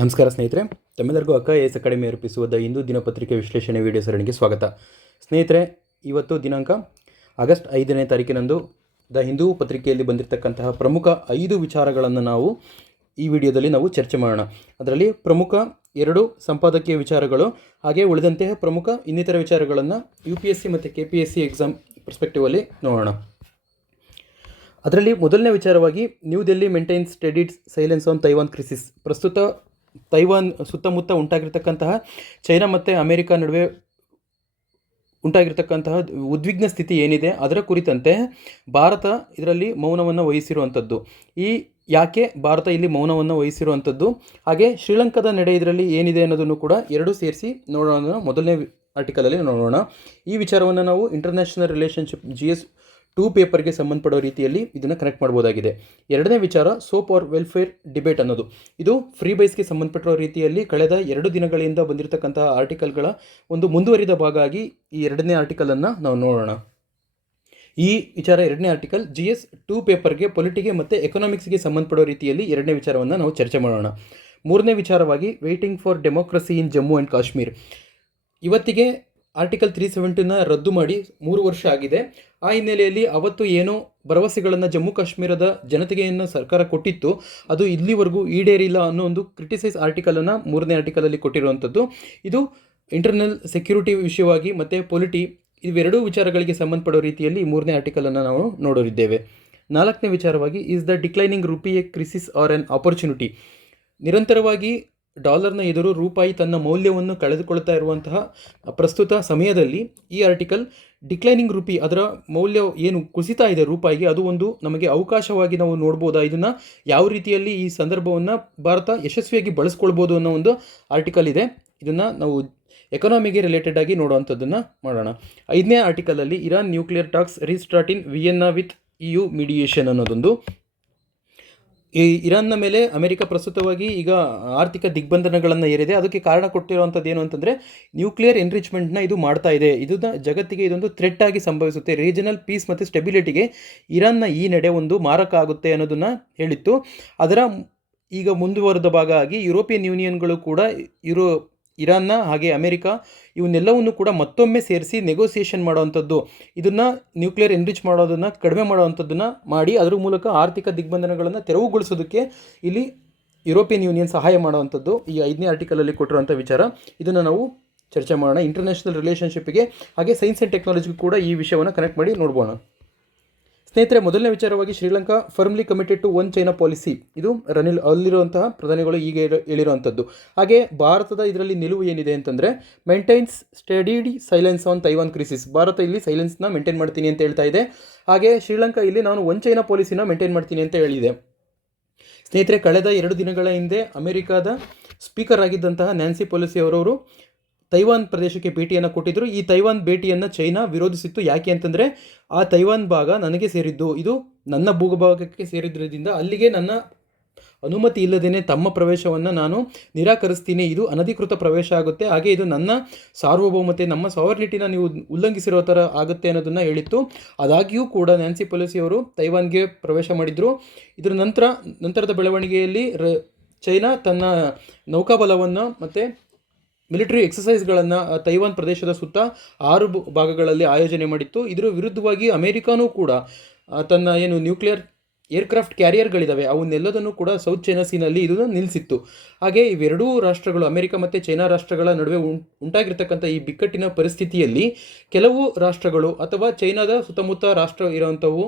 ನಮಸ್ಕಾರ ಸ್ನೇಹಿತರೆ, ತಮ್ಮೆಲ್ಲರಿಗೂ ಅಕ್ಕ ಎಸ್ ಅಕಾಡೆಮಿ ಅರ್ಪಿಸುವ ದ ಹಿಂದೂ ದಿನಪತ್ರಿಕೆ ವಿಶ್ಲೇಷಣೆ ವಿಡಿಯೋ ಸರಣಿಗೆ ಸ್ವಾಗತ. ಸ್ನೇಹಿತರೆ, ಇವತ್ತು ದಿನಾಂಕ ಆಗಸ್ಟ್ 5ನೇ ತಾರೀಕಿನಂದು ದ ಹಿಂದೂ ಪತ್ರಿಕೆಯಲ್ಲಿ ಬಂದಿರತಕ್ಕಂತಹ ಪ್ರಮುಖ 5 ವಿಚಾರಗಳನ್ನು ನಾವು ಈ ವಿಡಿಯೋದಲ್ಲಿ ನಾವು ಚರ್ಚೆ ಮಾಡೋಣ. ಅದರಲ್ಲಿ ಪ್ರಮುಖ 2 ಸಂಪಾದಕೀಯ ವಿಚಾರಗಳು, ಹಾಗೆ ಉಳಿದಂತೆ ಪ್ರಮುಖ ಇನ್ನಿತರ ವಿಚಾರಗಳನ್ನು UPSC ಮತ್ತು KPSC ಎಕ್ಸಾಮ್ ಪರ್ಸ್ಪೆಕ್ಟಿವಲ್ಲಿ ನೋಡೋಣ. ಅದರಲ್ಲಿ ಮೊದಲನೇ ವಿಚಾರವಾಗಿ New Delhi maintains studied silence on Taiwan crisis. ಪ್ರಸ್ತುತ ತೈವಾನ್ ಸುತ್ತಮುತ್ತ ಉಂಟಾಗಿರ್ತಕ್ಕಂತಹ ಚೈನಾ ಮತ್ತು ಅಮೆರಿಕ ನಡುವೆ ಉಂಟಾಗಿರ್ತಕ್ಕಂತಹ ಉದ್ವಿಗ್ನ ಸ್ಥಿತಿ ಏನಿದೆ ಅದರ ಕುರಿತಂತೆ ಭಾರತ ಇದರಲ್ಲಿ ಮೌನವನ್ನು ವಹಿಸಿರುವಂಥದ್ದು. ಯಾಕೆ ಭಾರತ ಇಲ್ಲಿ ಮೌನವನ್ನು ವಹಿಸಿರುವಂಥದ್ದು, ಹಾಗೆ ಶ್ರೀಲಂಕಾದ ನಡೆ ಇದರಲ್ಲಿ ಏನಿದೆ ಅನ್ನೋದನ್ನು ಕೂಡ ಎರಡೂ ಸೇರಿಸಿ ನೋಡೋಣ. ಮೊದಲನೇ ಆರ್ಟಿಕಲಲ್ಲಿ ನೋಡೋಣ. ಈ ವಿಚಾರವನ್ನು ನಾವು ಇಂಟರ್ನ್ಯಾಷನಲ್ ರಿಲೇಷನ್ಶಿಪ್ GS 2 ಪೇಪರ್ಗೆ ಸಂಬಂಧಪಡೋ ರೀತಿಯಲ್ಲಿ ಇದನ್ನು ಕನೆಕ್ಟ್ ಮಾಡ್ಬೋದಾಗಿದೆ. ಎರಡನೇ ವಿಚಾರ ಸೋಪ್ ಆರ್ ವೆಲ್ಫೇರ್ ಡಿಬೇಟ್ ಅನ್ನೋದು. ಇದು ಫ್ರೀ ಬೈಸ್ಗೆ ಸಂಬಂಧಪಟ್ಟಿರೋ ರೀತಿಯಲ್ಲಿ ಕಳೆದ 2 ದಿನಗಳಿಂದ ಬಂದಿರತಕ್ಕಂತಹ ಆರ್ಟಿಕಲ್ಗಳ ಒಂದು ಮುಂದುವರಿದ ಭಾಗ ಆಗಿ ಈ ಎರಡನೇ ಆರ್ಟಿಕಲನ್ನು ನಾವು ನೋಡೋಣ. ಈ ವಿಚಾರ ಎರಡನೇ ಆರ್ಟಿಕಲ್ GS 2 ಪೇಪರ್ಗೆ ಪೊಲಿಟಿಗೆ ಮತ್ತು ಎಕನಾಮಿಕ್ಸ್ಗೆ ಸಂಬಂಧಪಡೋ ರೀತಿಯಲ್ಲಿ ಎರಡನೇ ವಿಚಾರವನ್ನು ನಾವು ಚರ್ಚೆ ಮಾಡೋಣ. ಮೂರನೇ ವಿಚಾರವಾಗಿ waiting for democracy in Jammu and Kashmir. ಇವತ್ತಿಗೆ ಆರ್ಟಿಕಲ್ 370ನ ರದ್ದು ಮಾಡಿ 3 ವರ್ಷ ಆಗಿದೆ. ಆ ಹಿನ್ನೆಲೆಯಲ್ಲಿ ಅವತ್ತು ಏನೋ ಭರವಸೆಗಳನ್ನು ಜಮ್ಮು ಕಾಶ್ಮೀರದ ಜನತೆಗೆಯನ್ನು ಸರ್ಕಾರ ಕೊಟ್ಟಿತ್ತು, ಅದು ಇಲ್ಲಿವರೆಗೂ ಈಡೇರಿಲ್ಲ ಅನ್ನೋ ಒಂದು ಕ್ರಿಟಿಸೈಸ್ ಆರ್ಟಿಕಲನ್ನು ಮೂರನೇ ಆರ್ಟಿಕಲಲ್ಲಿ ಕೊಟ್ಟಿರುವಂಥದ್ದು. ಇದು ಇಂಟರ್ನಲ್ ಸೆಕ್ಯೂರಿಟಿ ವಿಷಯವಾಗಿ ಮತ್ತು ಪೊಲಿಟಿ ಇವೆರಡೂ ವಿಚಾರಗಳಿಗೆ ಸಂಬಂಧಪಡೋ ರೀತಿಯಲ್ಲಿ ಮೂರನೇ ಆರ್ಟಿಕಲನ್ನು ನಾವು ನೋಡೋರಿದ್ದೇವೆ. ನಾಲ್ಕನೇ ವಿಚಾರವಾಗಿ is the declining rupee a crisis or an opportunity. ನಿರಂತರವಾಗಿ ಡಾಲರ್ನ ಎದುರು ರೂಪಾಯಿ ತನ್ನ ಮೌಲ್ಯವನ್ನು ಕಳೆದುಕೊಳ್ತಾ ಇರುವಂತಹ ಪ್ರಸ್ತುತ ಸಮಯದಲ್ಲಿ ಈ ಆರ್ಟಿಕಲ್ ಡಿಕ್ಲೈನಿಂಗ್ ರುಪಿ, ಅದರ ಮೌಲ್ಯ ಏನು ಕುಸಿತಾ ಇದೆ ರೂಪಾಯಿಗೆ, ಅದು ಒಂದು ನಮಗೆ ಅವಕಾಶವಾಗಿ ನಾವು ನೋಡ್ಬೋದಾ, ಇದನ್ನು ಯಾವ ರೀತಿಯಲ್ಲಿ ಈ ಸಂದರ್ಭವನ್ನು ಭಾರತ ಯಶಸ್ವಿಯಾಗಿ ಬಳಸ್ಕೊಳ್ಬೋದು ಅನ್ನೋ ಒಂದು ಆರ್ಟಿಕಲ್ ಇದೆ. ಇದನ್ನು ನಾವು ಎಕನಾಮಿಗೆ ರಿಲೇಟೆಡ್ ಆಗಿ ನೋಡುವಂಥದ್ದನ್ನು ಮಾಡೋಣ. 5ನೇ ಆರ್ಟಿಕಲಲ್ಲಿ Iran nuclear talks restart in Vienna with EU mediation ಅನ್ನೋದೊಂದು. ಈ ಇರಾನ್ನ ಮೇಲೆ ಅಮೆರಿಕ ಪ್ರಸ್ತುತವಾಗಿ ಈಗ ಆರ್ಥಿಕ ದಿಗ್ಬಂಧನಗಳನ್ನು ಏರಿದೆ. ಅದಕ್ಕೆ ಕಾರಣ ಕೊಟ್ಟಿರುವಂಥದ್ದು ಏನು ಅಂತಂದರೆ ನ್ಯೂಕ್ಲಿಯರ್ ಎನ್ರಿಚ್ಮೆಂಟ್ನ ಇದು ಮಾಡ್ತಾ ಇದೆ. ಇದನ್ನು ಜಗತ್ತಿಗೆ ಇದೊಂದು ಥ್ರೆಟ್ ಆಗಿ ಸಂಭವಿಸುತ್ತೆ, ರೀಜನಲ್ ಪೀಸ್ ಮತ್ತು ಸ್ಟೆಬಿಲಿಟಿಗೆ ಇರಾನ್ನ ಈ ನಡೆ ಒಂದು ಮಾರಕ ಆಗುತ್ತೆ ಅನ್ನೋದನ್ನು ಹೇಳಿತ್ತು. ಅದರ ಈಗ ಮುಂದುವರೆದ ಭಾಗ ಆಗಿ ಯುರೋಪಿಯನ್ ಯೂನಿಯನ್ಗಳು ಕೂಡ ಇರಾನ್ನ ಹಾಗೆ ಅಮೆರಿಕ ಇವನ್ನೆಲ್ಲವನ್ನು ಕೂಡ ಮತ್ತೊಮ್ಮೆ ಸೇರಿಸಿ ನೆಗೋಸಿಯೇಷನ್ ಮಾಡೋವಂಥದ್ದು, ಇದನ್ನು ನ್ಯೂಕ್ಲಿಯರ್ ಎನ್ರಿಚ್ ಮಾಡೋದನ್ನು ಕಡಿಮೆ ಮಾಡೋವಂಥದ್ದನ್ನು ಮಾಡಿ ಅದರ ಮೂಲಕ ಆರ್ಥಿಕ ದಿಗ್ಬಂಧನಗಳನ್ನು ತೆರವುಗೊಳಿಸೋದಕ್ಕೆ ಇಲ್ಲಿ ಯುರೋಪಿಯನ್ ಯೂನಿಯನ್ ಸಹಾಯ ಮಾಡುವಂಥದ್ದು ಈ 5ನೇ ಆರ್ಟಿಕಲಲ್ಲಿ ಕೊಟ್ಟಿರುವಂಥ ವಿಚಾರ. ಇದನ್ನು ನಾವು ಚರ್ಚೆ ಮಾಡೋಣ. ಇಂಟರ್ನ್ಯಾಷನಲ್ ರಿಲೇಷನ್ಶಿಪ್ಗೆ ಹಾಗೆ ಸೈನ್ಸ್ ಆ್ಯಂಡ್ ಟೆಕ್ನಾಲಜಿಗೂ ಕೂಡ ಈ ವಿಷಯವನ್ನು ಕನೆಕ್ಟ್ ಮಾಡಿ ನೋಡ್ಬೋಣ. ಸ್ನೇಹಿತರೆ, ಮೊದಲನೇ ವಿಚಾರವಾಗಿ Sri Lanka firmly committed to one China policy. ಇದು ಅಲ್ಲಿರುವಂತಹ ಪ್ರಧಾನಿಗಳು ಈಗ ಹೇಳಿರುವಂಥದ್ದು. ಹಾಗೆ ಭಾರತದ ಇದರಲ್ಲಿ ನಿಲುವು ಏನಿದೆ ಅಂತಂದರೆ maintains studied silence on Taiwan crisis. Bharat ಇಲ್ಲಿ ಸೈಲೆನ್ಸ್ನ ಮೇಂಟೈನ್ ಮಾಡ್ತೀನಿ ಅಂತ ಹೇಳ್ತಾ ಇದೆ. ಹಾಗೆ ಶ್ರೀಲಂಕಾ ಇಲ್ಲಿ ನಾನು ಒನ್ ಚೈನಾ ಪಾಲಿಸಿನ ಮೇಂಟೈನ್ ಮಾಡ್ತೀನಿ ಅಂತ ಹೇಳಿದೆ. ಸ್ನೇಹಿತರೆ, ಕಳೆದ 2 ದಿನಗಳ ಹಿಂದೆ ಅಮೆರಿಕಾದ ಸ್ಪೀಕರ್ ಆಗಿದ್ದಂತಹ ನ್ಯಾನ್ಸಿ ಪೆಲೋಸಿ ಅವರವರು ತೈವಾನ್ ಪ್ರದೇಶಕ್ಕೆ ಭೇಟಿಯನ್ನು ಕೊಟ್ಟಿದ್ದರು. ಈ ತೈವಾನ್ ಭೇಟಿಯನ್ನು ಚೈನಾ ವಿರೋಧಿಸಿತ್ತು. ಯಾಕೆ ಅಂತಂದರೆ ಆ ತೈವಾನ್ ಭಾಗ ನನಗೆ ಸೇರಿದ್ದು, ಇದು ನನ್ನ ಭೂಭಾಗಕ್ಕೆ ಸೇರಿದ್ರಿಂದ ಅಲ್ಲಿಗೆ ನನ್ನ ಅನುಮತಿ ಇಲ್ಲದೇ ತಮ್ಮ ಪ್ರವೇಶವನ್ನು ನಾನು ನಿರಾಕರಿಸ್ತೀನಿ, ಇದು ಅನಧಿಕೃತ ಪ್ರವೇಶ ಆಗುತ್ತೆ, ಹಾಗೆ ಇದು ನನ್ನ ಸಾರ್ವಭೌಮತೆ, ನಮ್ಮ ಸಾವರ್ನಿಟಿನ ನೀವು ಉಲ್ಲಂಘಿಸಿರೋ ಥರ ಆಗುತ್ತೆ ಅನ್ನೋದನ್ನು ಹೇಳಿತ್ತು. ಆದಾಗ್ಯೂ ಕೂಡ ನ್ಯಾನ್ಸಿ ಪೆಲೋಸಿ ಅವರು ತೈವಾನ್ಗೆ ಪ್ರವೇಶ ಮಾಡಿದರು. ಇದರ ನಂತರದ ಬೆಳವಣಿಗೆಯಲ್ಲಿ ಚೈನಾ ತನ್ನ ನೌಕಾಬಲವನ್ನು ಮತ್ತು ಮಿಲಿಟರಿ ಎಕ್ಸಸೈಸ್ಗಳನ್ನು ತೈವಾನ್ ಪ್ರದೇಶದ ಸುತ್ತ 6 ಭಾಗಗಳಲ್ಲಿ ಆಯೋಜನೆ ಮಾಡಿತ್ತು. ಇದರ ವಿರುದ್ಧವಾಗಿ ಅಮೆರಿಕಾನೂ ಕೂಡ ತನ್ನ ಏನು ನ್ಯೂಕ್ಲಿಯರ್ ಏರ್ಕ್ರಾಫ್ಟ್ ಕ್ಯಾರಿಯರ್ಗಳಿದ್ದಾವೆ ಅವನ್ನೆಲ್ಲದನ್ನು ಕೂಡ ಸೌತ್ ಚೈನಾ ಸೀನಲ್ಲಿ ಇದನ್ನು ನಿಲ್ಲಿಸಿತ್ತು. ಹಾಗೆ ಇವೆರಡೂ ರಾಷ್ಟ್ರಗಳು, ಅಮೆರಿಕ ಮತ್ತು ಚೈನಾ ರಾಷ್ಟ್ರಗಳ ನಡುವೆ ಉಂಟಾಗಿರ್ತಕ್ಕಂಥ ಈ ಬಿಕ್ಕಟ್ಟಿನ ಪರಿಸ್ಥಿತಿಯಲ್ಲಿ ಕೆಲವು ರಾಷ್ಟ್ರಗಳು ಅಥವಾ ಚೈನಾದ ಸುತ್ತಮುತ್ತ ರಾಷ್ಟ್ರ ಇರುವಂಥವು,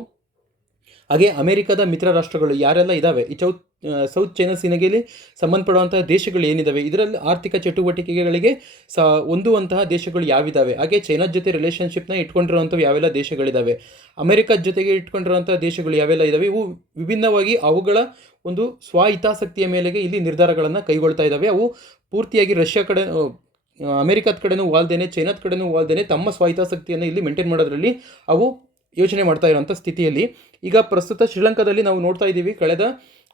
ಹಾಗೆ ಅಮೆರಿಕದ ಮಿತ್ರ ರಾಷ್ಟ್ರಗಳು ಯಾರೆಲ್ಲ ಇದ್ದಾವೆ, ಈ ಸೌತ್ ಚೈನಾ ಸೀನೆಗೆಯಲ್ಲಿ ಸಂಬಂಧಪಡುವಂತಹ ದೇಶಗಳು ಏನಿದ್ದಾವೆ, ಇದರಲ್ಲಿ ಆರ್ಥಿಕ ಚಟುವಟಿಕೆಗಳಿಗೆ ಹೊಂದುವಂತಹ ದೇಶಗಳು ಯಾವಿದ್ದಾವೆ, ಹಾಗೆ ಚೈನಾ ಜೊತೆ ರಿಲೇಷನ್ಶಿಪ್ನ ಇಟ್ಕೊಂಡಿರುವಂಥವು ಯಾವೆಲ್ಲ ದೇಶಗಳಿದ್ದಾವೆ, ಅಮೆರಿಕದ ಜೊತೆಗೆ ಇಟ್ಕೊಂಡಿರುವಂಥ ದೇಶಗಳು ಯಾವೆಲ್ಲ ಇದ್ದಾವೆ, ಇವು ವಿಭಿನ್ನವಾಗಿ ಅವುಗಳ ಒಂದು ಸ್ವಹಿತಾಸಕ್ತಿಯ ಮೇಲೆಗೆ ಇಲ್ಲಿ ನಿರ್ಧಾರಗಳನ್ನು ಕೈಗೊಳ್ತಾ ಇದ್ದಾವೆ. ಅವು ಪೂರ್ತಿಯಾಗಿ ರಷ್ಯಾ ಕಡೆ, ಅಮೆರಿಕದ ಕಡೆನೂ ವಾಲ್ದೇನೆ, ಚೈನಾದ ಕಡೆನೂ ವಾಲ್ದೇನೆ ತಮ್ಮ ಸ್ವಹಿತಾಸಕ್ತಿಯನ್ನು ಇಲ್ಲಿ ಮೇಂಟೈನ್ ಮಾಡೋದ್ರಲ್ಲಿ ಅವು ಯೋಚನೆ ಮಾಡ್ತಾ ಇರೋಂಥ ಸ್ಥಿತಿಯಲ್ಲಿ ಈಗ ಪ್ರಸ್ತುತ ಶ್ರೀಲಂಕಾದಲ್ಲಿ ನಾವು ನೋಡ್ತಾ ಇದ್ದೀವಿ. ಕಳೆದ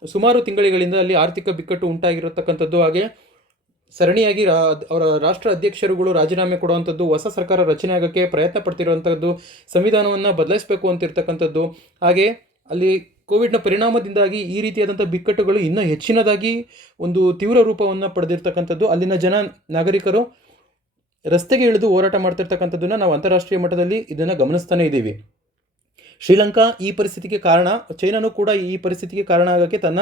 ಸುಮಾರು ತಿಂಗಳಿಂದ ಅಲ್ಲಿ ಆರ್ಥಿಕ ಬಿಕ್ಕಟ್ಟು ಉಂಟಾಗಿರತಕ್ಕಂಥದ್ದು, ಹಾಗೆ ಸರಣಿಯಾಗಿ ಅವರ ರಾಷ್ಟ್ರ ಅಧ್ಯಕ್ಷರುಗಳು ರಾಜೀನಾಮೆ ಕೊಡುವಂಥದ್ದು, ಹೊಸ ಸರ್ಕಾರ ರಚನೆ ಆಗೋಕ್ಕೆ ಪ್ರಯತ್ನ ಪಡ್ತಿರುವಂಥದ್ದು, ಸಂವಿಧಾನವನ್ನು ಬದಲಾಯಿಸಬೇಕು ಅಂತಿರ್ತಕ್ಕಂಥದ್ದು, ಹಾಗೆ ಅಲ್ಲಿ ಕೋವಿಡ್ನ ಪರಿಣಾಮದಿಂದಾಗಿ ಈ ರೀತಿಯಾದಂಥ ಬಿಕ್ಕಟ್ಟುಗಳು ಇನ್ನೂ ಹೆಚ್ಚಿನದಾಗಿ ಒಂದು ತೀವ್ರ ರೂಪವನ್ನು ಪಡೆದಿರ್ತಕ್ಕಂಥದ್ದು. ಅಲ್ಲಿನ ನಾಗರಿಕರು ರಸ್ತೆಗೆ ಇಳಿದು ಹೋರಾಟ ಮಾಡ್ತಿರ್ತಕ್ಕಂಥದ್ದನ್ನು ನಾವು ಅಂತಾರಾಷ್ಟ್ರೀಯ ಮಟ್ಟದಲ್ಲಿ ಇದನ್ನು ಗಮನಿಸ್ತಾನೆ ಇದ್ದೀವಿ. ಶ್ರೀಲಂಕಾ ಈ ಪರಿಸ್ಥಿತಿಗೆ ಕಾರಣ, ಚೈನಾನೂ ಕೂಡ ಈ ಪರಿಸ್ಥಿತಿಗೆ ಕಾರಣ ಆಗೋಕ್ಕೆ ತನ್ನ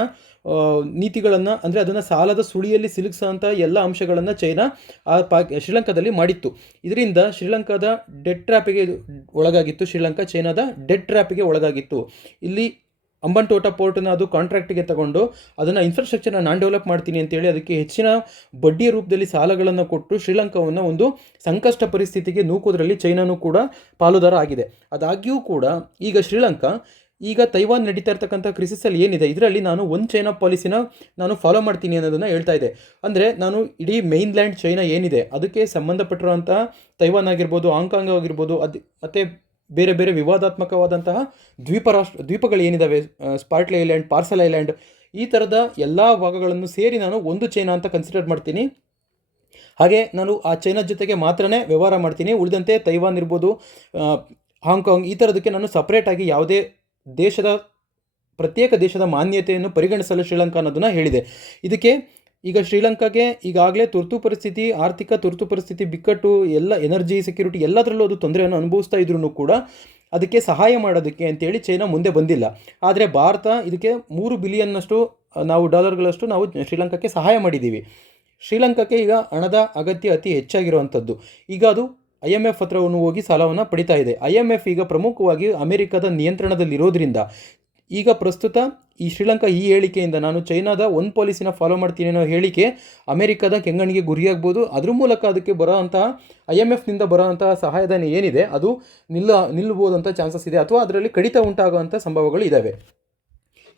ನೀತಿಗಳನ್ನು, ಅಂದರೆ ಅದನ್ನು ಸಾಲದ ಸುಳಿಯಲ್ಲಿ ಸಿಲುಕಿಸೋಂಥ ಎಲ್ಲ ಅಂಶಗಳನ್ನು ಚೈನಾ ಶ್ರೀಲಂಕಾದಲ್ಲಿ ಮಾಡಿತ್ತು. ಇದರಿಂದ ಶ್ರೀಲಂಕಾದ ಡೆಟ್ ಟ್ರ್ಯಾಪಿಗೆ ಒಳಗಾಗಿತ್ತು. ಶ್ರೀಲಂಕಾ ಚೈನಾದ ಡೆಟ್ ಟ್ರ್ಯಾಪಿಗೆ ಒಳಗಾಗಿತ್ತು. ಇಲ್ಲಿ ಅಂಬನ್ಟೋಟಾ ಪೋರ್ಟನ್ನು ಅದು ಕಾಂಟ್ರಾಕ್ಟಿಗೆ ತಗೊಂಡು ಅದನ್ನು ಇನ್ಫ್ರಾಸ್ಟ್ರಕ್ಚರ್ನ ನಾನು ಡೆವಲಪ್ ಮಾಡ್ತೀನಿ ಅಂತೇಳಿ ಅದಕ್ಕೆ ಹೆಚ್ಚಿನ ಬಡ್ಡಿಯ ರೂಪದಲ್ಲಿ ಸಾಲಗಳನ್ನು ಕೊಟ್ಟು ಶ್ರೀಲಂಕಾವನ್ನು ಒಂದು ಸಂಕಷ್ಟ ಪರಿಸ್ಥಿತಿಗೆ ನೂಕೋದ್ರಲ್ಲಿ ಚೈನಾನೂ ಕೂಡ ಪಾಲುದಾರ ಆಗಿದೆ. ಆದಾಗ್ಯೂ ಕೂಡ ಈಗ ಶ್ರೀಲಂಕಾ ಈಗ ತೈವಾನ್ ನಡೀತಾ ಇರ್ತಕ್ಕಂಥ ಕ್ರಿಸಿಸಲ್ಲಿ ಏನಿದೆ ಇದರಲ್ಲಿ ನಾನು ಒಂದು ಚೈನಾ ಪಾಲಿಸಿನ ನಾನು ಫಾಲೋ ಮಾಡ್ತೀನಿ ಅನ್ನೋದನ್ನು ಹೇಳ್ತಾ ಇದೆ. ಅಂದರೆ ನಾನು ಇಡೀ ಮೇನ್ಲ್ಯಾಂಡ್ ಚೈನಾ ಏನಿದೆ ಅದಕ್ಕೆ ಸಂಬಂಧಪಟ್ಟಿರುವಂಥ ತೈವಾನ್ ಆಗಿರ್ಬೋದು, ಹಾಂಗ್ಕಾಂಗ್ ಆಗಿರ್ಬೋದು, ಮತ್ತು ಬೇರೆ ಬೇರೆ ವಿವಾದಾತ್ಮಕವಾದಂತಹ ದ್ವೀಪಗಳು ಏನಿದ್ದಾವೆ, ಸ್ಪಾರ್ಟ್ಲೆ ಐಲ್ಯಾಂಡ್, ಪಾರ್ಸಲ್ ಐಲ್ಯಾಂಡ್, ಈ ಥರದ ಎಲ್ಲ ಭಾಗಗಳನ್ನು ಸೇರಿ ನಾನು ಒಂದು ಚೈನಾ ಅಂತ ಕನ್ಸಿಡರ್ ಮಾಡ್ತೀನಿ. ಹಾಗೆ ನಾನು ಆ ಚೈನಾ ಜೊತೆಗೆ ಮಾತ್ರನೇ ವ್ಯವಹಾರ ಮಾಡ್ತೀನಿ. ಉಳಿದಂತೆ ತೈವಾನ್ ಇರ್ಬೋದು, ಹಾಂಗ್ಕಾಂಗ್, ಈ ಥರದಕ್ಕೆ ನಾನು ಸಪ್ರೇಟಾಗಿ ಯಾವುದೇ ಪ್ರತ್ಯೇಕ ದೇಶದ ಮಾನ್ಯತೆಯನ್ನು ಪರಿಗಣಿಸಲು ಶ್ರೀಲಂಕಾ ಅನ್ನೋದನ್ನು ಹೇಳಿದೆ. ಇದಕ್ಕೆ ಈಗ ಶ್ರೀಲಂಕಾಗೆ ಈಗಾಗಲೇ ತುರ್ತು ಪರಿಸ್ಥಿತಿ, ಆರ್ಥಿಕ ತುರ್ತು ಪರಿಸ್ಥಿತಿ, ಬಿಕ್ಕಟ್ಟು, ಎಲ್ಲ ಎನರ್ಜಿ ಸೆಕ್ಯೂರಿಟಿ ಎಲ್ಲದರಲ್ಲೂ ಅದು ತೊಂದರೆಯನ್ನು ಅನುಭವಿಸ್ತಾ ಇದ್ರೂ ಕೂಡ ಅದಕ್ಕೆ ಸಹಾಯ ಮಾಡೋದಕ್ಕೆ ಅಂತೇಳಿ ಚೈನಾ ಮುಂದೆ ಬಂದಿಲ್ಲ. ಆದರೆ ಭಾರತ ಇದಕ್ಕೆ $3 ಬಿಲಿಯನ್ನಷ್ಟು ಡಾಲರ್ಗಳಷ್ಟು ನಾವು ಶ್ರೀಲಂಕಾಕ್ಕೆ ಸಹಾಯ ಮಾಡಿದ್ದೀವಿ. ಶ್ರೀಲಂಕಾಕ್ಕೆ ಈಗ ಹಣದ ಅಗತ್ಯ ಅತಿ ಹೆಚ್ಚಾಗಿರುವಂಥದ್ದು. ಈಗ ಅದು IMF ಹತ್ರವನ್ನು ಹೋಗಿ ಸಾಲವನ್ನು ಪಡಿತಾ ಇದೆ. IMF ಈಗ ಪ್ರಮುಖವಾಗಿ ಅಮೆರಿಕದ ನಿಯಂತ್ರಣದಲ್ಲಿರೋದ್ರಿಂದ ಈಗ ಪ್ರಸ್ತುತ ಈ ಶ್ರೀಲಂಕಾ ಈ ಹೇಳಿಕೆಯಿಂದ ನಾನು ಚೈನಾದ ಒಂದು ಪಾಲಿಸಿನ ಫಾಲೋ ಮಾಡ್ತೀನಿ ಅನ್ನೋ ಹೇಳಿಕೆ ಅಮೆರಿಕದ ಕೆಂಗಣ್ಣಿಗೆ ಗುರಿಯಾಗ್ಬೋದು. ಅದ್ರ ಮೂಲಕ ಅದಕ್ಕೆ ಬರೋವಂತಹ IMFನಿಂದ ಬರೋವಂತಹ ಸಹಾಯಧನ ಏನಿದೆ ಅದು ನಿಲ್ಲಬಹುದಂಥ ಚಾನ್ಸಸ್ ಇದೆ, ಅಥವಾ ಅದರಲ್ಲಿ ಕಡಿತ ಉಂಟಾಗುವಂಥ ಸಂಭವಗಳು ಇದ್ದಾವೆ.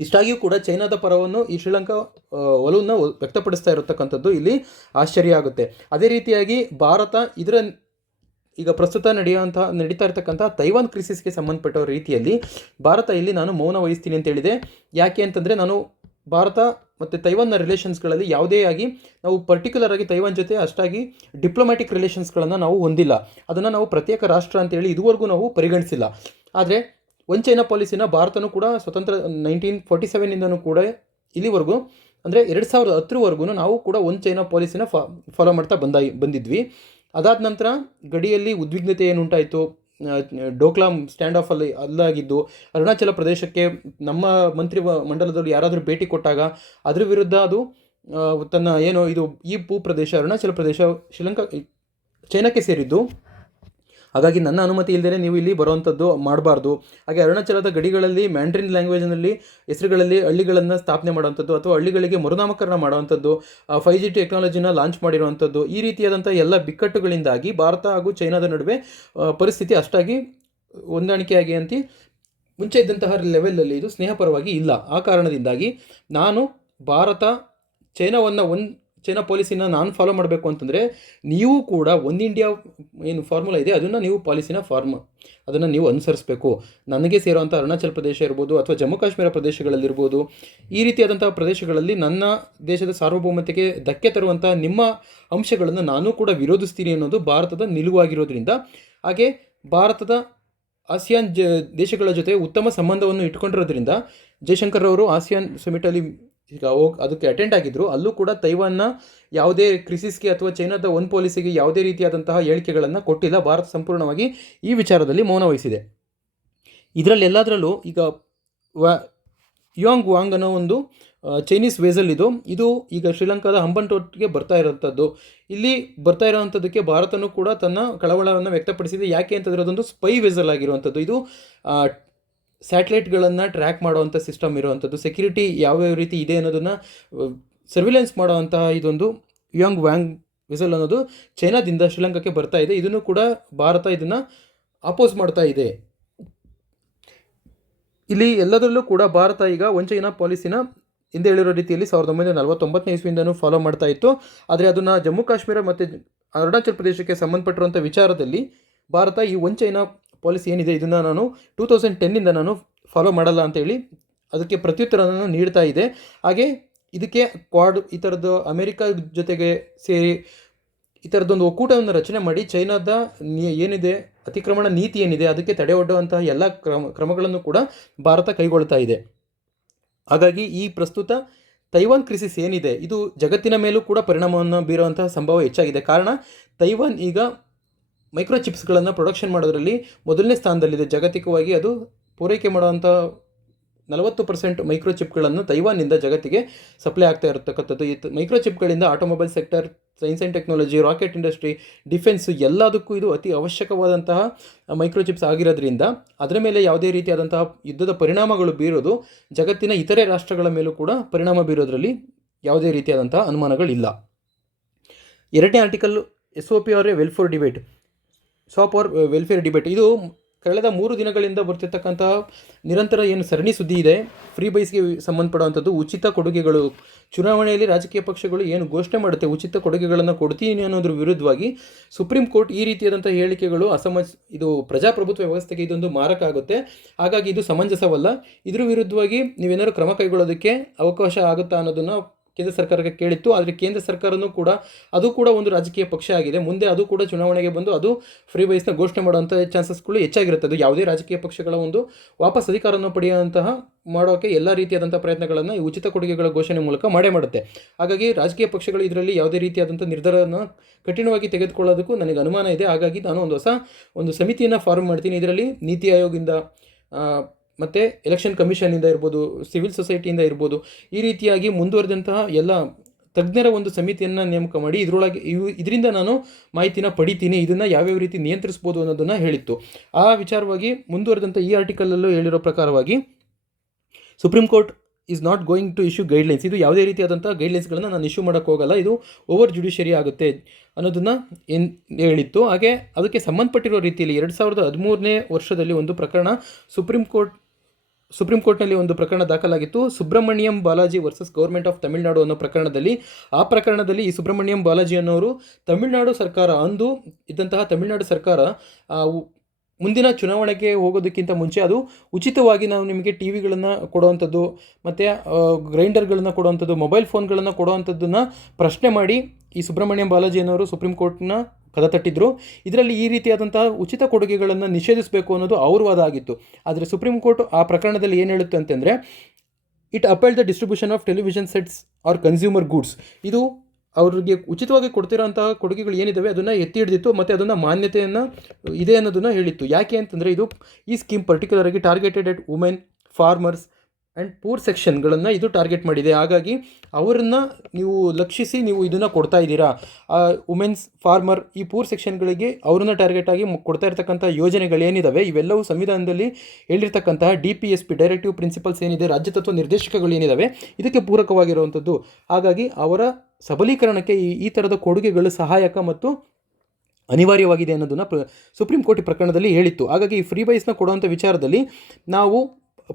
ಇಷ್ಟಾಗಿಯೂ ಕೂಡ ಚೈನಾದ ಪರವನ್ನು ಈ ಶ್ರೀಲಂಕಾ ಒಲವನ್ನು ವ್ಯಕ್ತಪಡಿಸ್ತಾ ಇರತಕ್ಕಂಥದ್ದು ಇಲ್ಲಿ ಆಶ್ಚರ್ಯ ಆಗುತ್ತೆ. ಅದೇ ರೀತಿಯಾಗಿ ಭಾರತ ಈಗ ಪ್ರಸ್ತುತ ನಡೀತಾ ಇರ್ತಕ್ಕಂಥ ತೈವಾನ್ ಕ್ರಿಸಿಸ್ಗೆ ಸಂಬಂಧಪಟ್ಟ ರೀತಿಯಲ್ಲಿ ಭಾರತ ಇಲ್ಲಿ ನಾನು ಮೌನ ವಹಿಸ್ತೀನಿ ಅಂತ ಹೇಳಿದೆ. ಯಾಕೆ ಅಂತಂದರೆ ನಾನು ಭಾರತ ಮತ್ತು ತೈವಾನ್ನ ರಿಲೇಷನ್ಸ್ಗಳಲ್ಲಿ ಯಾವುದೇ ಆಗಿ ನಾವು ಪರ್ಟಿಕ್ಯುಲರ್ ಆಗಿ ತೈವಾನ್ ಜೊತೆ ಅಷ್ಟಾಗಿ ಡಿಪ್ಲೊಮ್ಯಾಟಿಕ್ ರಿಲೇಷನ್ಸ್ಗಳನ್ನು ನಾವು ಹೊಂದಿಲ್ಲ. ಅದನ್ನು ನಾವು ಪ್ರತ್ಯೇಕ ರಾಷ್ಟ್ರ ಅಂತೇಳಿ ಇದುವರೆಗೂ ನಾವು ಪರಿಗಣಿಸಿಲ್ಲ. ಆದರೆ ಒನ್ ಚೈನಾ ಪಾಲಿಸಿನ ಭಾರತನೂ ಕೂಡ ಸ್ವತಂತ್ರ 1947ಇಂದನೂ ಕೂಡ ಇಲ್ಲಿವರೆಗೂ, ಅಂದರೆ 2010ವರೆಗೂ ನಾವು ಕೂಡ ಒನ್ ಚೈನಾ ಪಾಲಿಸಿನ ಫಾಲೋ ಮಾಡ್ತಾ ಬಂದಿದ್ವಿ. ಅದಾದ ನಂತರ ಗಡಿಯಲ್ಲಿ ಉದ್ವಿಗ್ನತೆ ಏನುಂಟಾಯಿತು, ಡೋಕ್ಲಾಮ್ ಸ್ಟ್ಯಾಂಡ್ ಆಫ್ ಅಲ್ಲಾಗಿದ್ದು, ಅರುಣಾಚಲ ಪ್ರದೇಶಕ್ಕೆ ನಮ್ಮ ಮಂತ್ರಿ ಮಂಡಲದಲ್ಲಿ ಯಾರಾದರೂ ಭೇಟಿ ಕೊಟ್ಟಾಗ ಅದರ ವಿರುದ್ಧ ಅದು ತನ್ನ ಈ ಭೂಪ್ರದೇಶ ಅರುಣಾಚಲ ಪ್ರದೇಶ ಚೈನಾಕ್ಕೆ ಸೇರಿದ್ದು, ಹಾಗಾಗಿ ನನ್ನ ಅನುಮತಿ ಇಲ್ಲದೇ ನೀವು ಇಲ್ಲಿ ಬರುವಂಥದ್ದು ಮಾಡಬಾರ್ದು. ಹಾಗೆ ಅರುಣಾಚಲದ ಗಡಿಗಳಲ್ಲಿ ಮ್ಯಾಂಡ್ರಿನ್ ಲ್ಯಾಂಗ್ವೇಜ್ನಲ್ಲಿ ಹೆಸರುಗಳಲ್ಲಿ ಹಳ್ಳಿಗಳನ್ನು ಸ್ಥಾಪನೆ ಮಾಡುವಂಥದ್ದು ಅಥವಾ ಹಳ್ಳಿಗಳಿಗೆ ಮರುನಾಮಕರಣ ಮಾಡುವಂಥದ್ದು, 5G ಟೆಕ್ನಾಲಜಿನ ಲಾಂಚ್ ಮಾಡಿರುವಂಥದ್ದು, ಈ ರೀತಿಯಾದಂಥ ಎಲ್ಲ ಬಿಕ್ಕಟ್ಟುಗಳಿಂದಾಗಿ ಭಾರತ ಹಾಗೂ ಚೈನಾದ ನಡುವೆ ಪರಿಸ್ಥಿತಿ ಅಷ್ಟಾಗಿ ಹೊಂದಾಣಿಕೆಯಾಗಿ ಅಂತ ಮುಂಚೆ ಇದ್ದಂತಹ ಲೆವೆಲಲ್ಲಿ ಇದು ಸ್ನೇಹಪರವಾಗಿ ಇಲ್ಲ. ಆ ಕಾರಣದಿಂದಾಗಿ ನಾನು ಭಾರತ ಚೈನಾ ಪಾಲಿಸಿನ ನಾನು ಫಾಲೋ ಮಾಡಬೇಕು ಅಂತಂದರೆ ನೀವು ಕೂಡ ಒನ್ ಇಂಡಿಯಾ ಏನು ಫಾರ್ಮುಲಾ ಇದೆ ಅದನ್ನು ನೀವು ಅದನ್ನು ನೀವು ಅನುಸರಿಸಬೇಕು. ನನಗೆ ಸೇರುವಂಥ ಅರುಣಾಚಲ ಪ್ರದೇಶ ಇರ್ಬೋದು ಅಥವಾ ಜಮ್ಮು ಕಾಶ್ಮೀರ ಪ್ರದೇಶಗಳಲ್ಲಿರ್ಬೋದು, ಈ ರೀತಿಯಾದಂಥ ಪ್ರದೇಶಗಳಲ್ಲಿ ನನ್ನ ದೇಶದ ಸಾರ್ವಭೌಮತೆಗೆ ಧಕ್ಕೆ ತರುವಂಥ ನಿಮ್ಮ ಅಂಶಗಳನ್ನು ನಾನು ಕೂಡ ವಿರೋಧಿಸ್ತೀನಿ ಅನ್ನೋದು ಭಾರತದ ನಿಲುವಾಗಿರೋದ್ರಿಂದ, ಹಾಗೆ ಭಾರತದ ಆಸಿಯಾನ್ ದೇಶಗಳ ಜೊತೆ ಉತ್ತಮ ಸಂಬಂಧವನ್ನು ಇಟ್ಕೊಂಡಿರೋದ್ರಿಂದ ಜಯಶಂಕರ್ ಅವರು ಆಸಿಯಾನ್ ಸಮಿಟಲ್ಲಿ ಈಗ ಅದಕ್ಕೆ ಅಟೆಂಡ್ ಆಗಿದ್ದರು. ಅಲ್ಲೂ ಕೂಡ ತೈವಾನ್ನ ಯಾವುದೇ ಕ್ರಿಸಿಸ್ಗೆ ಅಥವಾ ಚೈನಾದ ಒನ್ ಪಾಲಿಸಿಗೆ ಯಾವುದೇ ರೀತಿಯಾದಂತಹ ಹೇಳಿಕೆಗಳನ್ನು ಕೊಟ್ಟಿಲ್ಲ. ಭಾರತ ಸಂಪೂರ್ಣವಾಗಿ ಈ ವಿಚಾರದಲ್ಲಿ ಮೌನ ವಹಿಸಿದೆ. ಇದರಲ್ಲೆಲ್ಲದರಲ್ಲೂ ಈಗ ಯುವಾಂಗ್ ವಾಂಗ್ ಅನ್ನೋ ಒಂದು ಚೈನೀಸ್ ವೇಸಲ್ ಇದು ಈಗ ಶ್ರೀಲಂಕಾದ ಹಂಬನ್ಟೋಟ್ಗೆ ಬರ್ತಾ ಇರೋಂಥದ್ದು. ಇಲ್ಲಿ ಬರ್ತಾ ಇರೋವಂಥದ್ದಕ್ಕೆ ಭಾರತನೂ ಕೂಡ ತನ್ನ ಕಳವಳವನ್ನು ವ್ಯಕ್ತಪಡಿಸಿದೆ. ಯಾಕೆ ಅಂತಂದರೆ ಅದೊಂದು ಸ್ಪೈ ವೇಸಲ್ ಆಗಿರುವಂಥದ್ದು. ಇದು ಸ್ಯಾಟಲೈಟ್ಗಳನ್ನು ಟ್ರ್ಯಾಕ್ ಮಾಡುವಂಥ ಸಿಸ್ಟಮ್ ಇರುವಂಥದ್ದು, ಸೆಕ್ಯೂರಿಟಿ ಯಾವ್ಯಾವ ರೀತಿ ಇದೆ ಅನ್ನೋದನ್ನು ಸರ್ವಿಲೆನ್ಸ್ ಮಾಡುವಂತಹ ಇದೊಂದು ಯುವಾಂಗ್ ವಾಂಗ್ ವೆಸಲ್ ಅನ್ನೋದು ಚೈನಾದಿಂದ ಶ್ರೀಲಂಕಾಕ್ಕೆ ಬರ್ತಾ ಇದೆ. ಇದನ್ನು ಕೂಡ ಭಾರತ ಇದನ್ನು ಅಪೋಸ್ ಮಾಡ್ತಾ ಇದೆ. ಇಲ್ಲಿ ಎಲ್ಲದರಲ್ಲೂ ಕೂಡ ಭಾರತ ಈಗ ಒನ್ ಚೈನಾ ಪಾಲಿಸಿನ ಹಿಂದೆ ಹೇಳಿರೋ ರೀತಿಯಲ್ಲಿ 1949ನೇ ಇಸ್ವಿಯಿಂದನೂ ಫಾಲೋ ಮಾಡ್ತಾ ಇತ್ತು. ಆದರೆ ಅದನ್ನು ಜಮ್ಮು ಕಾಶ್ಮೀರ ಮತ್ತು ಅರುಣಾಚಲ ಪ್ರದೇಶಕ್ಕೆ ಸಂಬಂಧಪಟ್ಟಿರುವಂಥ ವಿಚಾರದಲ್ಲಿ ಭಾರತ ಈ ಒನ್ ಚೈನಾ ಪಾಲಿಸಿ ಏನಿದೆ ಇದನ್ನು ನಾನು 2010ಇಂದ ನಾನು ಫಾಲೋ ಮಾಡಲ್ಲ ಅಂತೇಳಿ ಅದಕ್ಕೆ ಪ್ರತ್ಯುತ್ತರವನ್ನು ನೀಡ್ತಾ ಇದೆ. ಹಾಗೆ ಇದಕ್ಕೆ ಕ್ವಾಡ್ ಈ ಥರದ್ದು ಅಮೆರಿಕ ಜೊತೆಗೆ ಸೇರಿ ಈ ಥರದ್ದೊಂದು ಒಕ್ಕೂಟವನ್ನು ರಚನೆ ಮಾಡಿ ಚೈನಾದ ಏನಿದೆ ಅತಿಕ್ರಮಣ ನೀತಿ ಏನಿದೆ ಅದಕ್ಕೆ ತಡೆ ಒಡ್ಡುವಂತಹ ಎಲ್ಲ ಕ್ರಮಗಳನ್ನು ಕೂಡ ಭಾರತ ಕೈಗೊಳ್ತಾ ಇದೆ. ಹಾಗಾಗಿ ಈ ಪ್ರಸ್ತುತ ತೈವಾನ್ ಕ್ರಿಸಿಸ್ ಏನಿದೆ ಇದು ಜಗತ್ತಿನ ಮೇಲೂ ಕೂಡ ಪರಿಣಾಮವನ್ನು ಬೀರುವಂತಹ ಸಂಭವ ಹೆಚ್ಚಾಗಿದೆ. ಕಾರಣ ತೈವಾನ್ ಈಗ ಮೈಕ್ರೋಚಿಪ್ಸ್ಗಳನ್ನು ಪ್ರೊಡಕ್ಷನ್ ಮಾಡೋದರಲ್ಲಿ ಮೊದಲನೇ ಸ್ಥಾನದಲ್ಲಿದೆ. ಜಾಗತಿಕವಾಗಿ ಅದು ಪೂರೈಕೆ ಮಾಡುವಂಥ 40% ಮೈಕ್ರೋಚಿಪ್ಗಳನ್ನು ತೈವಾನ್ನಿಂದ ಜಗತ್ತಿಗೆ ಸಪ್ಲೈ ಆಗ್ತಾ ಇರತಕ್ಕಂಥದ್ದು. ಈ ಮೈಕ್ರೋಚಿಪ್ಗಳಿಂದ automobile sector, science and technology, rocket industry, defence ಎಲ್ಲದಕ್ಕೂ ಇದು ಅತಿ ಅವಶ್ಯಕವಾದಂತಹ ಮೈಕ್ರೋಚಿಪ್ಸ್ ಆಗಿರೋದ್ರಿಂದ ಅದರ ಮೇಲೆ ಯಾವುದೇ ರೀತಿಯಾದಂತಹ ಯುದ್ಧದ ಪರಿಣಾಮಗಳು ಬೀರೋದು ಜಗತ್ತಿನ ಇತರೆ ರಾಷ್ಟ್ರಗಳ ಮೇಲೂ ಕೂಡ ಪರಿಣಾಮ ಬೀರೋದ್ರಲ್ಲಿ ಯಾವುದೇ ರೀತಿಯಾದಂತಹ ಅನುಮಾನಗಳಿಲ್ಲ. ಎರಡನೇ article SOP or welfare debate, SOP or welfare debate. ಇದು ಕಳೆದ 3 ದಿನಗಳಿಂದ ಬರ್ತಿರ್ತಕ್ಕಂತಹ ನಿರಂತರ ಏನು ಸರಣಿ ಸುದ್ದಿ ಇದೆ, ಫ್ರೀ ಬೈಸ್ಗೆ ಸಂಬಂಧಪಡುವಂಥದ್ದು. ಉಚಿತ ಕೊಡುಗೆಗಳು, ಚುನಾವಣೆಯಲ್ಲಿ ರಾಜಕೀಯ ಪಕ್ಷಗಳು ಏನು ಘೋಷಣೆ ಮಾಡುತ್ತೆ ಉಚಿತ ಕೊಡುಗೆಗಳನ್ನು ಕೊಡ್ತೀನಿ ಅನ್ನೋದ್ರ ವಿರುದ್ಧವಾಗಿ ಸುಪ್ರೀಂ ಕೋರ್ಟ್ ಈ ರೀತಿಯಾದಂಥ ಹೇಳಿಕೆಗಳು ಇದು ಪ್ರಜಾಪ್ರಭುತ್ವ ವ್ಯವಸ್ಥೆಗೆ ಇದೊಂದು ಮಾರಕ ಆಗುತ್ತೆ. ಹಾಗಾಗಿ ಇದು ಸಮಂಜಸವಲ್ಲ. ಇದ್ರ ವಿರುದ್ಧವಾಗಿ ನೀವೇನಾದ್ರು ಕ್ರಮ ಕೈಗೊಳ್ಳೋದಕ್ಕೆ ಅವಕಾಶ ಆಗುತ್ತಾ ಅನ್ನೋದನ್ನು ಕೇಂದ್ರ ಸರ್ಕಾರಕ್ಕೆ ಕೇಳಿತ್ತು. ಆದರೆ ಕೇಂದ್ರ ಸರ್ಕಾರನೂ ಕೂಡ ಅದು ಕೂಡ ಒಂದು ರಾಜಕೀಯ ಪಕ್ಷ ಆಗಿದೆ. ಮುಂದೆ ಅದು ಕೂಡ ಚುನಾವಣೆಗೆ ಬಂದು ಅದು ಫ್ರೀ ಬೈಸ್ನ ಘೋಷಣೆ ಮಾಡುವಂಥ ಚಾನ್ಸಸ್ಗಳು ಹೆಚ್ಚಾಗಿರುತ್ತೆ. ಅದು ಯಾವುದೇ ರಾಜಕೀಯ ಪಕ್ಷಗಳ ಒಂದು ವಾಪಸ್ ಅಧಿಕಾರವನ್ನು ಪಡೆಯುವಂತಹ ಮಾಡೋಕ್ಕೆ ಎಲ್ಲ ರೀತಿಯಾದಂಥ ಪ್ರಯತ್ನಗಳನ್ನು ಈ ಉಚಿತ ಕೊಡುಗೆಗಳ ಘೋಷಣೆ ಮೂಲಕ ಮಾಡೇ ಮಾಡುತ್ತೆ. ಹಾಗಾಗಿ ರಾಜಕೀಯ ಪಕ್ಷಗಳು ಇದರಲ್ಲಿ ಯಾವುದೇ ರೀತಿಯಾದಂಥ ನಿರ್ಧಾರವನ್ನು ಕಠಿಣವಾಗಿ ತೆಗೆದುಕೊಳ್ಳೋದಕ್ಕೂ ನನಗೆ ಅನುಮಾನ ಇದೆ. ಹಾಗಾಗಿ ನಾನು ಒಂದು ಸಮಿತಿಯನ್ನು ಫಾರ್ಮ್ ಮಾಡ್ತೀನಿ. ಇದರಲ್ಲಿ ನೀತಿ ಆಯೋಗದಿಂದ ಮತ್ತು ಎಲೆಕ್ಷನ್ ಕಮಿಷನಿಂದ ಇರ್ಬೋದು, ಸಿವಿಲ್ ಸೊಸೈಟಿಯಿಂದ ಇರ್ಬೋದು, ಈ ರೀತಿಯಾಗಿ ಮುಂದುವರೆದಂತಹ ಎಲ್ಲ ತಜ್ಞರ ಒಂದು ಸಮಿತಿಯನ್ನು ನೇಮಕ ಮಾಡಿ ಇದರಿಂದ ನಾನು ಮಾಹಿತಿನ ಪಡಿತೀನಿ, ಇದನ್ನು ಯಾವ್ಯಾವ ರೀತಿ ನಿಯಂತ್ರಿಸ್ಬೋದು ಅನ್ನೋದನ್ನು ಹೇಳಿತ್ತು. ಆ ವಿಚಾರವಾಗಿ ಮುಂದುವರೆದಂಥ ಈ ಆರ್ಟಿಕಲಲ್ಲೂ ಹೇಳಿರೋ ಪ್ರಕಾರವಾಗಿ supreme court is not going to issue guidelines. ಇದು ಯಾವುದೇ ರೀತಿಯಾದಂಥ ಗೈಡ್ಲೈನ್ಸ್ಗಳನ್ನು ನಾನು ಇಶ್ಯೂ ಮಾಡೋಕ್ಕೆ ಹೋಗಲ್ಲ, ಇದು ಓವರ್ ಜುಡಿಷಿಯರಿ ಆಗುತ್ತೆ ಅನ್ನೋದನ್ನು ಹೇಳಿತ್ತು. ಹಾಗೆ ಅದಕ್ಕೆ ಸಂಬಂಧಪಟ್ಟಿರೋ ರೀತಿಯಲ್ಲಿ 2013ನೇ ವರ್ಷದಲ್ಲಿ ಒಂದು ಪ್ರಕರಣ ಸುಪ್ರೀಂ ಕೋರ್ಟ್ನಲ್ಲಿ ಒಂದು ಪ್ರಕರಣ ದಾಖಲಾಗಿತ್ತು, Subramaniam Balaji versus government of Tamil Nadu ಅನ್ನೋ ಪ್ರಕರಣದಲ್ಲಿ. ಆ ಪ್ರಕರಣದಲ್ಲಿ ಈ ಸುಬ್ರಹ್ಮಣ್ಯಂ ಬಾಲಾಜಿ ಅನ್ನೋರು ತಮಿಳುನಾಡು ಸರ್ಕಾರ, ಅಂದು ಇದ್ದಂತಹ ತಮಿಳುನಾಡು ಸರ್ಕಾರ ಮುಂದಿನ ಚುನಾವಣೆಗೆ ಹೋಗೋದಕ್ಕಿಂತ ಮುಂಚೆ ಅದು ಉಚಿತವಾಗಿ ನಾವು ನಿಮಗೆ ಟಿ ವಿಗಳನ್ನು ಕೊಡುವಂಥದ್ದು ಮತ್ತು ಗ್ರೈಂಡರ್ಗಳನ್ನು ಕೊಡುವಂಥದ್ದು, ಮೊಬೈಲ್ ಫೋನ್ಗಳನ್ನು ಕೊಡುವಂಥದ್ದನ್ನು ಪ್ರಶ್ನೆ ಮಾಡಿ ಈ ಸುಬ್ರಹ್ಮಣ್ಯಂ ಬಾಲಾಜಿ ಅನ್ನೋರು ಸುಪ್ರೀಂ ಕೋರ್ಟ್ನ ಕದ ತಟ್ಟಿದ್ರು. ಇದರಲ್ಲಿ ಈ ರೀತಿಯಾದಂತಹ ಉಚಿತ ಕೊಡುಗೆಗಳನ್ನು ನಿಷೇಧಿಸಬೇಕು ಅನ್ನೋದು ಅವ್ರ ವಾದ ಆಗಿತ್ತು. ಆದರೆ ಸುಪ್ರೀಂ ಕೋರ್ಟ್ ಆ ಪ್ರಕರಣದಲ್ಲಿ ಏನು ಹೇಳುತ್ತೆ ಅಂತಂದರೆ, it applied the distribution of television sets or consumer goods. ಇದು ಅವ್ರಿಗೆ ಉಚಿತವಾಗಿ ಕೊಡ್ತಿರೋಂತಹ ಕೊಡುಗೆಗಳು ಏನಿದ್ದಾವೆ ಅದನ್ನು ಎತ್ತಿ ಹಿಡಿದಿತ್ತು ಮತ್ತು ಅದನ್ನು ಮಾನ್ಯತೆಯನ್ನು ಇದೆ ಅನ್ನೋದನ್ನು ಹೇಳಿತ್ತು. ಯಾಕೆ ಅಂತಂದರೆ ಈ ಸ್ಕೀಮ್ ಪರ್ಟಿಕ್ಯುಲರ್ ಆಗಿ targeted at women, farmers and poor ಸೆಕ್ಷನ್ಗಳನ್ನು ಇದು ಟಾರ್ಗೆಟ್ ಮಾಡಿದೆ. ಹಾಗಾಗಿ ಅವರನ್ನು ನೀವು ಲಕ್ಷಿಸಿ ನೀವು ಇದನ್ನು ಕೊಡ್ತಾ ಇದ್ದೀರಾ. ವುಮೆನ್ಸ್, ಫಾರ್ಮರ್, ಈ ಪೂರ್ ಸೆಕ್ಷನ್ಗಳಿಗೆ ಅವ್ರನ್ನ ಟಾರ್ಗೆಟ್ ಆಗಿ ಕೊಡ್ತಾ ಇರ್ತಕ್ಕಂಥ ಯೋಜನೆಗಳೇನಿದ್ದಾವೆ ಇವೆಲ್ಲವೂ ಸಂವಿಧಾನದಲ್ಲಿ ಹೇಳಿರ್ತಕ್ಕಂತಹ DPSP ಡೈರೆಕ್ಟಿವ್ ಪ್ರಿನ್ಸಿಪಲ್ಸ್ ಏನಿದೆ, ರಾಜ್ಯ ತತ್ವ ನಿರ್ದೇಶಕಗಳು ಏನಿದ್ದಾವೆ ಇದಕ್ಕೆ ಪೂರಕವಾಗಿರುವಂಥದ್ದು. ಹಾಗಾಗಿ ಅವರ ಸಬಲೀಕರಣಕ್ಕೆ ಈ ಥರದ ಕೊಡುಗೆಗಳು ಸಹಾಯಕ ಮತ್ತು ಅನಿವಾರ್ಯವಾಗಿದೆ ಅನ್ನೋದನ್ನು ಸುಪ್ರೀಂ ಕೋರ್ಟ್ ಪ್ರಕರಣದಲ್ಲಿ ಹೇಳಿತ್ತು. ಹಾಗಾಗಿ ಈ ಫ್ರೀ ಬೈಸ್ನ ಕೊಡುವಂಥ ವಿಚಾರದಲ್ಲಿ ನಾವು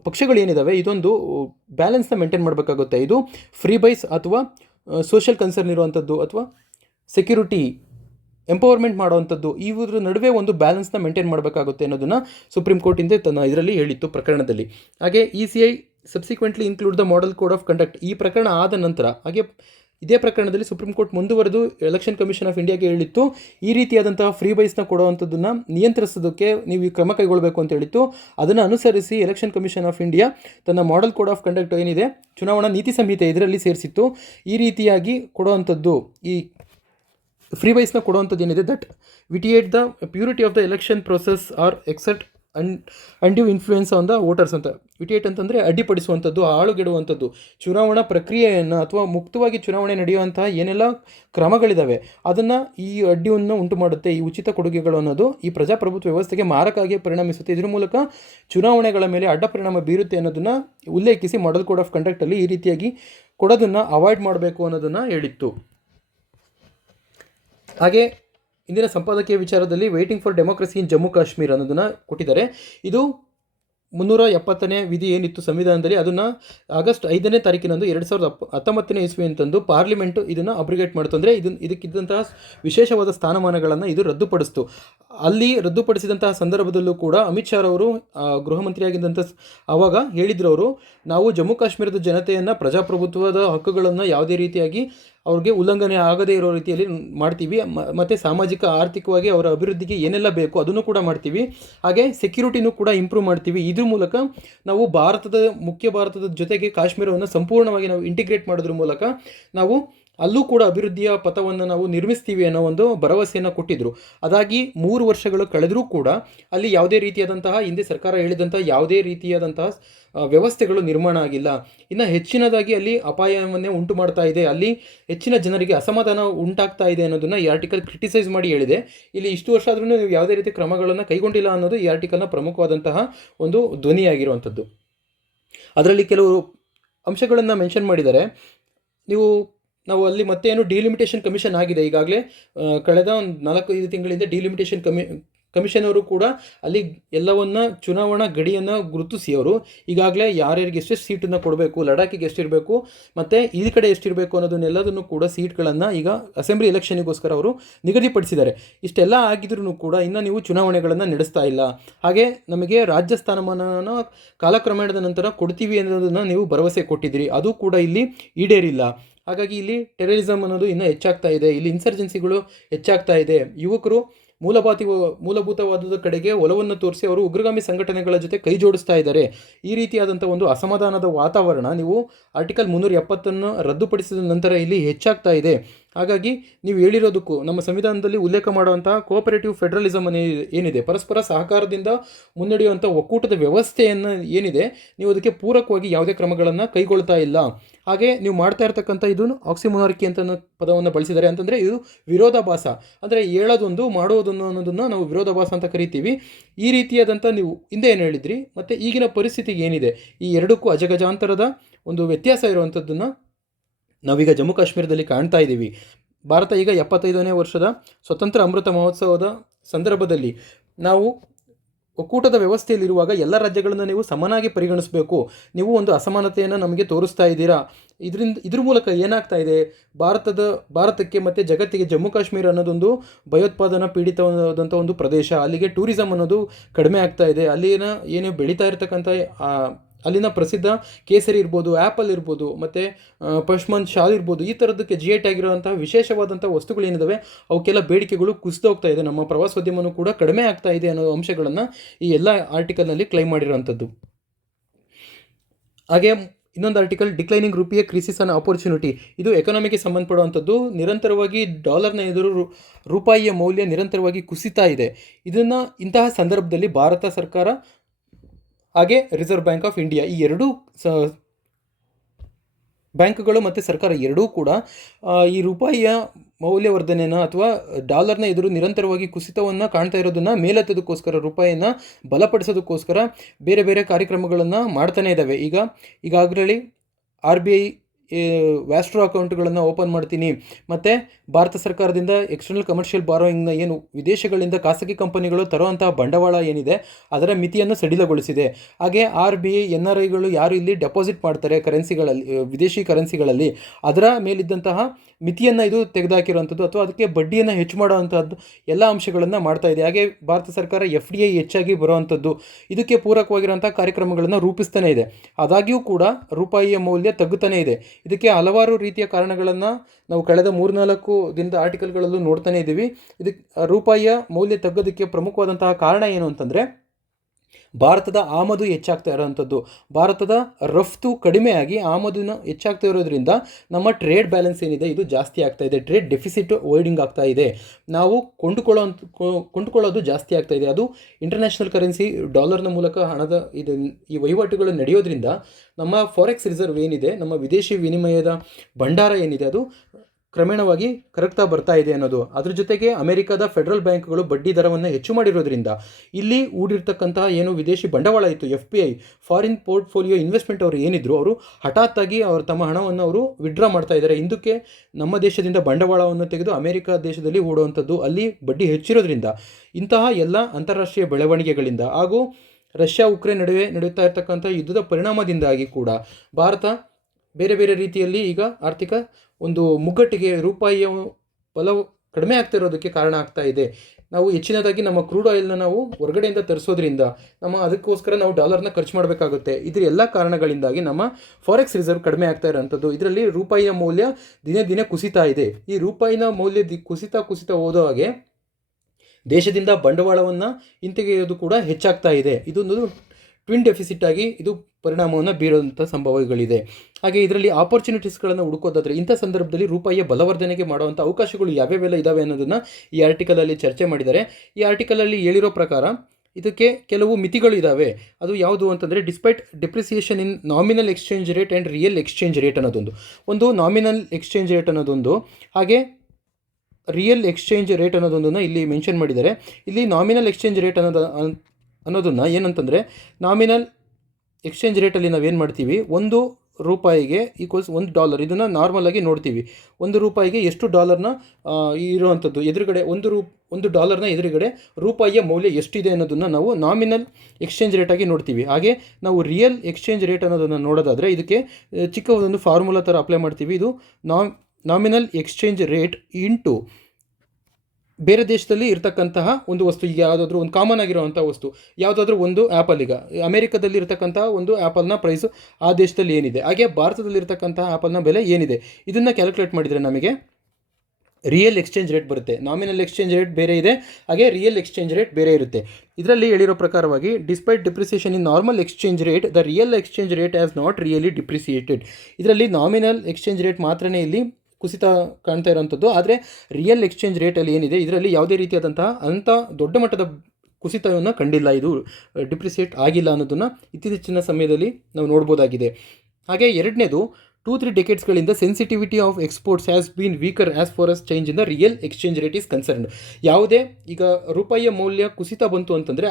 ಪಕ್ಷಗಳೇನಿದ್ದಾವೆ ಇದೊಂದು ಬ್ಯಾಲೆನ್ಸ್ನ ಮೇಂಟೈನ್ ಮಾಡಬೇಕಾಗುತ್ತೆ. ಇದು ಫ್ರೀ ಬೈಸ್ ಅಥವಾ ಸೋಷಿಯಲ್ ಕನ್ಸರ್ನ್ ಇರುವಂಥದ್ದು ಅಥವಾ ಸೆಕ್ಯೂರಿಟಿ ಎಂಪವರ್ಮೆಂಟ್ ಮಾಡುವಂಥದ್ದು, ಇವುದ್ರ ನಡುವೆ ಒಂದು ಬ್ಯಾಲೆನ್ಸ್ನ ಮೇಂಟೈನ್ ಮಾಡಬೇಕಾಗುತ್ತೆ ಅನ್ನೋದನ್ನು ಸುಪ್ರೀಂ ಕೋರ್ಟಿಂದ ತನ್ನ ಇದರಲ್ಲಿ ಹೇಳಿತ್ತು ಪ್ರಕರಣದಲ್ಲಿ. ಹಾಗೆ ECI subsequently include the model code of conduct. ಈ ಪ್ರಕರಣ ಆದ ನಂತರ ಹಾಗೆ ಇದೇ ಪ್ರಕರಣದಲ್ಲಿ ಸುಪ್ರೀಂ ಕೋರ್ಟ್ ಮುಂದುವರೆದು ಎಲೆಕ್ಷನ್ ಕಮಿಷನ್ ಆಫ್ ಇಂಡಿಯಾಗೆ ಹೇಳಿತ್ತು, ಈ ರೀತಿಯಾದಂತಹ ಫ್ರೀ ಬೈಸ್ನ ಕೊಡುವಂಥದ್ದನ್ನು ನಿಯಂತ್ರಿಸೋದಕ್ಕೆ ನೀವು ಕ್ರಮ ಕೈಗೊಳ್ಳಬೇಕು ಅಂತ ಹೇಳಿತ್ತು. ಅದನ್ನು ಅನುಸರಿಸಿ ಎಲೆಕ್ಷನ್ ಕಮಿಷನ್ ಆಫ್ ಇಂಡಿಯಾ ತನ್ನ ಮಾಡೆಲ್ ಕೋಡ್ ಆಫ್ ಕಂಡಕ್ಟ್ ಏನಿದೆ, ಚುನಾವಣಾ ನೀತಿ ಸಂಹಿತೆ, ಇದರಲ್ಲಿ ಸೇರಿಸಿತ್ತು. ಈ ರೀತಿಯಾಗಿ ಕೊಡುವಂಥದ್ದು, ಈ ಫ್ರೀ ಬೈಸ್ನ ಕೊಡುವಂಥದ್ದು ಏನಿದೆ, that vitiate the purity of the election process or exert undue influence on the voters ಅಂತ. ವಿಟಿಯೇಟ್ ಅಂತಂದರೆ ಅಡ್ಡಿಪಡಿಸುವಂಥದ್ದು, ಹಾಳುಗೆಡುವಂಥದ್ದು, ಚುನಾವಣಾ ಪ್ರಕ್ರಿಯೆಯನ್ನು ಅಥವಾ ಮುಕ್ತವಾಗಿ ಚುನಾವಣೆ ನಡೆಯುವಂತಹ ಏನೆಲ್ಲ ಕ್ರಮಗಳಿದ್ದಾವೆ ಅದನ್ನು ಈ ಅಡ್ಡಿಯನ್ನು ಉಂಟು ಮಾಡುತ್ತೆ. ಈ ಉಚಿತ ಕೊಡುಗೆಗಳು ಅನ್ನೋದು ಈ ಪ್ರಜಾಪ್ರಭುತ್ವ ವ್ಯವಸ್ಥೆಗೆ ಮಾರಕವಾಗಿ ಪರಿಣಮಿಸುತ್ತೆ. ಇದರ ಮೂಲಕ ಚುನಾವಣೆಗಳ ಮೇಲೆ ಅಡ್ಡ ಪರಿಣಾಮ ಬೀರುತ್ತೆ ಅನ್ನೋದನ್ನು ಉಲ್ಲೇಖಿಸಿ ಮಾಡೆಲ್ ಕೋಡ್ ಆಫ್ ಕಂಡಕ್ಟಲ್ಲಿ ಈ ರೀತಿಯಾಗಿ ಕೊಡೋದನ್ನು ಅವಾಯ್ಡ್ ಮಾಡಬೇಕು ಅನ್ನೋದನ್ನು ಹೇಳಿತ್ತು. ಹಾಗೆ ಇಂದಿನ ಸಂಪಾದಕೀಯ ವಿಚಾರದಲ್ಲಿ ವೇಟಿಂಗ್ ಫಾರ್ ಡೆಮೋಕ್ರಸಿ ಇನ್ ಜಮ್ಮು ಕಾಶ್ಮೀರ್ ಅನ್ನೋದನ್ನು ಕೊಟ್ಟಿದ್ದಾರೆ. ಇದು 370ನೇ ವಿಧಿ ಏನಿತ್ತು ಸಂವಿಧಾನದಲ್ಲಿ, ಅದನ್ನು ಆಗಸ್ಟ್ 5ನೇ ತಾರೀಕಿನಂದು 2019ನೇ ಇಸ್ವಿ ಅಂತಂದು ಪಾರ್ಲಿಮೆಂಟು ಇದನ್ನು ಅಬ್ರಿಗೇಟ್ ಮಾಡ್ತು. ಅಂದರೆ ಇದಕ್ಕಿದ್ದಂತಹ ವಿಶೇಷವಾದ ಸ್ಥಾನಮಾನಗಳನ್ನು ಇದು ರದ್ದುಪಡಿಸ್ತು. ಅಲ್ಲಿ ರದ್ದುಪಡಿಸಿದಂತಹ ಸಂದರ್ಭದಲ್ಲೂ ಕೂಡ ಅಮಿತ್ ಶಾ ಅವರು ಗೃಹ ಮಂತ್ರಿಯಾಗಿದ್ದಂಥ ಆವಾಗ ಹೇಳಿದ್ರು ಅವರು, ನಾವು ಜಮ್ಮು ಕಾಶ್ಮೀರದ ಜನತೆಯನ್ನು ಪ್ರಜಾಪ್ರಭುತ್ವದ ಹಕ್ಕುಗಳನ್ನು ಯಾವುದೇ ರೀತಿಯಾಗಿ ಅವ್ರಿಗೆ ಉಲ್ಲಂಘನೆ ಆಗದೇ ಇರೋ ರೀತಿಯಲ್ಲಿ ಮಾಡ್ತೀವಿ, ಮತ್ತು ಸಾಮಾಜಿಕ ಆರ್ಥಿಕವಾಗಿ ಅವರ ಅಭಿವೃದ್ಧಿಗೆ ಏನೆಲ್ಲ ಬೇಕು ಅದನ್ನು ಕೂಡ ಮಾಡ್ತೀವಿ, ಹಾಗೆ ಸೆಕ್ಯೂರಿಟಿನೂ ಕೂಡ ಇಂಪ್ರೂವ್ ಮಾಡ್ತೀವಿ. ಇದ್ರ ಮೂಲಕ ನಾವು ಭಾರತದ ಜೊತೆಗೆ ಕಾಶ್ಮೀರವನ್ನು ಸಂಪೂರ್ಣವಾಗಿ ನಾವು ಇಂಟಿಗ್ರೇಟ್ ಮಾಡೋದ್ರ ಮೂಲಕ ನಾವು ಅಲ್ಲೂ ಕೂಡ ಅಭಿವೃದ್ಧಿಯ ಪಥವನ್ನು ನಾವು ನಿರ್ಮಿಸ್ತೀವಿ ಅನ್ನೋ ಒಂದು ಭರವಸೆಯನ್ನು ಕೊಟ್ಟಿದ್ದರು. ಅದಾಗಿ 3 ವರ್ಷಗಳು ಕಳೆದರೂ ಕೂಡ ಅಲ್ಲಿ ಯಾವುದೇ ರೀತಿಯಾದಂತಹ ಹಿಂದೆ ಸರ್ಕಾರ ಹೇಳಿದಂತಹ ಯಾವುದೇ ರೀತಿಯಾದಂತಹ ವ್ಯವಸ್ಥೆಗಳು ನಿರ್ಮಾಣ ಆಗಿಲ್ಲ. ಇನ್ನು ಹೆಚ್ಚಿನದಾಗಿ ಅಲ್ಲಿ ಅಪಾಯವನ್ನೇ ಉಂಟು ಮಾಡ್ತಾ ಇದೆ, ಅಲ್ಲಿ ಹೆಚ್ಚಿನ ಜನರಿಗೆ ಅಸಮಾಧಾನ ಉಂಟಾಗ್ತಾ ಇದೆ ಅನ್ನೋದನ್ನು ಈ ಆರ್ಟಿಕಲ್ ಕ್ರಿಟಿಸೈಸ್ ಮಾಡಿ ಹೇಳಿದೆ. ಇಲ್ಲಿ ಇಷ್ಟು ವರ್ಷ ಆದ್ರೂ ನೀವು ಯಾವುದೇ ರೀತಿ ಕ್ರಮಗಳನ್ನು ಕೈಗೊಂಡಿಲ್ಲ ಅನ್ನೋದು ಈ ಆರ್ಟಿಕಲ್ನ ಪ್ರಮುಖವಾದಂತಹ ಒಂದು ಧ್ವನಿಯಾಗಿರುವಂಥದ್ದು. ಅದರಲ್ಲಿ ಕೆಲವು ಅಂಶಗಳನ್ನು ಮೆನ್ಷನ್ ಮಾಡಿದ್ದಾರೆ. ನಾವು ಅಲ್ಲಿ ಮತ್ತೇನು ಡಿಲಿಮಿಟೇಷನ್ ಕಮಿಷನ್ ಆಗಿದೆ ಈಗಾಗಲೇ, ಕಳೆದ ಒಂದು 4-5 ತಿಂಗಳಿಂದ ಡಿಲಿಮಿಟೇಷನ್ ಕಮಿಷನ್ ಅವರು ಕೂಡ ಅಲ್ಲಿ ಎಲ್ಲವನ್ನ ಚುನಾವಣಾ ಗಡಿಯನ್ನು ಗುರುತಿಸಿ ಅವರು ಈಗಾಗಲೇ ಯಾರ್ಯಾರಿಗೆ ಎಷ್ಟೆಷ್ಟು ಸೀಟನ್ನು ಕೊಡಬೇಕು, ಲಡಾಖಿಗೆ ಎಷ್ಟಿರಬೇಕು ಮತ್ತು ಈ ಕಡೆ ಎಷ್ಟಿರಬೇಕು ಅನ್ನೋದನ್ನೆಲ್ಲದನ್ನು ಕೂಡ ಸೀಟ್ಗಳನ್ನು ಈಗ ಅಸೆಂಬ್ಲಿ ಎಲೆಕ್ಷನಿಗೋಸ್ಕರ ಅವರು ನಿಗದಿಪಡಿಸಿದ್ದಾರೆ. ಇಷ್ಟೆಲ್ಲ ಆಗಿದ್ರೂ ಕೂಡ ಇನ್ನು ನೀವು ಚುನಾವಣೆಗಳನ್ನು ನಡೆಸ್ತಾ ಇಲ್ಲ, ಹಾಗೆ ನಮಗೆ ರಾಜ್ಯ ಸ್ಥಾನಮಾನನ ಕಾಲಕ್ರಮೇಣದ ನಂತರ ಕೊಡ್ತೀವಿ ಅನ್ನೋದನ್ನು ನೀವು ಭರವಸೆ ಕೊಟ್ಟಿದ್ದೀರಿ, ಅದು ಕೂಡ ಇಲ್ಲಿ ಈಡೇರಿಲ್ಲ. ಹಾಗಾಗಿ ಇಲ್ಲಿ ಟೆರರಿಸಮ್ ಅನ್ನೋದು ಇನ್ನೂ ಹೆಚ್ಚಾಗ್ತಾ ಇದೆ, ಇಲ್ಲಿ ಇನ್ಸರ್ಜೆನ್ಸಿಗಳು ಹೆಚ್ಚಾಗ್ತಾ ಇದೆ. ಯುವಕರು ಮೂಲಭೂತವಾದದ ಕಡೆಗೆ ಒಲವನ್ನು ತೋರಿಸಿ ಅವರು ಉಗ್ರಗಾಮಿ ಸಂಘಟನೆಗಳ ಜೊತೆ ಕೈ ಜೋಡಿಸ್ತಾ ಇದ್ದಾರೆ. ಈ ರೀತಿಯಾದಂಥ ಒಂದು ಅಸಮಾಧಾನದ ವಾತಾವರಣ ನೀವು ಆರ್ಟಿಕಲ್ 370 ರದ್ದುಪಡಿಸಿದ ನಂತರ ಇಲ್ಲಿ ಹೆಚ್ಚಾಗ್ತಾ ಇದೆ. ಹಾಗಾಗಿ ನೀವು ಹೇಳಿರೋದಕ್ಕೂ ನಮ್ಮ ಸಂವಿಧಾನದಲ್ಲಿ ಉಲ್ಲೇಖ ಮಾಡುವಂತಹ ಕೋಆಪರೇಟಿವ್ ಫೆಡರಲಿಸಮ್ ಏನಿದೆ, ಪರಸ್ಪರ ಸಹಕಾರದಿಂದ ಮುನ್ನಡೆಯುವಂಥ ಒಕ್ಕೂಟದ ವ್ಯವಸ್ಥೆಯನ್ನು ಏನಿದೆ, ನೀವು ಅದಕ್ಕೆ ಪೂರಕವಾಗಿ ಯಾವುದೇ ಕ್ರಮಗಳನ್ನು ಕೈಗೊಳ್ತಾ ಇಲ್ಲ. ಹಾಗೆ ನೀವು ಮಾಡ್ತಾ ಇರ್ತಕ್ಕಂಥ ಇದು ಆಕ್ಸಿಮೊನಾರ್ಕಿ ಅಂತ ಪದವನ್ನು ಬಳಸಿದ್ದಾರೆ. ಅಂತಂದರೆ ಇದು ವಿರೋಧಾಭಾಸ, ಅಂದರೆ ಹೇಳೋದೊಂದು ಮಾಡೋದೊಂದು ಅನ್ನೋದನ್ನು ನಾವು ವಿರೋಧಾಭಾಸ ಅಂತ ಕರಿತೀವಿ. ಈ ರೀತಿಯಾದಂಥ ನೀವು ಹಿಂದೆ ಏನು ಹೇಳಿದ್ರಿ ಮತ್ತು ಈಗಿನ ಪರಿಸ್ಥಿತಿಗೆ ಏನಿದೆ, ಈ ಎರಡಕ್ಕೂ ಅಜಗಜಾಂತರದ ಒಂದು ವ್ಯತ್ಯಾಸ ಇರುವಂಥದ್ದನ್ನು ನಾವೀಗ ಜಮ್ಮು ಕಾಶ್ಮೀರದಲ್ಲಿ ಕಾಣ್ತಾ ಇದ್ದೀವಿ. ಭಾರತ ಈಗ 75ನೇ ವರ್ಷದ ಸ್ವತಂತ್ರ ಅಮೃತ ಮಹೋತ್ಸವದ ಸಂದರ್ಭದಲ್ಲಿ ನಾವು ಒಕ್ಕೂಟದ ವ್ಯವಸ್ಥೆಯಲ್ಲಿರುವಾಗ ಎಲ್ಲ ರಾಜ್ಯಗಳನ್ನು ನೀವು ಸಮನಾಗಿ ಪರಿಗಣಿಸಬೇಕು. ನೀವು ಒಂದು ಅಸಮಾನತೆಯನ್ನು ನಮಗೆ ತೋರಿಸ್ತಾ ಇದ್ದೀರಾ. ಇದ್ರ ಮೂಲಕ ಏನಾಗ್ತಾ ಇದೆ, ಭಾರತಕ್ಕೆ ಮತ್ತು ಜಗತ್ತಿಗೆ ಜಮ್ಮು ಕಾಶ್ಮೀರ ಅನ್ನೋದೊಂದು ಭಯೋತ್ಪಾದನಾ ಪೀಡಿತವಾದಂಥ ಒಂದು ಪ್ರದೇಶ. ಅಲ್ಲಿಗೆ ಟೂರಿಸಮ್ ಅನ್ನೋದು ಕಡಿಮೆ ಆಗ್ತಾ ಇದೆ. ಅಲ್ಲಿನ ಏನು ಬೆಳೀತಾ ಇರತಕ್ಕಂಥ ಅಲ್ಲಿನ ಪ್ರಸಿದ್ಧ ಕೇಸರಿ ಇರ್ಬೋದು, ಆ್ಯಪಲ್ ಇರ್ಬೋದು, ಮತ್ತು ಪಶ್ಮನ್ ಶಾಲ್ ಇರ್ಬೋದು, ಈ ಥರದಕ್ಕೆ GI ಆಗಿರುವಂಥ ವಿಶೇಷವಾದಂಥ ವಸ್ತುಗಳೇನಿದ್ದಾವೆ ಅವಕ್ಕೆಲ್ಲ ಬೇಡಿಕೆಗಳು ಕುಸಿದೋಗ್ತಾ ಇದೆ. ನಮ್ಮ ಪ್ರವಾಸೋದ್ಯಮನೂ ಕೂಡ ಕಡಿಮೆ ಆಗ್ತಾ ಇದೆ ಅನ್ನೋ ಅಂಶಗಳನ್ನು ಈ ಎಲ್ಲ ಆರ್ಟಿಕಲ್ನಲ್ಲಿ ಕ್ಲೈಮ್ ಮಾಡಿರುವಂಥದ್ದು. ಹಾಗೆ ಇನ್ನೊಂದು ಆರ್ಟಿಕಲ್ ಡಿಕ್ಲೈನಿಂಗ್ ರುಪಿಯ ಕ್ರಿಸಿಸ್ ಆನ್ ಆಪರ್ಚುನಿಟಿ, ಇದು ಎಕಾನಮಿಗೆ ಸಂಬಂಧಪಡುವಂಥದ್ದು. ನಿರಂತರವಾಗಿ ಡಾಲರ್ನ ಎದುರು ರೂಪಾಯಿಯ ಮೌಲ್ಯ ನಿರಂತರವಾಗಿ ಕುಸಿತಾ ಇದೆ. ಇಂತಹ ಸಂದರ್ಭದಲ್ಲಿ ಭಾರತ ಸರ್ಕಾರ ಹಾಗೆ ರಿಸರ್ವ್ ಬ್ಯಾಂಕ್ ಆಫ್ ಇಂಡಿಯಾ ಈ ಎರಡೂ ಬ್ಯಾಂಕ್ಗಳು ಮತ್ತು ಸರ್ಕಾರ ಎರಡೂ ಕೂಡ ಈ ರೂಪಾಯಿಯ ಮೌಲ್ಯವರ್ಧನೆಯನ್ನು ಅಥವಾ ಡಾಲರ್ನ ಎದುರು ನಿರಂತರವಾಗಿ ಕುಸಿತವನ್ನು ಕಾಣ್ತಾ ಇರೋದನ್ನು ಮೇಲೆತ್ತೋದಕ್ಕೋಸ್ಕರ, ರೂಪಾಯಿಯನ್ನು ಬಲಪಡಿಸೋದಕ್ಕೋಸ್ಕರ ಬೇರೆ ಬೇರೆ ಕಾರ್ಯಕ್ರಮಗಳನ್ನು ಮಾಡ್ತಾನೆ ಇದ್ದಾವೆ. ಈಗಾಗಲೇ RBI ವ್ಯಾಸ್ಟ್ರೋ ಅಕೌಂಟ್ಗಳನ್ನು ಓಪನ್ ಮಾಡ್ತೀನಿ, ಮತ್ತು ಭಾರತ ಸರ್ಕಾರದಿಂದ ಎಕ್ಸ್ಟರ್ನಲ್ ಕಮರ್ಷಿಯಲ್ ಬಾರೋಯಿಂಗ್ನ ಏನು ವಿದೇಶಗಳಿಂದ ಖಾಸಗಿ ಕಂಪನಿಗಳು ತರುವಂತಹ ಬಂಡವಾಳ ಏನಿದೆ ಅದರ ಮಿತಿಯನ್ನು ಸಡಿಲಗೊಳಿಸಿದೆ. ಹಾಗೆ RBI NRIಗಳು ಯಾರು ಇಲ್ಲಿ ಡೆಪಾಸಿಟ್ ಮಾಡ್ತಾರೆ ಕರೆನ್ಸಿಗಳಲ್ಲಿ, ವಿದೇಶಿ ಕರೆನ್ಸಿಗಳಲ್ಲಿ, ಅದರ ಮೇಲಿದ್ದಂತಹ ಮಿತಿಯನ್ನು ಇದು ತೆಗೆದುಹಾಕಿರುವಂಥದ್ದು ಅಥವಾ ಅದಕ್ಕೆ ಬಡ್ಡಿಯನ್ನು ಹೆಚ್ಚು ಮಾಡುವಂಥದ್ದು ಎಲ್ಲ ಅಂಶಗಳನ್ನು ಮಾಡ್ತಾ ಇದೆ. ಹಾಗೆ ಭಾರತ ಸರ್ಕಾರ FDI ಹೆಚ್ಚಾಗಿ ಬರುವಂಥದ್ದು, ಇದಕ್ಕೆ ಪೂರಕವಾಗಿರುವಂಥ ಕಾರ್ಯಕ್ರಮಗಳನ್ನು ರೂಪಿಸ್ತಾನೆ ಇದೆ. ಆದಾಗ್ಯೂ ಕೂಡ ರೂಪಾಯಿಯ ಮೌಲ್ಯ ತಗ್ಗುತ್ತಾನೆ ಇದೆ. ಇದಕ್ಕೆ ಹಲವಾರು ರೀತಿಯ ಕಾರಣಗಳನ್ನು ನಾವು ಕಳೆದ 3-4 ದಿನದ ಆರ್ಟಿಕಲ್ಗಳಲ್ಲೂ ನೋಡ್ತಾನೆ ಇದ್ದೀವಿ. ಇದಕ್ಕೆ ರೂಪಾಯಿಯ ಮೌಲ್ಯ ತಗ್ಗೋದಕ್ಕೆ ಪ್ರಮುಖವಾದಂತಹ ಕಾರಣ ಏನು ಅಂತಂದರೆ ಭಾರತದ ಆಮದು ಹೆಚ್ಚಾಗ್ತಾ ಇರೋವಂಥದ್ದು. ಭಾರತದ ರಫ್ತು ಕಡಿಮೆಯಾಗಿ ಆಮದುನ ಹೆಚ್ಚಾಗ್ತಾ ಇರೋದ್ರಿಂದ ನಮ್ಮ ಟ್ರೇಡ್ ಬ್ಯಾಲೆನ್ಸ್ ಏನಿದೆ ಇದು ಜಾಸ್ತಿ ಆಗ್ತಾ ಇದೆ. ಟ್ರೇಡ್ ಡೆಫಿಸಿಟ್ ವೈಡಿಂಗ್ ಆಗ್ತಾ ಇದೆ. ನಾವು ಕೊಂಡುಕೊಳ್ಳೋದು ಜಾಸ್ತಿ ಆಗ್ತಾ ಇದೆ. ಅದು ಇಂಟರ್ನ್ಯಾಷನಲ್ ಕರೆನ್ಸಿ ಡಾಲರ್ನ ಮೂಲಕ ಈ ವಹಿವಾಟುಗಳು ನಡೆಯೋದ್ರಿಂದ ನಮ್ಮ ಫಾರೆಕ್ಸ್ ರಿಸರ್ವ್ ಏನಿದೆ, ನಮ್ಮ ವಿದೇಶಿ ವಿನಿಮಯದ ಭಂಡಾರ ಏನಿದೆ ಅದು ಕ್ರಮೇಣವಾಗಿ ಕರಗ್ತಾ ಬರ್ತಾ ಇದೆ ಅನ್ನೋದು. ಅದ್ರ ಜೊತೆಗೆ ಅಮೆರಿಕದ ಫೆಡರಲ್ ಬ್ಯಾಂಕ್ಗಳು ಬಡ್ಡಿ ದರವನ್ನು ಹೆಚ್ಚು ಮಾಡಿರೋದ್ರಿಂದ ಇಲ್ಲಿ ಹೂಡಿರ್ತಕ್ಕಂತಹ ಏನು ವಿದೇಶಿ ಬಂಡವಾಳ ಇತ್ತು, FPI ಫಾರಿನ್ ಪೋರ್ಟ್ಫೋಲಿಯೋ ಇನ್ವೆಸ್ಟ್ಮೆಂಟ್ ಅವರು ಏನಿದ್ರು, ಅವರು ಹಠಾತ್ತಾಗಿ ತಮ್ಮ ಹಣವನ್ನು ಅವರು ವಿಡ್ರಾ ಮಾಡ್ತಾ ಇದ್ದಾರೆ. ಹಿಂದಕ್ಕೆ ನಮ್ಮ ದೇಶದಿಂದ ಬಂಡವಾಳವನ್ನು ತೆಗೆದು ಅಮೆರಿಕ ದೇಶದಲ್ಲಿ ಹೂಡುವಂಥದ್ದು, ಅಲ್ಲಿ ಬಡ್ಡಿ ಹೆಚ್ಚಿರೋದ್ರಿಂದ ಇಂತಹ ಎಲ್ಲ ಅಂತಾರಾಷ್ಟ್ರೀಯ ಬೆಳವಣಿಗೆಗಳಿಂದ ಹಾಗೂ ರಷ್ಯಾ ಉಕ್ರೇನ್ ನಡುವೆ ನಡೆಯುತ್ತಾ ಇರತಕ್ಕಂಥ ಯುದ್ಧದ ಪರಿಣಾಮದಿಂದಾಗಿ ಕೂಡ ಭಾರತ ಬೇರೆ ಬೇರೆ ರೀತಿಯಲ್ಲಿ ಈಗ ಆರ್ಥಿಕ ಒಂದು ಮುಗ್ಗಟ್ಟಿಗೆ ರೂಪಾಯಿಯ ಬಲವು ಕಡಿಮೆ ಆಗ್ತಾ ಇರೋದಕ್ಕೆ ಕಾರಣ ಆಗ್ತಾ ಇದೆ. ನಾವು ಹೆಚ್ಚಿನದಾಗಿ ನಮ್ಮ ಕ್ರೂಡ್ ಆಯಿಲ್ನ ನಾವು ಹೊರಗಡೆಯಿಂದ ತರಿಸೋದ್ರಿಂದ ಅದಕ್ಕೋಸ್ಕರ ನಾವು ಡಾಲರ್ನ ಖರ್ಚು ಮಾಡಬೇಕಾಗುತ್ತೆ. ಇದ್ರ ಎಲ್ಲ ಕಾರಣಗಳಿಂದಾಗಿ ನಮ್ಮ ಫಾರೆಕ್ಸ್ ರಿಸರ್ವ್ ಕಡಿಮೆ ಆಗ್ತಾ ಇರೋಂಥದ್ದು. ಇದರಲ್ಲಿ ರೂಪಾಯಿಯ ಮೌಲ್ಯ ದಿನೇ ದಿನೇ ಕುಸಿತಾ ಇದೆ. ಈ ರೂಪಾಯಿನ ಮೌಲ್ಯ ಕುಸಿತಾ ಹೋದ ಹಾಗೆ ದೇಶದಿಂದ ಬಂಡವಾಳವನ್ನು ಹಿಂತೆಗೆಯೋದು ಕೂಡ ಹೆಚ್ಚಾಗ್ತಾ ಇದೆ. ಇದೊಂದು ಟ್ವಿನ್ ಡೆಫಿಸಿಟ್ ಆಗಿ ಇದು ಪರಿಣಾಮವನ್ನು ಬೀರುವಂಥ ಸಂಭವಗಳಿದೆ. ಹಾಗೆ ಇದರಲ್ಲಿ ಆಪರ್ಚುನಿಟೀಸ್ಗಳನ್ನು ಹುಡುಕೋದಾದರೆ ಇಂಥ ಸಂದರ್ಭದಲ್ಲಿ ರೂಪಾಯಿಯ ಬಲವರ್ಧನೆಗೆ ಮಾಡುವಂಥ ಅವಕಾಶಗಳು ಯಾವ್ಯಾವೆಲ್ಲ ಇದ್ದಾವೆ ಅನ್ನೋದನ್ನು ಈ ಆರ್ಟಿಕಲಲ್ಲಿ ಚರ್ಚೆ ಮಾಡಿದ್ದಾರೆ. ಈ ಆರ್ಟಿಕಲಲ್ಲಿ ಹೇಳಿರೋ ಪ್ರಕಾರ ಇದಕ್ಕೆ ಕೆಲವು ಮಿತಿಗಳು ಇದ್ದಾವೆ. ಅದು ಯಾವುದು ಅಂತಂದರೆ despite depreciation in nominal exchange rate and real exchange rate ಒಂದು ನಾಮಿನಲ್ ಎಕ್ಸ್ಚೇಂಜ್ ರೇಟ್ ಅನ್ನೋದೊಂದು, ಹಾಗೆ ರಿಯಲ್ ಎಕ್ಸ್ಚೇಂಜ್ ರೇಟ್ ಅನ್ನೋದೊಂದನ್ನು ಇಲ್ಲಿ ಮೆನ್ಷನ್ ಮಾಡಿದ್ದಾರೆ. ಇಲ್ಲಿ ನಾಮಿನಲ್ ಎಕ್ಸ್ಚೇಂಜ್ ರೇಟ್ ಅನ್ನೋದನ್ನು ಏನಂತಂದರೆ, ನಾಮಿನಲ್ ಎಕ್ಸ್ಚೇಂಜ್ ರೇಟಲ್ಲಿ ನಾವೇನು ಮಾಡ್ತೀವಿ, ₹1 ಈಕ್ವಲ್ಸ್ $1. ಇದನ್ನು ನಾರ್ಮಲ್ ಆಗಿ ನೋಡ್ತೀವಿ. ₹1 ಎಷ್ಟು ಡಾಲರ್ನ ಇರುವಂಥದ್ದು ಎದುರುಗಡೆ $1 ಎದುರುಗಡೆ ರೂಪಾಯಿಯ ಮೌಲ್ಯ ಎಷ್ಟಿದೆ ಅನ್ನೋದನ್ನು ನಾವು ನಾಮಿನಲ್ ಎಕ್ಸ್ಚೇಂಜ್ ರೇಟಾಗಿ ನೋಡ್ತೀವಿ. ಹಾಗೆ ನಾವು ರಿಯಲ್ ಎಕ್ಸ್ಚೇಂಜ್ ರೇಟ್ ಅನ್ನೋದನ್ನು ನೋಡೋದಾದರೆ ಇದಕ್ಕೆ ಚಿಕ್ಕ ಒಂದು ಫಾರ್ಮುಲಾ ಥರ ಅಪ್ಲೈ ಮಾಡ್ತೀವಿ. ಇದು ನಾಮಿನಲ್ ಎಕ್ಸ್ಚೇಂಜ್ ರೇಟ್ ಇಂಟು ಬೇರೆ ದೇಶದಲ್ಲಿ ಇರತಕ್ಕಂತಹ ಒಂದು ವಸ್ತು. ಈಗ ಯಾವುದಾದ್ರೂ ಒಂದು ಕಾಮನ್ ಆಗಿರುವಂಥ ವಸ್ತು, ಯಾವುದಾದ್ರೂ ಒಂದು ಆ್ಯಪಲ್, ಈಗ ಅಮೆರಿಕದಲ್ಲಿ ಇರತಕ್ಕಂತಹ ಒಂದು ಆ್ಯಪಲ್ನ ಪ್ರೈಸು ಆ ದೇಶದಲ್ಲಿ ಏನಿದೆ, ಹಾಗೆ ಭಾರತದಲ್ಲಿರ್ತಕ್ಕಂತಹ ಆ್ಯಪಲ್ನ ಬೆಲೆ ಏನಿದೆ, ಇದನ್ನು ಕ್ಯಾಲ್ಕುಲೇಟ್ ಮಾಡಿದರೆ ನಮಗೆ ರಿಯಲ್ ಎಕ್ಸ್ಚೇಂಜ್ ರೇಟ್ ಬರುತ್ತೆ. ನಾಮಿನಲ್ ಎಕ್ಸ್ಚೇಂಜ್ ರೇಟ್ ಬೇರೆ ಇದೆ, ಹಾಗೆ ರಿಯಲ್ ಎಕ್ಸ್ಚೇಂಜ್ ರೇಟ್ ಬೇರೆ ಇರುತ್ತೆ. ಇದರಲ್ಲಿ ಹೇಳಿರೋ ಪ್ರಕಾರವಾಗಿ despite depreciation in normal exchange rate the real exchange rate has not really depreciated. ಇದರಲ್ಲಿ ನಾಮಿನಲ್ ಎಕ್ಸ್ಚೇಂಜ್ ರೇಟ್ ಮಾತ್ರನೇ ಇಲ್ಲಿ ಕುಸಿತ ಕಾಣ್ತಾ ಇರೋಂಥದ್ದು. ಆದರೆ ರಿಯಲ್ ಎಕ್ಸ್ಚೇಂಜ್ ರೇಟಲ್ಲಿ ಏನಿದೆ, ಇದರಲ್ಲಿ ಯಾವುದೇ ರೀತಿಯಾದಂಥ ದೊಡ್ಡ ಮಟ್ಟದ ಕುಸಿತವನ್ನು ಕಂಡಿಲ್ಲ. ಇದು ಡಿಪ್ರಿಸಿಯೇಟ್ ಆಗಿಲ್ಲ ಅನ್ನೋದನ್ನು ಇತ್ತೀಚಿನ ಸಮಯದಲ್ಲಿ ನಾವು ನೋಡ್ಬೋದಾಗಿದೆ. ಹಾಗೆ ಎರಡನೇದು 2-3 ಡೆಕೆಡ್ಸ್ಗಳಿಂದ sensitivity of exports has been weaker as far as change in the real exchange rate is concerned. ಯಾವುದೇ ಈಗ ರೂಪಾಯಿಯ ಮೌಲ್ಯ ಕುಸಿತ ಬಂತು ಅಂತಂದರೆ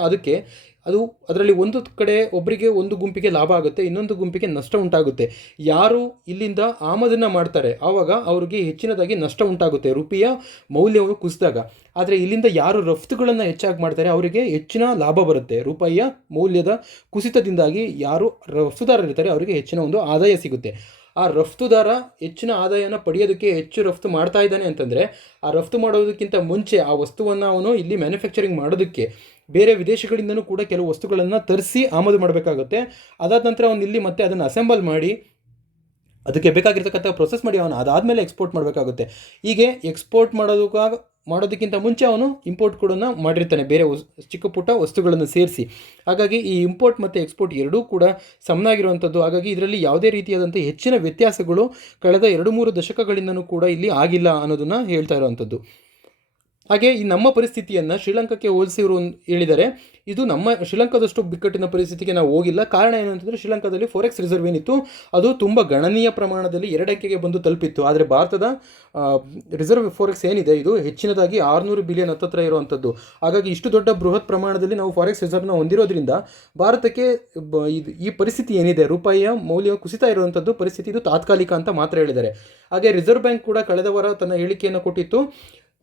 ಅದರಲ್ಲಿ ಒಂದು ಕಡೆ ಒಬ್ಬರಿಗೆ ಒಂದು ಗುಂಪಿಗೆ ಲಾಭ ಆಗುತ್ತೆ, ಇನ್ನೊಂದು ಗುಂಪಿಗೆ ನಷ್ಟ ಉಂಟಾಗುತ್ತೆ. ಯಾರು ಇಲ್ಲಿಂದ ಆಮದನ್ನು ಮಾಡ್ತಾರೆ ಆವಾಗ ಅವರಿಗೆ ಹೆಚ್ಚಿನದಾಗಿ ನಷ್ಟ ಉಂಟಾಗುತ್ತೆ ರೂಪಾಯಿಯ ಮೌಲ್ಯವು ಕುಸಿದಾಗ. ಆದರೆ ಇಲ್ಲಿಂದ ಯಾರು ರಫ್ತುಗಳನ್ನು ಹೆಚ್ಚಾಗಿ ಮಾಡ್ತಾರೆ ಅವರಿಗೆ ಹೆಚ್ಚಿನ ಲಾಭ ಬರುತ್ತೆ. ರೂಪಾಯಿಯ ಮೌಲ್ಯದ ಕುಸಿತದಿಂದಾಗಿ ಯಾರು ರಫ್ತುದಾರರಿರ್ತಾರೆ ಅವರಿಗೆ ಹೆಚ್ಚಿನ ಒಂದು ಆದಾಯ ಸಿಗುತ್ತೆ. ಆ ರಫ್ತುದಾರ ಹೆಚ್ಚಿನ ಆದಾಯನ ಪಡೆಯೋದಕ್ಕೆ ಹೆಚ್ಚು ರಫ್ತು ಮಾಡ್ತಾ ಇದ್ದಾನೆ ಅಂತಂದರೆ, ಆ ರಫ್ತು ಮಾಡೋದಕ್ಕಿಂತ ಮುಂಚೆ ಆ ವಸ್ತುವನ್ನು ಅವನು ಇಲ್ಲಿ ಮ್ಯಾನುಫ್ಯಾಕ್ಚರಿಂಗ್ ಮಾಡೋದಕ್ಕೆ ಬೇರೆ ವಿದೇಶಗಳಿಂದನೂ ಕೂಡ ಕೆಲವು ವಸ್ತುಗಳನ್ನು ತರಿಸಿ ಆಮದು ಮಾಡಬೇಕಾಗುತ್ತೆ. ಅದಾದ ನಂತರ ಅವನು ಇಲ್ಲಿ ಮತ್ತೆ ಅದನ್ನು ಅಸೆಂಬಲ್ ಮಾಡಿ ಅದಕ್ಕೆ ಬೇಕಾಗಿರ್ತಕ್ಕಂಥ ಪ್ರೊಸೆಸ್ ಮಾಡಿ ಅವನು ಅದಾದಮೇಲೆ ಎಕ್ಸ್ಪೋರ್ಟ್ ಮಾಡಬೇಕಾಗುತ್ತೆ. ಹೀಗೆ ಎಕ್ಸ್ಪೋರ್ಟ್ ಮಾಡೋದಕ್ಕಿಂತ ಮುಂಚೆ ಅವನು ಇಂಪೋರ್ಟ್ ಕೂಡ ಮಾಡಿರ್ತಾನೆ, ಬೇರೆ ಚಿಕ್ಕ ಪುಟ್ಟ ವಸ್ತುಗಳನ್ನು ಸೇರಿಸಿ. ಹಾಗಾಗಿ ಈ ಇಂಪೋರ್ಟ್ ಮತ್ತು ಎಕ್ಸ್ಪೋರ್ಟ್ ಎರಡೂ ಕೂಡ ಸಮನಾಗಿರುವಂಥದ್ದು. ಹಾಗಾಗಿ ಇದರಲ್ಲಿ ಯಾವುದೇ ರೀತಿಯಾದಂಥ ಹೆಚ್ಚಿನ ವ್ಯತ್ಯಾಸಗಳು ಕಳೆದ 2-3 ದಶಕಗಳಿಂದನೂ ಕೂಡ ಇಲ್ಲಿ ಆಗಿಲ್ಲ ಅನ್ನೋದನ್ನು ಹೇಳ್ತಾ ಇರುವಂಥದ್ದು. ಹಾಗೆ ಈ ನಮ್ಮ ಪರಿಸ್ಥಿತಿಯನ್ನು ಶ್ರೀಲಂಕಾಕ್ಕೆ ಹೋಲಿಸಿರು ಹೇಳಿದರೆ, ಇದು ನಮ್ಮ ಶ್ರೀಲಂಕಾದಷ್ಟು ಬಿಕ್ಕಟ್ಟಿನ ಪರಿಸ್ಥಿತಿಗೆ ನಾವು ಹೋಗಿಲ್ಲ. ಕಾರಣ ಏನು ಅಂತಂದರೆ, ಶ್ರೀಲಂಕಾದಲ್ಲಿ ಫಾರೆಕ್ಸ್ ರಿಸರ್ವ್ ಏನಿತ್ತು ಅದು ತುಂಬ ಗಣನೀಯ ಪ್ರಮಾಣದಲ್ಲಿ 2 ಅಂಕೆಗೆ ಬಂದು ತಲುಪಿತ್ತು. ಆದರೆ ಭಾರತದ ರಿಸರ್ವ್ ಫಾರೆಕ್ಸ್ ಏನಿದೆ ಇದು ಹೆಚ್ಚಿನದಾಗಿ 600 ಬಿಲಿಯನ್ ಹತ್ತಿರ ಇರುವಂಥದ್ದು. ಹಾಗಾಗಿ ಇಷ್ಟು ದೊಡ್ಡ ಬೃಹತ್ ಪ್ರಮಾಣದಲ್ಲಿ ನಾವು ಫಾರೆಕ್ಸ್ ರಿಸರ್ವ್ನ ಹೊಂದಿರೋದ್ರಿಂದ ಭಾರತಕ್ಕೆ ಈ ಪರಿಸ್ಥಿತಿ ಏನಿದೆ, ರೂಪಾಯಿಯ ಮೌಲ್ಯ ಕುಸಿತಾ ಇರುವಂಥದ್ದು ಪರಿಸ್ಥಿತಿ ಇದು ತಾತ್ಕಾಲಿಕ ಅಂತ ಮಾತ್ರ ಹೇಳಿದ್ದಾರೆ. ಹಾಗೆ ರಿಸರ್ವ್ ಬ್ಯಾಂಕ್ ಕೂಡ ಕಳೆದ ವಾರ ತನ್ನ ಹೇಳಿಕೆಯನ್ನು ಕೊಟ್ಟಿತ್ತು.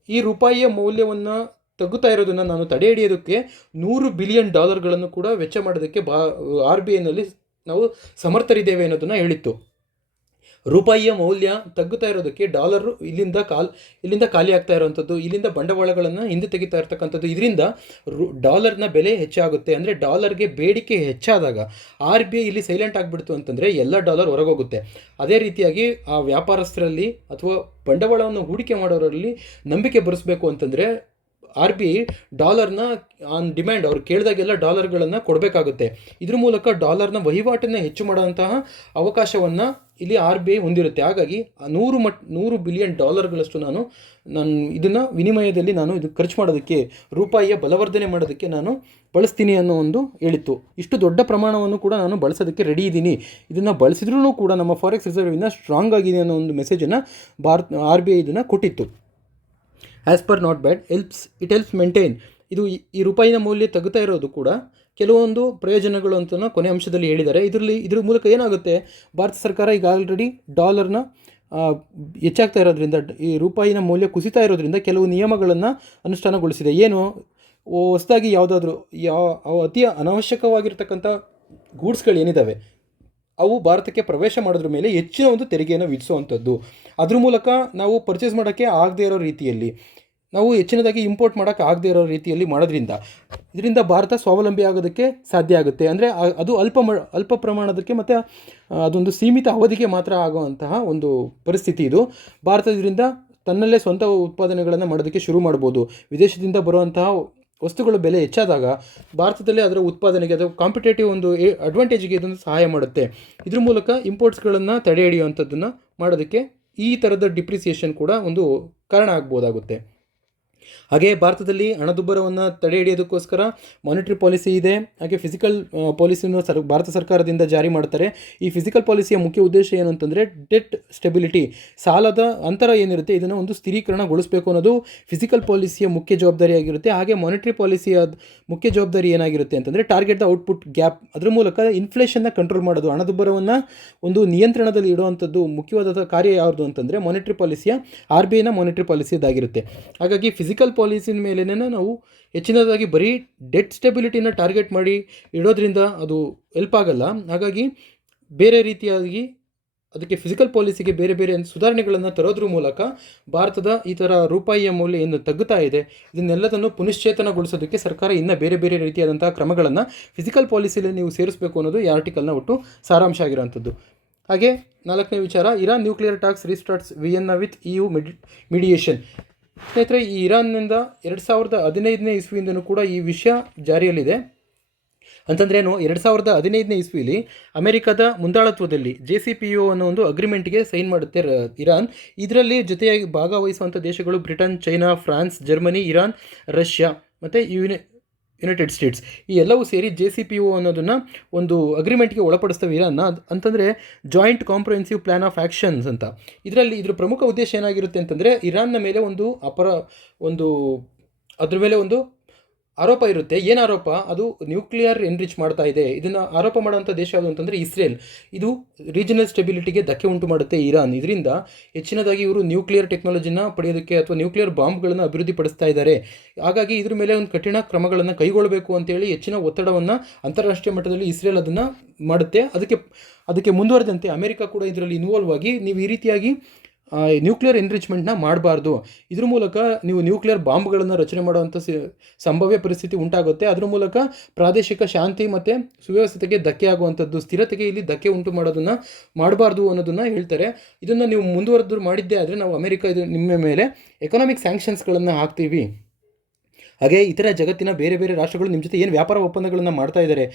ಈ ರೂಪಾಯಿಯ ಮೌಲ್ಯವನ್ನು ತಗ್ಗುತ್ತಾ ಇರೋದನ್ನು ನಾನು ತಡೆ ಹಿಡಿಯೋದಕ್ಕೆ $100 ಬಿಲಿಯನ್ ಕೂಡ ವೆಚ್ಚ ಮಾಡೋದಕ್ಕೆ RBIನಲ್ಲಿ ನಾವು ಸಮರ್ಥರಿದ್ದೇವೆ ಅನ್ನೋದನ್ನು ಹೇಳಿತ್ತು. ರೂಪಾಯಿಯ ಮೌಲ್ಯ ತಗ್ಗುತ್ತಾ ಇರೋದಕ್ಕೆ ಡಾಲರು ಇಲ್ಲಿಂದ ಖಾಲಿ ಆಗ್ತಾ ಇರೋವಂಥದ್ದು, ಇಲ್ಲಿಂದ ಬಂಡವಾಳಗಳನ್ನು ಹಿಂದೆ ತೆಗಿತಾ ಇರ್ತಕ್ಕಂಥದ್ದು, ಇದರಿಂದ ಡಾಲರ್ನ ಬೆಲೆ ಹೆಚ್ಚಾಗುತ್ತೆ. ಅಂದರೆ ಡಾಲರ್ಗೆ ಬೇಡಿಕೆ ಹೆಚ್ಚಾದಾಗ RBI ಇಲ್ಲಿ ಸೈಲೆಂಟ್ ಆಗಿಬಿಡ್ತು ಅಂತಂದರೆ ಎಲ್ಲ ಡಾಲರ್ ಹೊರಗೋಗುತ್ತೆ. ಅದೇ ರೀತಿಯಾಗಿ ಆ ವ್ಯಾಪಾರಸ್ಥರಲ್ಲಿ ಅಥವಾ ಬಂಡವಾಳವನ್ನು ಹೂಡಿಕೆ ಮಾಡೋರಲ್ಲಿ ನಂಬಿಕೆ ಬರೆಸಬೇಕು ಅಂತಂದರೆ RBI ಡಾಲರ್ನ ಆನ್ ಡಿಮ್ಯಾಂಡ್ ಅವ್ರು ಕೇಳಿದಾಗೆಲ್ಲ ಡಾಲರ್ಗಳನ್ನು ಕೊಡಬೇಕಾಗುತ್ತೆ. ಇದ್ರ ಮೂಲಕ ಡಾಲರ್ನ ವಹಿವಾಟನ್ನು ಹೆಚ್ಚು ಮಾಡುವಂತಹ ಅವಕಾಶವನ್ನು ಇಲ್ಲಿ RBI ಹೊಂದಿರುತ್ತೆ. ಹಾಗಾಗಿ $100 ಬಿಲಿಯನ್ ನಾನು ಇದನ್ನು ವಿನಿಮಯದಲ್ಲಿ ಇದು ಖರ್ಚು ಮಾಡೋದಕ್ಕೆ, ರೂಪಾಯಿಯ ಬಲವರ್ಧನೆ ಮಾಡೋದಕ್ಕೆ ನಾನು ಬಳಸ್ತೀನಿ ಅನ್ನೋ ಒಂದು ಹೇಳಿತ್ತು. ಇಷ್ಟು ದೊಡ್ಡ ಪ್ರಮಾಣವನ್ನು ಕೂಡ ನಾನು ಬಳಸೋದಕ್ಕೆ ರೆಡಿ ಇದ್ದೀನಿ. ಇದನ್ನು ಬಳಸಿದ್ರೂ ಕೂಡ ನಮ್ಮ ಫಾರೆಕ್ಸ್ ರಿಸರ್ವಿನ ಸ್ಟ್ರಾಂಗ್ ಆಗಿದೆ ಅನ್ನೋ ಒಂದು ಮೆಸೇಜನ್ನು RBI ಇದನ್ನು ಕೊಟ್ಟಿತ್ತು. As per not bad it helps maintain. ಇದು ಈ ರೂಪಾಯಿನ ಮೌಲ್ಯ ತಗ್ಗುತ್ತಾ ಇರೋದು ಕೂಡ ಕೆಲವೊಂದು ಪ್ರಯೋಜನಗಳು ಅಂತ ಕೊನೆ ಅಂಶದಲ್ಲಿ ಹೇಳಿದ್ದಾರೆ. ಇದ್ರ ಮೂಲಕ ಏನಾಗುತ್ತೆ, ಭಾರತ ಸರ್ಕಾರ ಈಗ ಆಲ್ರೆಡಿ ಡಾಲರ್ನ ಹೆಚ್ಚಾಗ್ತಾ ಇರೋದ್ರಿಂದ, ಈ ರೂಪಾಯಿನ ಮೌಲ್ಯ ಕುಸಿತಾ ಇರೋದ್ರಿಂದ ಕೆಲವು ನಿಯಮಗಳನ್ನು ಅನುಷ್ಠಾನಗೊಳಿಸಿದೆ. ಏನು ಹೊಸದಾಗಿ ಯಾವುದಾದ್ರೂ ಅತಿ ಅನಾವಶ್ಯಕವಾಗಿರ್ತಕ್ಕಂಥ ಗೂಡ್ಸ್ಗಳು ಏನಿದ್ದಾವೆ ಅವು ಭಾರತಕ್ಕೆ ಪ್ರವೇಶ ಮಾಡೋದ್ರ ಮೇಲೆ ಹೆಚ್ಚಿನ ಒಂದು ತೆರಿಗೆಯನ್ನು ವಿಧಿಸುವಂಥದ್ದು. ಅದ್ರ ಮೂಲಕ ನಾವು ಪರ್ಚೇಸ್ ಮಾಡೋಕ್ಕೆ ಆಗದೇ ಇರೋ ರೀತಿಯಲ್ಲಿ ನಾವು ಹೆಚ್ಚಿನದಾಗಿ ಇಂಪೋರ್ಟ್ ಮಾಡೋಕ್ಕೆ ಆಗದೇ ಇರೋ ರೀತಿಯಲ್ಲಿ ಮಾಡೋದ್ರಿಂದ ಇದರಿಂದ ಭಾರತ ಸ್ವಾವಲಂಬಿ ಆಗೋದಕ್ಕೆ ಸಾಧ್ಯ ಆಗುತ್ತೆ. ಅಂದರೆ ಅದು ಅಲ್ಪ ಪ್ರಮಾಣದಕ್ಕೆ ಮತ್ತು ಅದೊಂದು ಸೀಮಿತ ಅವಧಿಗೆ ಮಾತ್ರ ಆಗುವಂತಹ ಒಂದು ಪರಿಸ್ಥಿತಿ ಇದು. ಭಾರತ ಇದರಿಂದ ತನ್ನಲ್ಲೇ ಸ್ವಂತ ಉತ್ಪಾದನೆಗಳನ್ನು ಮಾಡೋದಕ್ಕೆ ಶುರು ಮಾಡ್ಬೋದು. ವಿದೇಶದಿಂದ ಬರುವಂತಹ ವಸ್ತುಗಳ ಬೆಲೆ ಹೆಚ್ಚಾದಾಗ ಭಾರತದಲ್ಲಿ ಅದರ ಉತ್ಪಾದನೆಗೆ ಅದು ಕಾಂಪಿಟೇಟಿವ್ ಒಂದು ಅಡ್ವಾಂಟೇಜಿಗೆ ಇದೊಂದು ಸಹಾಯ ಮಾಡುತ್ತೆ. ಇದ್ರ ಮೂಲಕ ಇಂಪೋರ್ಟ್ಸ್ಗಳನ್ನು ತಡೆ ಹಿಡಿಯುವಂಥದ್ದನ್ನು ಮಾಡೋದಕ್ಕೆ ಈ ಥರದ ಡಿಪ್ರಿಸಿಯೇಷನ್ ಕೂಡ ಒಂದು ಕಾರಣ ಆಗ್ಬೋದಾಗುತ್ತೆ. ಹಾಗೆ ಭಾರತದಲ್ಲಿ ಹಣದುಬ್ಬರವನ್ನು ತಡೆ ಹಿಡಿಯೋದಕ್ಕೋಸ್ಕರ ಮಾನಿಟರಿ ಪಾಲಿಸಿ ಇದೆ. ಹಾಗೆ ಫಿಸಿಕಲ್ ಪಾಲಿಸಿಯನ್ನು ಭಾರತ ಸರ್ಕಾರದಿಂದ ಜಾರಿ ಮಾಡ್ತಾರೆ. ಈ ಫಿಸಿಕಲ್ ಪಾಲಿಸಿಯ ಮುಖ್ಯ ಉದ್ದೇಶ ಏನು ಅಂತಂದರೆ ಡೆಟ್ ಸ್ಟೆಬಿಲಿಟಿ, ಸಾಲದ ಅಂತರ ಏನಿರುತ್ತೆ ಇದನ್ನು ಒಂದು ಸ್ಥಿರೀಕರಣಗೊಳಿಸಬೇಕು ಅನ್ನೋದು ಫಿಸಿಕಲ್ ಪಾಲಿಸಿಯ ಮುಖ್ಯ ಜವಾಬ್ದಾರಿಯಾಗಿರುತ್ತೆ. ಹಾಗೆ ಮಾನಿಟರಿ ಪಾಲಿಸಿಯ ಮುಖ್ಯ ಜವಾಬ್ದಾರಿ ಏನಾಗಿರುತ್ತೆ ಅಂತಂದರೆ ಟಾರ್ಗೆಟ್ ದ ಔಟ್ಪುಟ್ ಗ್ಯಾಪ್, ಅದರ ಮೂಲಕ ಇನ್ಫ್ಲೇಷನ್ನ ಕಂಟ್ರೋಲ್ ಮಾಡೋದು, ಹಣದುಬ್ಬರವನ್ನು ಒಂದು ನಿಯಂತ್ರಣದಲ್ಲಿ ಇಡುವಂಥದ್ದು ಮುಖ್ಯವಾದ ಕಾರ್ಯ ಯಾವುದು ಅಂತಂದರೆ ಮಾನಿಟರಿ ಪಾಲಿಸಿಯ RBIನ ಮಾನಿಟರಿ ಪಾಲಿಸಿಯದಾಗಿರುತ್ತೆ. ಹಾಗಾಗಿ ಫಿಸಿಕಲ್ ಪಾಲಿಸಿನ ಮೇಲೇ ನಾವು ಹೆಚ್ಚಿನದಾಗಿ ಬರೀ ಡೆಟ್ ಸ್ಟೆಬಿಲಿಟಿನ ಟಾರ್ಗೆಟ್ ಮಾಡಿ ಇಡೋದ್ರಿಂದ ಅದು ಹೆಲ್ಪ್ ಆಗಲ್ಲ. ಹಾಗಾಗಿ ಬೇರೆ ರೀತಿಯಾಗಿ ಅದಕ್ಕೆ ಫಿಸಿಕಲ್ ಪಾಲಿಸಿಗೆ ಬೇರೆ ಬೇರೆ ಸುಧಾರಣೆಗಳನ್ನು ತರೋದ್ರ ಮೂಲಕ ಭಾರತದ ಈ ಥರ ರೂಪಾಯಿಯ ಮೌಲ್ಯ ಏನು ತಗ್ಗುತ್ತಾ ಇದೆ ಇದನ್ನೆಲ್ಲದನ್ನು ಪುನಶ್ಚೇತನಗೊಳಿಸೋದಕ್ಕೆ ಸರ್ಕಾರ ಇನ್ನೂ ಬೇರೆ ಬೇರೆ ರೀತಿಯಾದಂಥ ಕ್ರಮಗಳನ್ನು ಫಿಸಿಕಲ್ ಪಾಲಿಸಿಯಲ್ಲಿ ನೀವು ಸೇರಿಸಬೇಕು ಅನ್ನೋದು ಈ ಆರ್ಟಿಕಲ್ನ ಒಟ್ಟು ಸಾರಾಂಶ ಆಗಿರೋಂಥದ್ದು. ಹಾಗೆ 4ನೇ ವಿಚಾರ, Iran nuclear talks restarts Vienna with EU mediation. ಸ್ನೇಹಿತರೆ, ಈ ಇರಾನ್ನಿಂದ 2015ನೇ ಇಸ್ವಿಯಿಂದನೂ ಕೂಡ ಈ ವಿಷಯ ಜಾರಿಯಲ್ಲಿದೆ. ಅಂತಂದ್ರೇನು, 2015ನೇ ಇಸ್ವಿಲಿ ಅಮೆರಿಕದ ಮುಂದಾಳತ್ವದಲ್ಲಿ JCPOA ಅನ್ನೋ ಒಂದು ಅಗ್ರಿಮೆಂಟ್ಗೆ ಸೈನ್ ಮಾಡುತ್ತೆ ಇರಾನ್. ಇದರಲ್ಲಿ ಜೊತೆಯಾಗಿ ಭಾಗವಹಿಸುವಂಥ ದೇಶಗಳು Britain, China, France, Germany, Iran, Russia ಮತ್ತು ಯುನೈಟೆಡ್ ಸ್ಟೇಟ್ಸ್ ಈ ಎಲ್ಲವೂ ಸೇರಿ JCPOA ಅನ್ನೋದನ್ನು ಒಂದು ಅಗ್ರಿಮೆಂಟ್ಗೆ ಒಳಪಡಿಸ್ತವೆ ಇರಾನ್ನ. ಅಂತಂದರೆ joint comprehensive plan of actions ಅಂತ. ಇದ್ರ ಪ್ರಮುಖ ಉದ್ದೇಶ ಏನಾಗಿರುತ್ತೆ ಅಂತಂದರೆ ಇರಾನ್ನ ಮೇಲೆ ಅದ್ರ ಮೇಲೆ ಒಂದು ಆರೋಪ ಇರುತ್ತೆ. ಏನು ಆರೋಪ? ಅದು ನ್ಯೂಕ್ಲಿಯರ್ ಎನ್ರಿಚ್ ಮಾಡ್ತಾ ಇದೆ. ಇದನ್ನು ಆರೋಪ ಮಾಡೋಂಥ ದೇಶ ಯಾವುದು ಅಂತಂದರೆ ಇಸ್ರೇಲ್. ಇದು ರೀಜನಲ್ ಸ್ಟೆಬಿಲಿಟಿಗೆ ಧಕ್ಕೆ ಉಂಟು ಮಾಡುತ್ತೆ ಇರಾನ್. ಇದರಿಂದ ಹೆಚ್ಚಿನದಾಗಿ ಇವರು ನ್ಯೂಕ್ಲಿಯರ್ ಟೆಕ್ನಾಲಜಿನ ಪಡೆಯೋದಕ್ಕೆ ಅಥವಾ ನ್ಯೂಕ್ಲಿಯರ್ ಬಾಂಬ್ಗಳನ್ನು ಅಭಿವೃದ್ಧಿಪಡಿಸ್ತಾ ಇದ್ದಾರೆ. ಹಾಗಾಗಿ ಇದ್ರ ಮೇಲೆ ಒಂದು ಕಠಿಣ ಕ್ರಮಗಳನ್ನು ಕೈಗೊಳ್ಳಬೇಕು ಅಂತೇಳಿ ಹೆಚ್ಚಿನ ಒತ್ತಡವನ್ನು ಅಂತಾರಾಷ್ಟ್ರೀಯ ಮಟ್ಟದಲ್ಲಿ ಇಸ್ರೇಲ್ ಅದನ್ನು ಮಾಡುತ್ತೆ. ಅದಕ್ಕೆ ಮುಂದುವರೆದಂತೆ ಅಮೆರಿಕ ಕೂಡ ಇದರಲ್ಲಿ ಇನ್ವಾಲ್ವ್ ಆಗಿ ನೀವು ಈ ರೀತಿಯಾಗಿ ನ್ಯೂಕ್ಲಿಯರ್ ಎನ್ರಿಚ್ಮೆಂಟ್ನ ಮಾಡಬಾರ್ದು, ಇದ್ರ ಮೂಲಕ ನೀವು ನ್ಯೂಕ್ಲಿಯರ್ ಬಾಂಬ್ಗಳನ್ನು ರಚನೆ ಮಾಡುವಂಥ ಸಂಭವ್ಯ ಪರಿಸ್ಥಿತಿ ಉಂಟಾಗುತ್ತೆ. ಅದರ ಮೂಲಕ ಪ್ರಾದೇಶಿಕ ಶಾಂತಿ ಮತ್ತು ಸುವ್ಯವಸ್ಥೆಗೆ ಧಕ್ಕೆ ಆಗುವಂಥದ್ದು, ಸ್ಥಿರತೆಗೆ ಇಲ್ಲಿ ಧಕ್ಕೆ ಉಂಟು ಮಾಡೋದನ್ನು ಮಾಡಬಾರ್ದು ಅನ್ನೋದನ್ನು ಹೇಳ್ತಾರೆ. ಇದನ್ನು ನೀವು ಮುಂದುವರೆದು ಮಾಡಿದ್ದೇ ಆದರೆ ನಾವು ನಿಮ್ಮ ಮೇಲೆ ಎಕನಾಮಿಕ್ ಸ್ಯಾಂಕ್ಷನ್ಸ್ಗಳನ್ನು ಹಾಕ್ತೀವಿ. ಹಾಗೆ ಇತರ ಜಗತ್ತಿನ ಬೇರೆ ಬೇರೆ ರಾಷ್ಟ್ರಗಳು ನಿಮ್ಮ ಜೊತೆ ಏನು ವ್ಯಾಪಾರ ಒಪ್ಪಂದಗಳನ್ನು ಮಾಡ್ತಾ ಇದ್ದಾರೆ,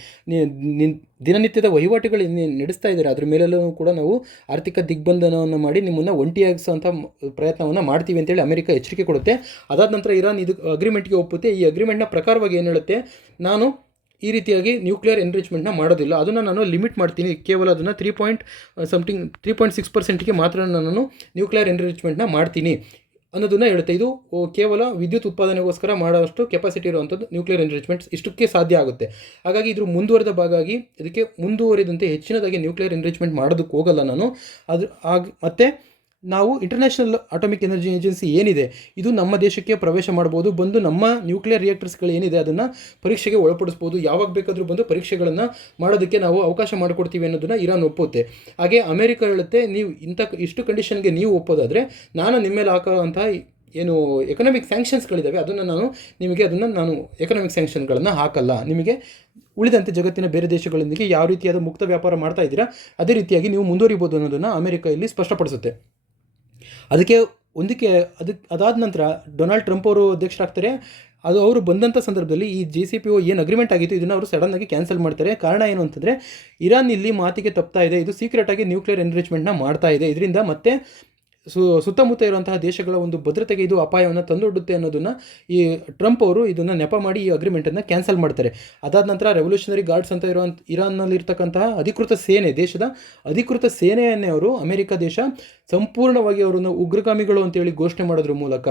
ದಿನನಿತ್ಯದ ವಹಿವಾಟುಗಳು ನಡೆಸ್ತಾ ಇದ್ದಾರೆ, ಅದ್ರ ಮೇಲೆಲ್ಲೂ ಕೂಡ ನಾವು ಆರ್ಥಿಕ ದಿಗ್ಬಂಧನವನ್ನು ಮಾಡಿ ನಿಮ್ಮನ್ನು ಒಂಟಿಯಾಗಿಸುವಂಥ ಪ್ರಯತ್ನವನ್ನು ಮಾಡ್ತೀವಿ ಅಂತೇಳಿ ಅಮೆರಿಕ ಎಚ್ಚರಿಕೆ ಕೊಡುತ್ತೆ. ಅದಾದ ನಂತರ ಇರಾನ್ ಇದು ಅಗ್ರಿಮೆಂಟ್ಗೆ ಒಪ್ಪುತ್ತೆ. ಈ ಅಗ್ರಿಮೆಂಟ್ನ ಪ್ರಕಾರವಾಗಿ ಏನು ಹೇಳುತ್ತೆ, ನಾನು ಈ ರೀತಿಯಾಗಿ ನ್ಯೂಕ್ಲಿಯರ್ ಎನ್ರಿಚ್ಮೆಂಟ್ನ ಮಾಡೋದಿಲ್ಲ, ಅದನ್ನು ನಾನು ಲಿಮಿಟ್ ಮಾಡ್ತೀನಿ, ಕೇವಲ ಅದನ್ನು 3.6%ಗೆ ಮಾತ್ರ ನಾನು ನ್ಯೂಕ್ಲಿಯರ್ ಎನ್ರಿಚ್ಮೆಂಟ್ನ ಮಾಡ್ತೀನಿ ಅನ್ನೋದನ್ನು ಹೇಳುತ್ತೆ. ಇದು ಕೇವಲ ವಿದ್ಯುತ್ ಉತ್ಪಾದನೆಗೋಸ್ಕರ ಮಾಡೋಷ್ಟು ಕೆಪಾಸಿಟಿ ಇರುವಂಥದ್ದು ನ್ಯೂಕ್ಲಿಯರ್ ಎನ್ರಿಚ್ಮೆಂಟ್ಸ್ ಇಷ್ಟಕ್ಕೆ ಸಾಧ್ಯ ಆಗುತ್ತೆ. ಹಾಗಾಗಿ ಇದ್ರ ಮುಂದುವರೆದ ಭಾಗವಾಗಿ ಇದಕ್ಕೆ ಮುಂದುವರಿದಂತೆ ಹೆಚ್ಚಿನದಾಗಿ ನ್ಯೂಕ್ಲಿಯರ್ ಎನ್ರಿಚ್ಮೆಂಟ್ ಮಾಡೋದಕ್ಕೆ ಹೋಗಲ್ಲ ನಾನು. ಮತ್ತು ನಾವು ಇಂಟರ್ನ್ಯಾಷನಲ್ ಅಟಾಮಿಕ್ ಎನರ್ಜಿ ಏಜೆನ್ಸಿ ಏನಿದೆ ಇದು ನಮ್ಮ ದೇಶಕ್ಕೆ ಪ್ರವೇಶ ಮಾಡ್ಬೋದು, ಬಂದು ನಮ್ಮ ನ್ಯೂಕ್ಲಿಯರ್ ರಿಯಾಕ್ಟರ್ಸ್ಗಳು ಏನಿದೆ ಅದನ್ನು ಪರೀಕ್ಷೆಗೆ ಒಳಪಡಿಸ್ಬೋದು, ಯಾವಾಗ ಬೇಕಾದರೂ ಬಂದು ಪರೀಕ್ಷೆಗಳನ್ನು ಮಾಡೋದಕ್ಕೆ ನಾವು ಅವಕಾಶ ಮಾಡಿಕೊಡ್ತೀವಿ ಅನ್ನೋದನ್ನು ಇರಾನ್ ಒಪ್ಪುತ್ತೆ. ಹಾಗೆ ಅಮೆರಿಕ ಹೇಳುತ್ತೆ, ನೀವು ಇಷ್ಟು ಕಂಡೀಷನ್ಗೆ ನೀವು ಒಪ್ಪೋದಾದರೆ ನಾನು ನಿಮ್ಮ ಮೇಲೆ ಹಾಕೋವಂಥ ಏನು ಎಕನಾಮಿಕ್ ಸ್ಯಾಂಕ್ಷನ್ಸ್ಗಳಿದ್ದಾವೆ ಅದನ್ನು ನಾನು ಎಕನಾಮಿಕ್ ಸ್ಯಾಂಕ್ಷನ್ಗಳನ್ನು ಹಾಕಲ್ಲ, ನಿಮಗೆ ಉಳಿದಂತೆ ಜಗತ್ತಿನ ಬೇರೆ ದೇಶಗಳೊಂದಿಗೆ ಯಾವ ರೀತಿಯಾದ ಮುಕ್ತ ವ್ಯಾಪಾರ ಮಾಡ್ತಾ ಇದ್ದೀರಾ ಅದೇ ರೀತಿಯಾಗಿ ನೀವು ಮುಂದುವರಿಬೋದು ಅನ್ನೋದನ್ನು ಅಮೆರಿಕ ಇಲ್ಲಿ ಸ್ಪಷ್ಟಪಡಿಸುತ್ತೆ. ಅದಾದ ನಂತರ ಡೊನಾಲ್ಡ್ ಟ್ರಂಪ್ ಅವರು ಅಧ್ಯಕ್ಷರಾಗ್ತಾರೆ. ಅವರು ಬಂದಂಥ ಸಂದರ್ಭದಲ್ಲಿ ಈ JCPOA ಏನು ಅಗ್ರಿಮೆಂಟ್ ಆಗಿತ್ತು ಇದನ್ನು ಅವರು ಸಡನ್ನಾಗಿ ಕ್ಯಾನ್ಸಲ್ ಮಾಡ್ತಾರೆ. ಕಾರಣ ಏನು ಅಂತಂದರೆ ಇರಾನ್ ಇಲ್ಲಿ ಮಾತಿಗೆ ತಪ್ತಾ ಇದೆ, ಇದು ಸೀಕ್ರೆಟಾಗಿ ನ್ಯೂಕ್ಲಿಯರ್ ಎನ್ರಿಚ್ಮೆಂಟ್ನ ಮಾಡ್ತಾ ಇದೆ, ಇದರಿಂದ ಮತ್ತೆ ಸುತ್ತಮುತ್ತ ಇರುವಂತಹ ದೇಶಗಳ ಒಂದು ಭದ್ರತೆಗೆ ಇದು ಅಪಾಯವನ್ನು ತಂದೊಡ್ಡುತ್ತೆ ಅನ್ನೋದನ್ನು ಈ ಟ್ರಂಪ್ ಅವರು ಇದನ್ನು ನೆಪ ಮಾಡಿ ಈ ಅಗ್ರಿಮೆಂಟನ್ನು ಕ್ಯಾನ್ಸಲ್ ಮಾಡ್ತಾರೆ. ಅದಾದ ನಂತರ ರೆವಲ್ಯೂಷನರಿ ಗಾರ್ಡ್ಸ್ ಅಂತ ಇರಾನ್ನಲ್ಲಿರ್ತಕ್ಕಂತಹ ದೇಶದ ಅಧಿಕೃತ ಸೇನೆಯನ್ನೇ ಅವರು ಅಮೆರಿಕ ದೇಶ ಸಂಪೂರ್ಣವಾಗಿ ಅವರನ್ನು ಉಗ್ರಗಾಮಿಗಳು ಅಂತೇಳಿ ಘೋಷಣೆ ಮಾಡೋದ್ರ ಮೂಲಕ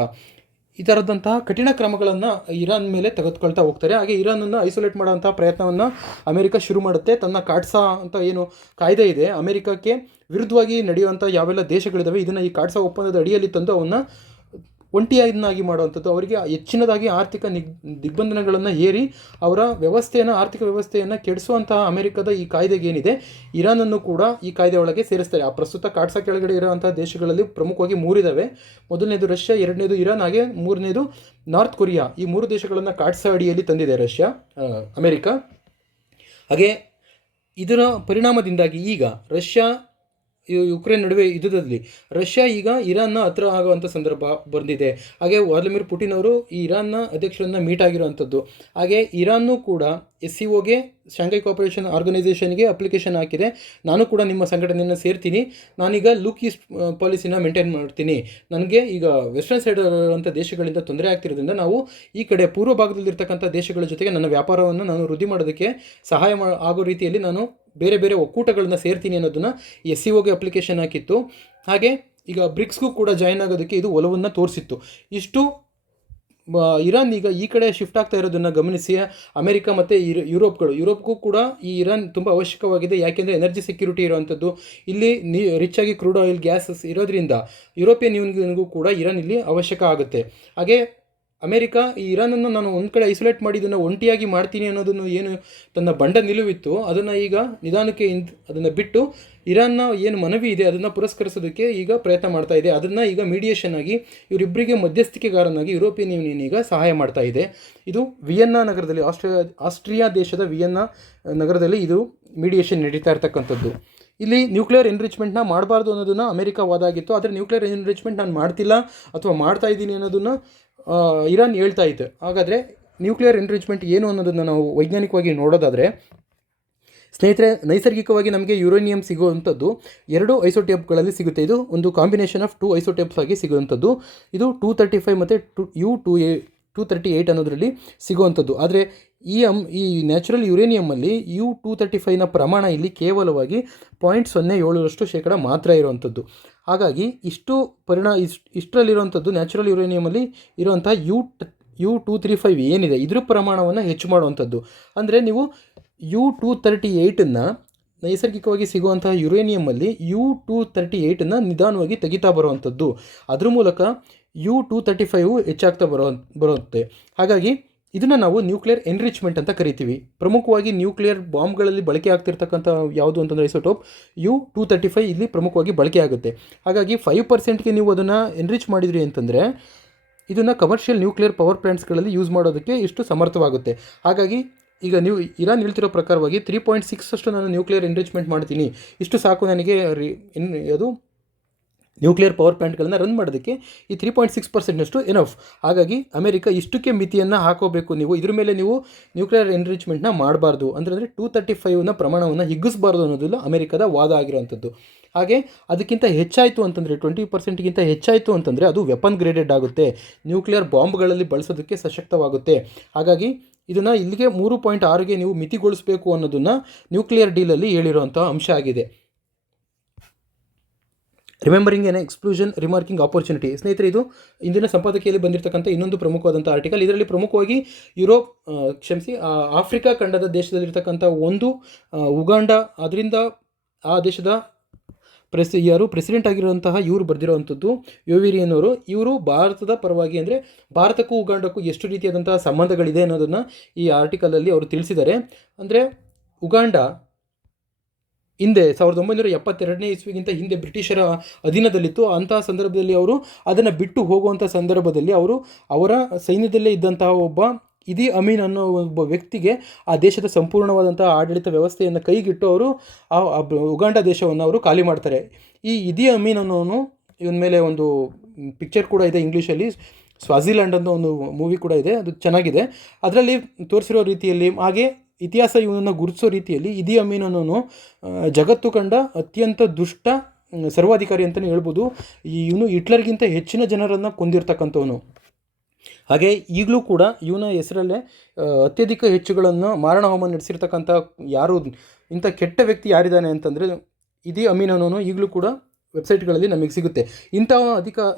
ಈ ಥರದಂತಹ ಕಠಿಣ ಕ್ರಮಗಳನ್ನು ಇರಾನ್ ಮೇಲೆ ತೆಗೆದುಕೊಳ್ತಾ ಹೋಗ್ತಾರೆ. ಹಾಗೆ ಇರಾನನ್ನು ಐಸೋಲೇಟ್ ಮಾಡೋಂಥ ಪ್ರಯತ್ನವನ್ನು ಅಮೆರಿಕ ಶುರು ಮಾಡುತ್ತೆ. ತನ್ನ ಕಾಟ್ಸಾ ಅಂತ ಏನು ಕಾಯ್ದೆ ಇದೆ, ಅಮೆರಿಕಕ್ಕೆ ವಿರುದ್ಧವಾಗಿ ನಡೆಯುವಂಥ ಯಾವೆಲ್ಲ ದೇಶಗಳಿದ್ದಾವೆ ಇದನ್ನು ಈ ಕಾಟ್ಸಾ ಒಪ್ಪಂದದ ಅಡಿಯಲ್ಲಿ ತಂದು ಅವನ್ನ ಒಂಟಿಯಾಗಿ ಮಾಡುವಂಥದ್ದು, ಅವರಿಗೆ ಹೆಚ್ಚಿನದಾಗಿ ಆರ್ಥಿಕ ದಿಗ್ಬಂಧನಗಳನ್ನು ಹೇರಿ ಅವರ ವ್ಯವಸ್ಥೆಯನ್ನು, ಆರ್ಥಿಕ ವ್ಯವಸ್ಥೆಯನ್ನು ಕೆಡಿಸುವಂತಹ ಅಮೆರಿಕದ ಈ ಕಾಯ್ದೆಗೆ ಏನಿದೆ, ಇರಾನನ್ನು ಕೂಡ ಈ ಕಾಯ್ದೆ ಒಳಗೆ ಸೇರಿಸ್ತಾರೆ. ಆ ಪ್ರಸ್ತುತ ಕಾಡ್ಸಾ ಕೆಳಗಡೆ ಇರುವಂತಹ ದೇಶಗಳಲ್ಲಿ ಪ್ರಮುಖವಾಗಿ ಮೂರಿದ್ದಾವೆ. ಮೊದಲನೇದು ರಷ್ಯಾ, ಎರಡನೇದು ಇರಾನ್, ಹಾಗೆ ಮೂರನೇದು ನಾರ್ತ್ ಕೊರಿಯಾ. ಈ 3 ದೇಶಗಳನ್ನು ಕಾಡ್ಸಾ ಅಡಿಯಲ್ಲಿ ತಂದಿದೆ ಅಮೆರಿಕ. ಹಾಗೆ ಇದರ ಪರಿಣಾಮದಿಂದಾಗಿ ಈಗ ರಷ್ಯಾ ಯುಕ್ರೇನ್ ನಡುವೆ ಯುದ್ಧದಲ್ಲಿ ರಷ್ಯಾ ಈಗ ಇರಾನ್ನ ಹತ್ರ ಆಗುವಂಥ ಸಂದರ್ಭ ಬಂದಿದೆ. ಹಾಗೆ ವ್ಲಾದಿಮಿರ್ ಪುಟಿನ್ ಅವರು ಈ ಇರಾನ್ನ ಅಧ್ಯಕ್ಷರನ್ನು ಮೀಟ್ ಆಗಿರುವಂಥದ್ದು. ಹಾಗೆ ಇರಾನ್ನು ಕೂಡ SCOಗೆ, ಶಾಂಘೈ ಕೋಆಪರೇಷನ್ ಆರ್ಗನೈಸೇಷನ್ಗೆ ಅಪ್ಲಿಕೇಶನ್ ಹಾಕಿದೆ. ನಾನು ಕೂಡ ನಿಮ್ಮ ಸಂಘಟನೆಯನ್ನು ಸೇರ್ತೀನಿ, ನಾನೀಗ ಲುಕ್ ಈಸ್ಟ್ ಪಾಲಿಸಿನ ಮೇಂಟೈನ್ ಮಾಡ್ತೀನಿ, ನನಗೆ ಈಗ ವೆಸ್ಟರ್ನ್ ಸೈಡ್ ಇರುವಂಥ ದೇಶಗಳಿಂದ ತೊಂದರೆ ಆಗ್ತಿರೋದ್ರಿಂದ ನಾವು ಈ ಕಡೆ ಪೂರ್ವ ಭಾಗದಲ್ಲಿರ್ತಕ್ಕಂಥ ದೇಶಗಳ ಜೊತೆಗೆ ನನ್ನ ವ್ಯಾಪಾರವನ್ನು ನಾನು ವೃದ್ಧಿ ಮಾಡೋದಕ್ಕೆ ಸಹಾಯ ಆಗೋ ರೀತಿಯಲ್ಲಿ ನಾನು ಬೇರೆ ಬೇರೆ ಒಕ್ಕೂಟಗಳನ್ನ ಸೇರ್ತೀನಿ ಅನ್ನೋದನ್ನು SCOಗೆ ಅಪ್ಲಿಕೇಶನ್ ಹಾಕಿತ್ತು. ಹಾಗೆ ಈಗ ಬ್ರಿಕ್ಸ್ಗೂ ಕೂಡ ಜಾಯ್ನ್ ಆಗೋದಕ್ಕೆ ಇದು ಒಲವನ್ನು ತೋರಿಸಿತ್ತು. ಇಷ್ಟು ಇರಾನ್ ಈಗ ಈ ಕಡೆ ಶಿಫ್ಟ್ ಆಗ್ತಾ ಇರೋದನ್ನು ಗಮನಿಸಿ ಅಮೆರಿಕ ಮತ್ತು ಯುರೋಪ್ಗೂ ಕೂಡ ಈ ಇರಾನ್ ತುಂಬ ಅವಶ್ಯಕವಾಗಿದೆ. ಯಾಕೆಂದರೆ ಎನರ್ಜಿ ಸೆಕ್ಯೂರಿಟಿ ಇರುವಂಥದ್ದು, ಇಲ್ಲಿ ರಿಚ್ ಆಗಿ ಕ್ರೂಡ್ ಆಯಿಲ್ ಗ್ಯಾಸಸ್ ಇರೋದ್ರಿಂದ ಯುರೋಪಿಯನ್ ಯೂನಿಯನ್ಗೂ ಕೂಡ ಇರಾನ್ ಇಲ್ಲಿ ಅವಶ್ಯಕ ಆಗುತ್ತೆ. ಹಾಗೆ ಅಮೆರಿಕ ಈ ಇರಾನನ್ನು ನಾನು ಒಂದು ಕಡೆ ಐಸೋಲೇಟ್ ಮಾಡಿ ಇದನ್ನು ಒಂಟಿಯಾಗಿ ಮಾಡ್ತೀನಿ ಅನ್ನೋದನ್ನು ಏನು ತನ್ನ ಬಂಡ ನಿಲುವಿತ್ತು, ಅದನ್ನು ಈಗ ನಿಧಾನಕ್ಕೆ ಅದನ್ನು ಬಿಟ್ಟು ಇರಾನ್ನ ಏನು ಮನವಿ ಇದೆ ಅದನ್ನು ಪುರಸ್ಕರಿಸೋದಕ್ಕೆ ಈಗ ಪ್ರಯತ್ನ ಮಾಡ್ತಾ ಇದೆ. ಅದನ್ನು ಈಗ ಮೀಡಿಯೇಷನ್ ಆಗಿ ಇವರಿಬ್ಬರಿಗೆ ಮಧ್ಯಸ್ಥಿಕೆಗಾರನಾಗಿ ಯುರೋಪಿಯನ್ ಯೂನಿಯನ್ ಈಗ ಸಹಾಯ ಮಾಡ್ತಾ ಇದೆ. ಇದು ವಿಯೆನ್ನಾ ನಗರದಲ್ಲಿ, ಆಸ್ಟ್ರಿಯಾ ದೇಶದ ವಿಯೆನ್ನಾ ನಗರದಲ್ಲಿ ಇದು ಮೀಡಿಯೇಷನ್ ನಡೀತಾ ಇರ್ತಕ್ಕಂಥದ್ದು. ಇಲ್ಲಿ ನ್ಯೂಕ್ಲಿಯರ್ ಎನ್ರಿಚ್ಮೆಂಟ್ನ ಮಾಡಬಾರ್ದು ಅನ್ನೋದನ್ನು ಅಮೆರಿಕ ವಾದ ಆಗಿತ್ತು. ಆದರೆ ನ್ಯೂಕ್ಲಿಯರ್ ಎನ್ರಿಚ್ಮೆಂಟ್ ನಾನು ಮಾಡ್ತಿಲ್ಲ ಅಥವಾ ಮಾಡ್ತಾ ಇದ್ದೀನಿ ಅನ್ನೋದನ್ನು ಇರಾನ್ ಹೇಳ್ತಾ ಇತ್ತು. ಹಾಗಾದರೆ ನ್ಯೂಕ್ಲಿಯರ್ ಎನ್ರಿಚ್ಮೆಂಟ್ ಏನು ಅನ್ನೋದನ್ನು ನಾವು ವೈಜ್ಞಾನಿಕವಾಗಿ ನೋಡೋದಾದರೆ, ಸ್ನೇಹಿತರೆ, ನೈಸರ್ಗಿಕವಾಗಿ ನಮಗೆ ಯುರೇನಿಯಂ ಸಿಗುವಂಥದ್ದು 2 ಐಸೋಟೋಪ್ಗಳಲ್ಲಿ ಸಿಗುತ್ತೆ. ಇದು ಒಂದು ಕಾಂಬಿನೇಷನ್ ಆಫ್ 2 ಐಸೋಟೋಪ್ಸ್ ಆಗಿ ಸಿಗುವಂಥದ್ದು. ಇದು 235 ಮತ್ತು U238 ಅನ್ನೋದರಲ್ಲಿ ಸಿಗುವಂಥದ್ದು. ಆದರೆ ಈ ನ್ಯಾಚುರಲ್ ಯುರೇನಿಯಮಲ್ಲಿ U235ನ ಪ್ರಮಾಣ ಇಲ್ಲಿ ಕೇವಲವಾಗಿ 0.07% ಮಾತ್ರ ಇರುವಂಥದ್ದು. ಹಾಗಾಗಿ ಇಷ್ಟರಲ್ಲಿರುವಂಥದ್ದು ನ್ಯಾಚುರಲ್ ಯುರೇನಿಯಮಲ್ಲಿ ಇರುವಂಥ U235 ಏನಿದೆ ಇದರ ಪ್ರಮಾಣವನ್ನು ಹೆಚ್ಚು ಮಾಡುವಂಥದ್ದು. ಅಂದರೆ ನೀವು U238ನ್ನು ನೈಸರ್ಗಿಕವಾಗಿ ಸಿಗುವಂತಹ ಯುರೇನಿಯಮಲ್ಲಿ U238ನ್ನು ನಿಧಾನವಾಗಿ ತೆಗಿತಾ ಬರುವಂಥದ್ದು. ಅದ್ರ ಮೂಲಕ U235 ಹೆಚ್ಚಾಗ್ತಾ ಬರುತ್ತೆ. ಹಾಗಾಗಿ ಇದನ್ನು ನಾವು ನ್ಯೂಕ್ಲಿಯರ್ ಎನ್ರಿಚ್ಮೆಂಟ್ ಅಂತ ಕರಿತೀವಿ. ಪ್ರಮುಖವಾಗಿ ನ್ಯೂಕ್ಲಿಯರ್ ಬಾಂಬ್ಗಳಲ್ಲಿ ಬಳಕೆ ಆಗ್ತಿರ್ತಕ್ಕಂಥ ಯಾವುದು ಅಂತಂದರೆ ಐಸೋಟೋಪ್ U235 ಇಲ್ಲಿ ಪ್ರಮುಖವಾಗಿ ಬಳಕೆ ಆಗುತ್ತೆ. ಹಾಗಾಗಿ 5%ಗೆ ನೀವು ಅದನ್ನು ಎನ್ರಿಚ್ ಮಾಡಿದ್ರಿ ಅಂತಂದರೆ ಇದನ್ನು ಕಮರ್ಷಿಯಲ್ ನ್ಯೂಕ್ಲಿಯರ್ ಪವರ್ ಪ್ಲಾಂಟ್ಸ್ಗಳಲ್ಲಿ ಯೂಸ್ ಮಾಡೋದಕ್ಕೆ ಇಷ್ಟು ಸಮರ್ಥವಾಗುತ್ತೆ. ಹಾಗಾಗಿ ಈಗ ನೀವು ಇರಾನ್ ಹೇಳ್ತಿರೋ ಪ್ರಕಾರವಾಗಿ 3.6 ಅಷ್ಟು ನಾನು ನ್ಯೂಕ್ಲಿಯರ್ ಎನ್ರಿಚ್ಮೆಂಟ್ ಮಾಡ್ತೀನಿ, ಇಷ್ಟು ಸಾಕು ನನಗೆ ಅದು ನ್ಯೂಕ್ಲಿಯರ್ ಪವರ್ ಪ್ಲಾಂಟ್ಗಳನ್ನು ರನ್ ಮಾಡೋದಕ್ಕೆ ಈ 3.6%ನಷ್ಟು ಎನಫ್. ಹಾಗಾಗಿ ಅಮೆರಿಕ ಇಷ್ಟಕ್ಕೆ ಮಿತಿಯನ್ನು ಹಾಕೋಬೇಕು, ನೀವು ಇದ್ರ ಮೇಲೆ ನೀವು ನ್ಯೂಕ್ಲಿಯರ್ ಎನ್ರಿಚ್ಮೆಂಟ್ನ ಮಾಡಬಾರ್ದು, ಅಂದರೆ 235ನ ಪ್ರಮಾಣವನ್ನು ಹಿಗ್ಗಿಸಬಾರ್ದು ಅನ್ನೋದಿಲ್ಲ ಅಮೆರಿಕದ ವಾದ ಆಗಿರುವಂಥದ್ದು. ಹಾಗೆ ಅದಕ್ಕಿಂತ ಹೆಚ್ಚಾಯಿತು ಅಂತಂದರೆ 20%ಗಿಂತ ಹೆಚ್ಚಾಯಿತು ಅಂತಂದರೆ ಅದು ವೆಪನ್ ಗ್ರೇಡೆಡ್ ಆಗುತ್ತೆ, ನ್ಯೂಕ್ಲಿಯರ್ ಬಾಂಬ್ಗಳಲ್ಲಿ ಬಳಸೋದಕ್ಕೆ ಸಶಕ್ತವಾಗುತ್ತೆ. ಹಾಗಾಗಿ ಇದನ್ನು ಇಲ್ಲಿಗೆ 3.6ಗೆ ನೀವು ಮಿತಿಗೊಳಿಸಬೇಕು ಅನ್ನೋದನ್ನು ನ್ಯೂಕ್ಲಿಯರ್ ಡೀಲಲ್ಲಿ ಹೇಳಿರುವಂಥ ಅಂಶ ಆಗಿದೆ. Remembering an exclusion remarking opportunity. ಸ್ನೇಹಿತರೆ, ಇದು ಇಂದಿನ ಸಂಪಾದಕೀಯಲ್ಲಿ ಬಂದಿರತಕ್ಕಂಥ ಇನ್ನೊಂದು ಪ್ರಮುಖವಾದಂಥ ಆರ್ಟಿಕಲ್. ಇದರಲ್ಲಿ ಪ್ರಮುಖವಾಗಿ ಆಫ್ರಿಕಾ ಖಂಡದ ದೇಶದಲ್ಲಿರ್ತಕ್ಕಂಥ ಒಂದು ಉಗಾಂಡ, ಅದರಿಂದ ಆ ದೇಶದ ಪ್ರೆಸಿಡೆಂಟ್ ಆಗಿರುವಂತಹ ಇವರು ಬರೆದಿರುವಂಥದ್ದು ಯೋವಿರಿಯನ್ ಅವರು. ಇವರು ಭಾರತದ ಪರವಾಗಿ, ಅಂದರೆ ಭಾರತಕ್ಕೂ ಉಗಾಂಡಕ್ಕೂ ಎಷ್ಟು ರೀತಿಯಾದಂತಹ ಸಂಬಂಧಗಳಿದೆ ಅನ್ನೋದನ್ನು ಈ ಆರ್ಟಿಕಲಲ್ಲಿ ಅವರು ತಿಳಿಸಿದ್ದಾರೆ. ಅಂದರೆ ಉಗಾಂಡ ಹಿಂದೆ 1972ನೇ ಇಸ್ವಿಗಿಂತ ಹಿಂದೆ ಬ್ರಿಟಿಷರ ಅಧೀನದಲ್ಲಿತ್ತು. ಅಂತಹ ಸಂದರ್ಭದಲ್ಲಿ ಅವರು ಅದನ್ನು ಬಿಟ್ಟು ಹೋಗುವಂಥ ಸಂದರ್ಭದಲ್ಲಿ ಅವರ ಸೈನ್ಯದಲ್ಲೇ ಇದ್ದಂತಹ ಒಬ್ಬ ಇದಿ ಅಮೀನ್ ಅನ್ನೋ ಒಬ್ಬ ವ್ಯಕ್ತಿಗೆ ಆ ದೇಶದ ಸಂಪೂರ್ಣವಾದಂಥ ಆಡಳಿತ ವ್ಯವಸ್ಥೆಯನ್ನು ಕೈಗಿಟ್ಟು ಅವರು ಉಗಾಂಡ ದೇಶವನ್ನು ಅವರು ಖಾಲಿ ಮಾಡ್ತಾರೆ. ಈ ಇದಿ ಅಮೀನ್ ಅನ್ನೋನು, ಇವನ ಮೇಲೆ ಒಂದು ಪಿಕ್ಚರ್ ಕೂಡ ಇದೆ ಇಂಗ್ಲೀಷಲ್ಲಿ, ಸ್ವಾಜಿಲ್ಯಾಂಡ್ ಅನ್ನೋ ಒಂದು ಮೂವಿ ಕೂಡ ಇದೆ, ಅದು ಚೆನ್ನಾಗಿದೆ. ಅದರಲ್ಲಿ ತೋರಿಸಿರೋ ರೀತಿಯಲ್ಲಿ, ಹಾಗೆ ಇತಿಹಾಸ ಇವನನ್ನು ಗುರುತಿಸೋ ರೀತಿಯಲ್ಲಿ ಇದಿ ಅಮೀನ್ ಅನ್ನೋನು ಜಗತ್ತು ಕಂಡ ಅತ್ಯಂತ ದುಷ್ಟ ಸರ್ವಾಧಿಕಾರಿ ಅಂತಲೇ ಹೇಳ್ಬೋದು. ಇವನು ಹಿಟ್ಲರ್ಗಿಂತ ಹೆಚ್ಚಿನ ಜನರನ್ನು ಕೊಂದಿರ್ತಕ್ಕಂಥವನು. ಹಾಗೆ ಈಗಲೂ ಕೂಡ ಇವನ ಹೆಸರಲ್ಲೇ ಅತ್ಯಧಿಕ ಹೆಚ್ಚುಗಳನ್ನು ಮಾರಣ ಹೋಮ ನಡೆಸಿರ್ತಕ್ಕಂಥ ಇಂಥ ಕೆಟ್ಟ ವ್ಯಕ್ತಿ ಯಾರಿದ್ದಾನೆ ಅಂತಂದರೆ ಇದಿ ಅಮೀನ್ ಅನ್ನೋನು ಈಗಲೂ ಕೂಡ ವೆಬ್ಸೈಟ್ಗಳಲ್ಲಿ ನಮಗೆ ಸಿಗುತ್ತೆ.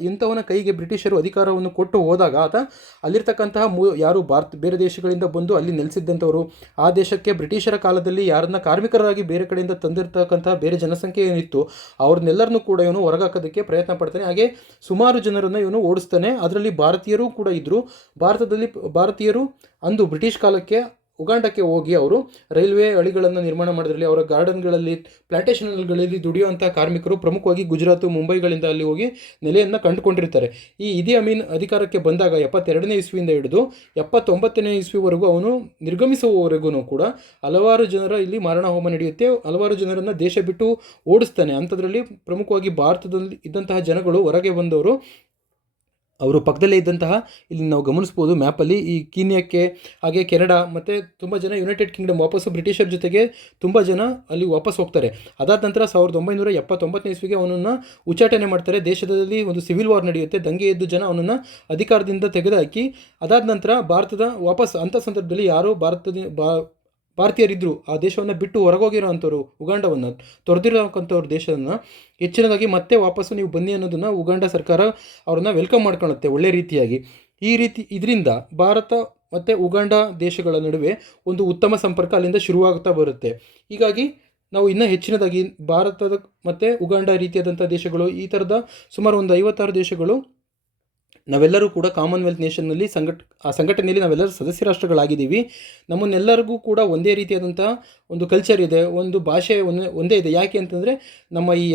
ಇಂಥವನ ಕೈಗೆ ಬ್ರಿಟಿಷರು ಅಧಿಕಾರವನ್ನು ಕೊಟ್ಟು ಹೋದಾಗ ಆತ ಅಲ್ಲಿರ್ತಕ್ಕಂತಹ ಯಾರು ಬೇರೆ ದೇಶಗಳಿಂದ ಬಂದು ಅಲ್ಲಿ ನೆಲೆಸಿದ್ದಂಥವರು, ಆ ದೇಶಕ್ಕೆ ಬ್ರಿಟಿಷರ ಕಾಲದಲ್ಲಿ ಯಾರನ್ನ ಕಾರ್ಮಿಕರಾಗಿ ಬೇರೆ ಕಡೆಯಿಂದ ತಂದಿರತಕ್ಕಂತಹ ಬೇರೆ ಜನಸಂಖ್ಯೆ ಏನಿತ್ತು ಅವ್ರನ್ನೆಲ್ಲರನ್ನೂ ಕೂಡ ಇವನು ಹೊರಗಾಕೋದಕ್ಕೆ ಪ್ರಯತ್ನ ಪಡ್ತಾನೆ. ಹಾಗೆ ಸುಮಾರು ಜನರನ್ನು ಇವನು ಓಡಿಸ್ತಾನೆ. ಅದರಲ್ಲಿ ಭಾರತೀಯರು ಕೂಡ ಇದ್ದರು. ಭಾರತೀಯರು ಅಂದು ಬ್ರಿಟಿಷ್ ಕಾಲಕ್ಕೆ ಉಗಾಂಡಕ್ಕೆ ಹೋಗಿ ಅವರು ರೈಲ್ವೆ ಹಳಿಗಳನ್ನು ನಿರ್ಮಾಣ ಮಾಡೋದ್ರಲ್ಲಿ, ಅವರ ಗಾರ್ಡನ್ಗಳಲ್ಲಿ, ಪ್ಲಾಂಟೇಷನ್ಗಳಲ್ಲಿ ದುಡಿಯುವಂಥ ಕಾರ್ಮಿಕರು ಪ್ರಮುಖವಾಗಿ ಗುಜರಾತು, ಮುಂಬೈಗಳಿಂದ ಅಲ್ಲಿ ಹೋಗಿ ನೆಲೆಯನ್ನು ಕಂಡುಕೊಂಡಿರ್ತಾರೆ. ಈ ಇದಿ ಅಮೀನ್ ಅಧಿಕಾರಕ್ಕೆ ಬಂದಾಗ 72ನೇ ಇಸ್ವಿಯಿಂದ ಹಿಡಿದು 79ನೇ ಇಸ್ವಿವರೆಗೂ ಅವನು ನಿರ್ಗಮಿಸುವವರೆಗೂ ಕೂಡ ಹಲವಾರು ಜನರ ಇಲ್ಲಿ ಮಾರಣ ಹೋಮ ನಡೆಯುತ್ತೆ. ಹಲವಾರು ಜನರನ್ನು ದೇಶ ಬಿಟ್ಟು ಓಡಿಸ್ತಾನೆ. ಅಂಥದ್ರಲ್ಲಿ ಪ್ರಮುಖವಾಗಿ ಭಾರತದಲ್ಲಿ ಇದ್ದಂತಹ ಜನಗಳು ಹೊರಗೆ ಬಂದವರು ಅವರು ಪಕ್ಕದಲ್ಲೇ ಇದ್ದಂತಹ, ಇಲ್ಲಿ ನಾವು ಗಮನಿಸ್ಬೋದು ಮ್ಯಾಪಲ್ಲಿ, ಈ ಕೀನ್ಯಕ್ಕೆ, ಹಾಗೆ ಕೆನಡಾ ಮತ್ತು ತುಂಬ ಜನ ಯುನೈಟೆಡ್ ಕಿಂಗ್ಡಮ್ ವಾಪಸ್ಸು ಬ್ರಿಟಿಷರ ಜೊತೆಗೆ ತುಂಬ ಜನ ಅಲ್ಲಿ ವಾಪಸ್ ಹೋಗ್ತಾರೆ. ಅದಾದ ನಂತರ 1979ನೇ ಇಸ್ವಿಗೆ ಅವನನ್ನು ಉಚ್ಚಾಟನೆ ಮಾಡ್ತಾರೆ. ದೇಶದಲ್ಲಿ ಒಂದು ಸಿವಿಲ್ ವಾರ್ ನಡೆಯುತ್ತೆ. ದಂಗೆ ಎದ್ದು ಜನ ಅವನನ್ನು ಅಧಿಕಾರದಿಂದ ತೆಗೆದುಹಾಕಿ, ಅದಾದ ನಂತರ ಭಾರತದ ವಾಪಸ್ ಅಂಥ ಸಂದರ್ಭದಲ್ಲಿ ಯಾರೋ ಭಾರತೀಯರಿದ್ದರು ಆ ದೇಶವನ್ನು ಬಿಟ್ಟು ಹೊರಗೋಗಿರೋವಂಥವ್ರು, ಉಗಾಂಡವನ್ನು ತೊರೆದಿರೋಂಥವ್ರ ದೇಶವನ್ನು ಹೆಚ್ಚಿನದಾಗಿ ಮತ್ತೆ ವಾಪಸ್ಸು ನೀವು ಬನ್ನಿ ಅನ್ನೋದನ್ನು ಉಗಾಂಡ ಸರ್ಕಾರ ಅವ್ರನ್ನ ವೆಲ್ಕಮ್ ಮಾಡ್ಕೊಳ್ಳುತ್ತೆ ಒಳ್ಳೆ ರೀತಿಯಾಗಿ. ಇದರಿಂದ ಭಾರತ ಮತ್ತು ಉಗಾಂಡ ದೇಶಗಳ ನಡುವೆ ಒಂದು ಉತ್ತಮ ಸಂಪರ್ಕ ಅಲ್ಲಿಂದ ಶುರುವಾಗ್ತಾ ಬರುತ್ತೆ. ಹೀಗಾಗಿ ನಾವು ಇನ್ನೂ ಹೆಚ್ಚಿನದಾಗಿ ಭಾರತದ ಮತ್ತು ಉಗಾಂಡ ರೀತಿಯಾದಂಥ ದೇಶಗಳು, ಈ ಥರದ ಸುಮಾರು ಒಂದು 56 ದೇಶಗಳು ನಾವೆಲ್ಲರೂ ಕೂಡ ಕಾಮನ್ವೆಲ್ತ್ ನೇಷನ್ನಲ್ಲಿ ಆ ಸಂಘಟನೆಯಲ್ಲಿ ನಾವೆಲ್ಲರೂ ಸದಸ್ಯ ರಾಷ್ಟ್ರಗಳಾಗಿದ್ದೀವಿ. ನಮ್ಮನ್ನೆಲ್ಲರಿಗೂ ಕೂಡ ಒಂದೇ ರೀತಿಯಾದಂಥ ಒಂದು ಕಲ್ಚರ್ ಇದೆ, ಒಂದು ಭಾಷೆ ಒಂದೇ ಇದೆ. ಯಾಕೆ ಅಂತಂದರೆ ನಮ್ಮ ಈ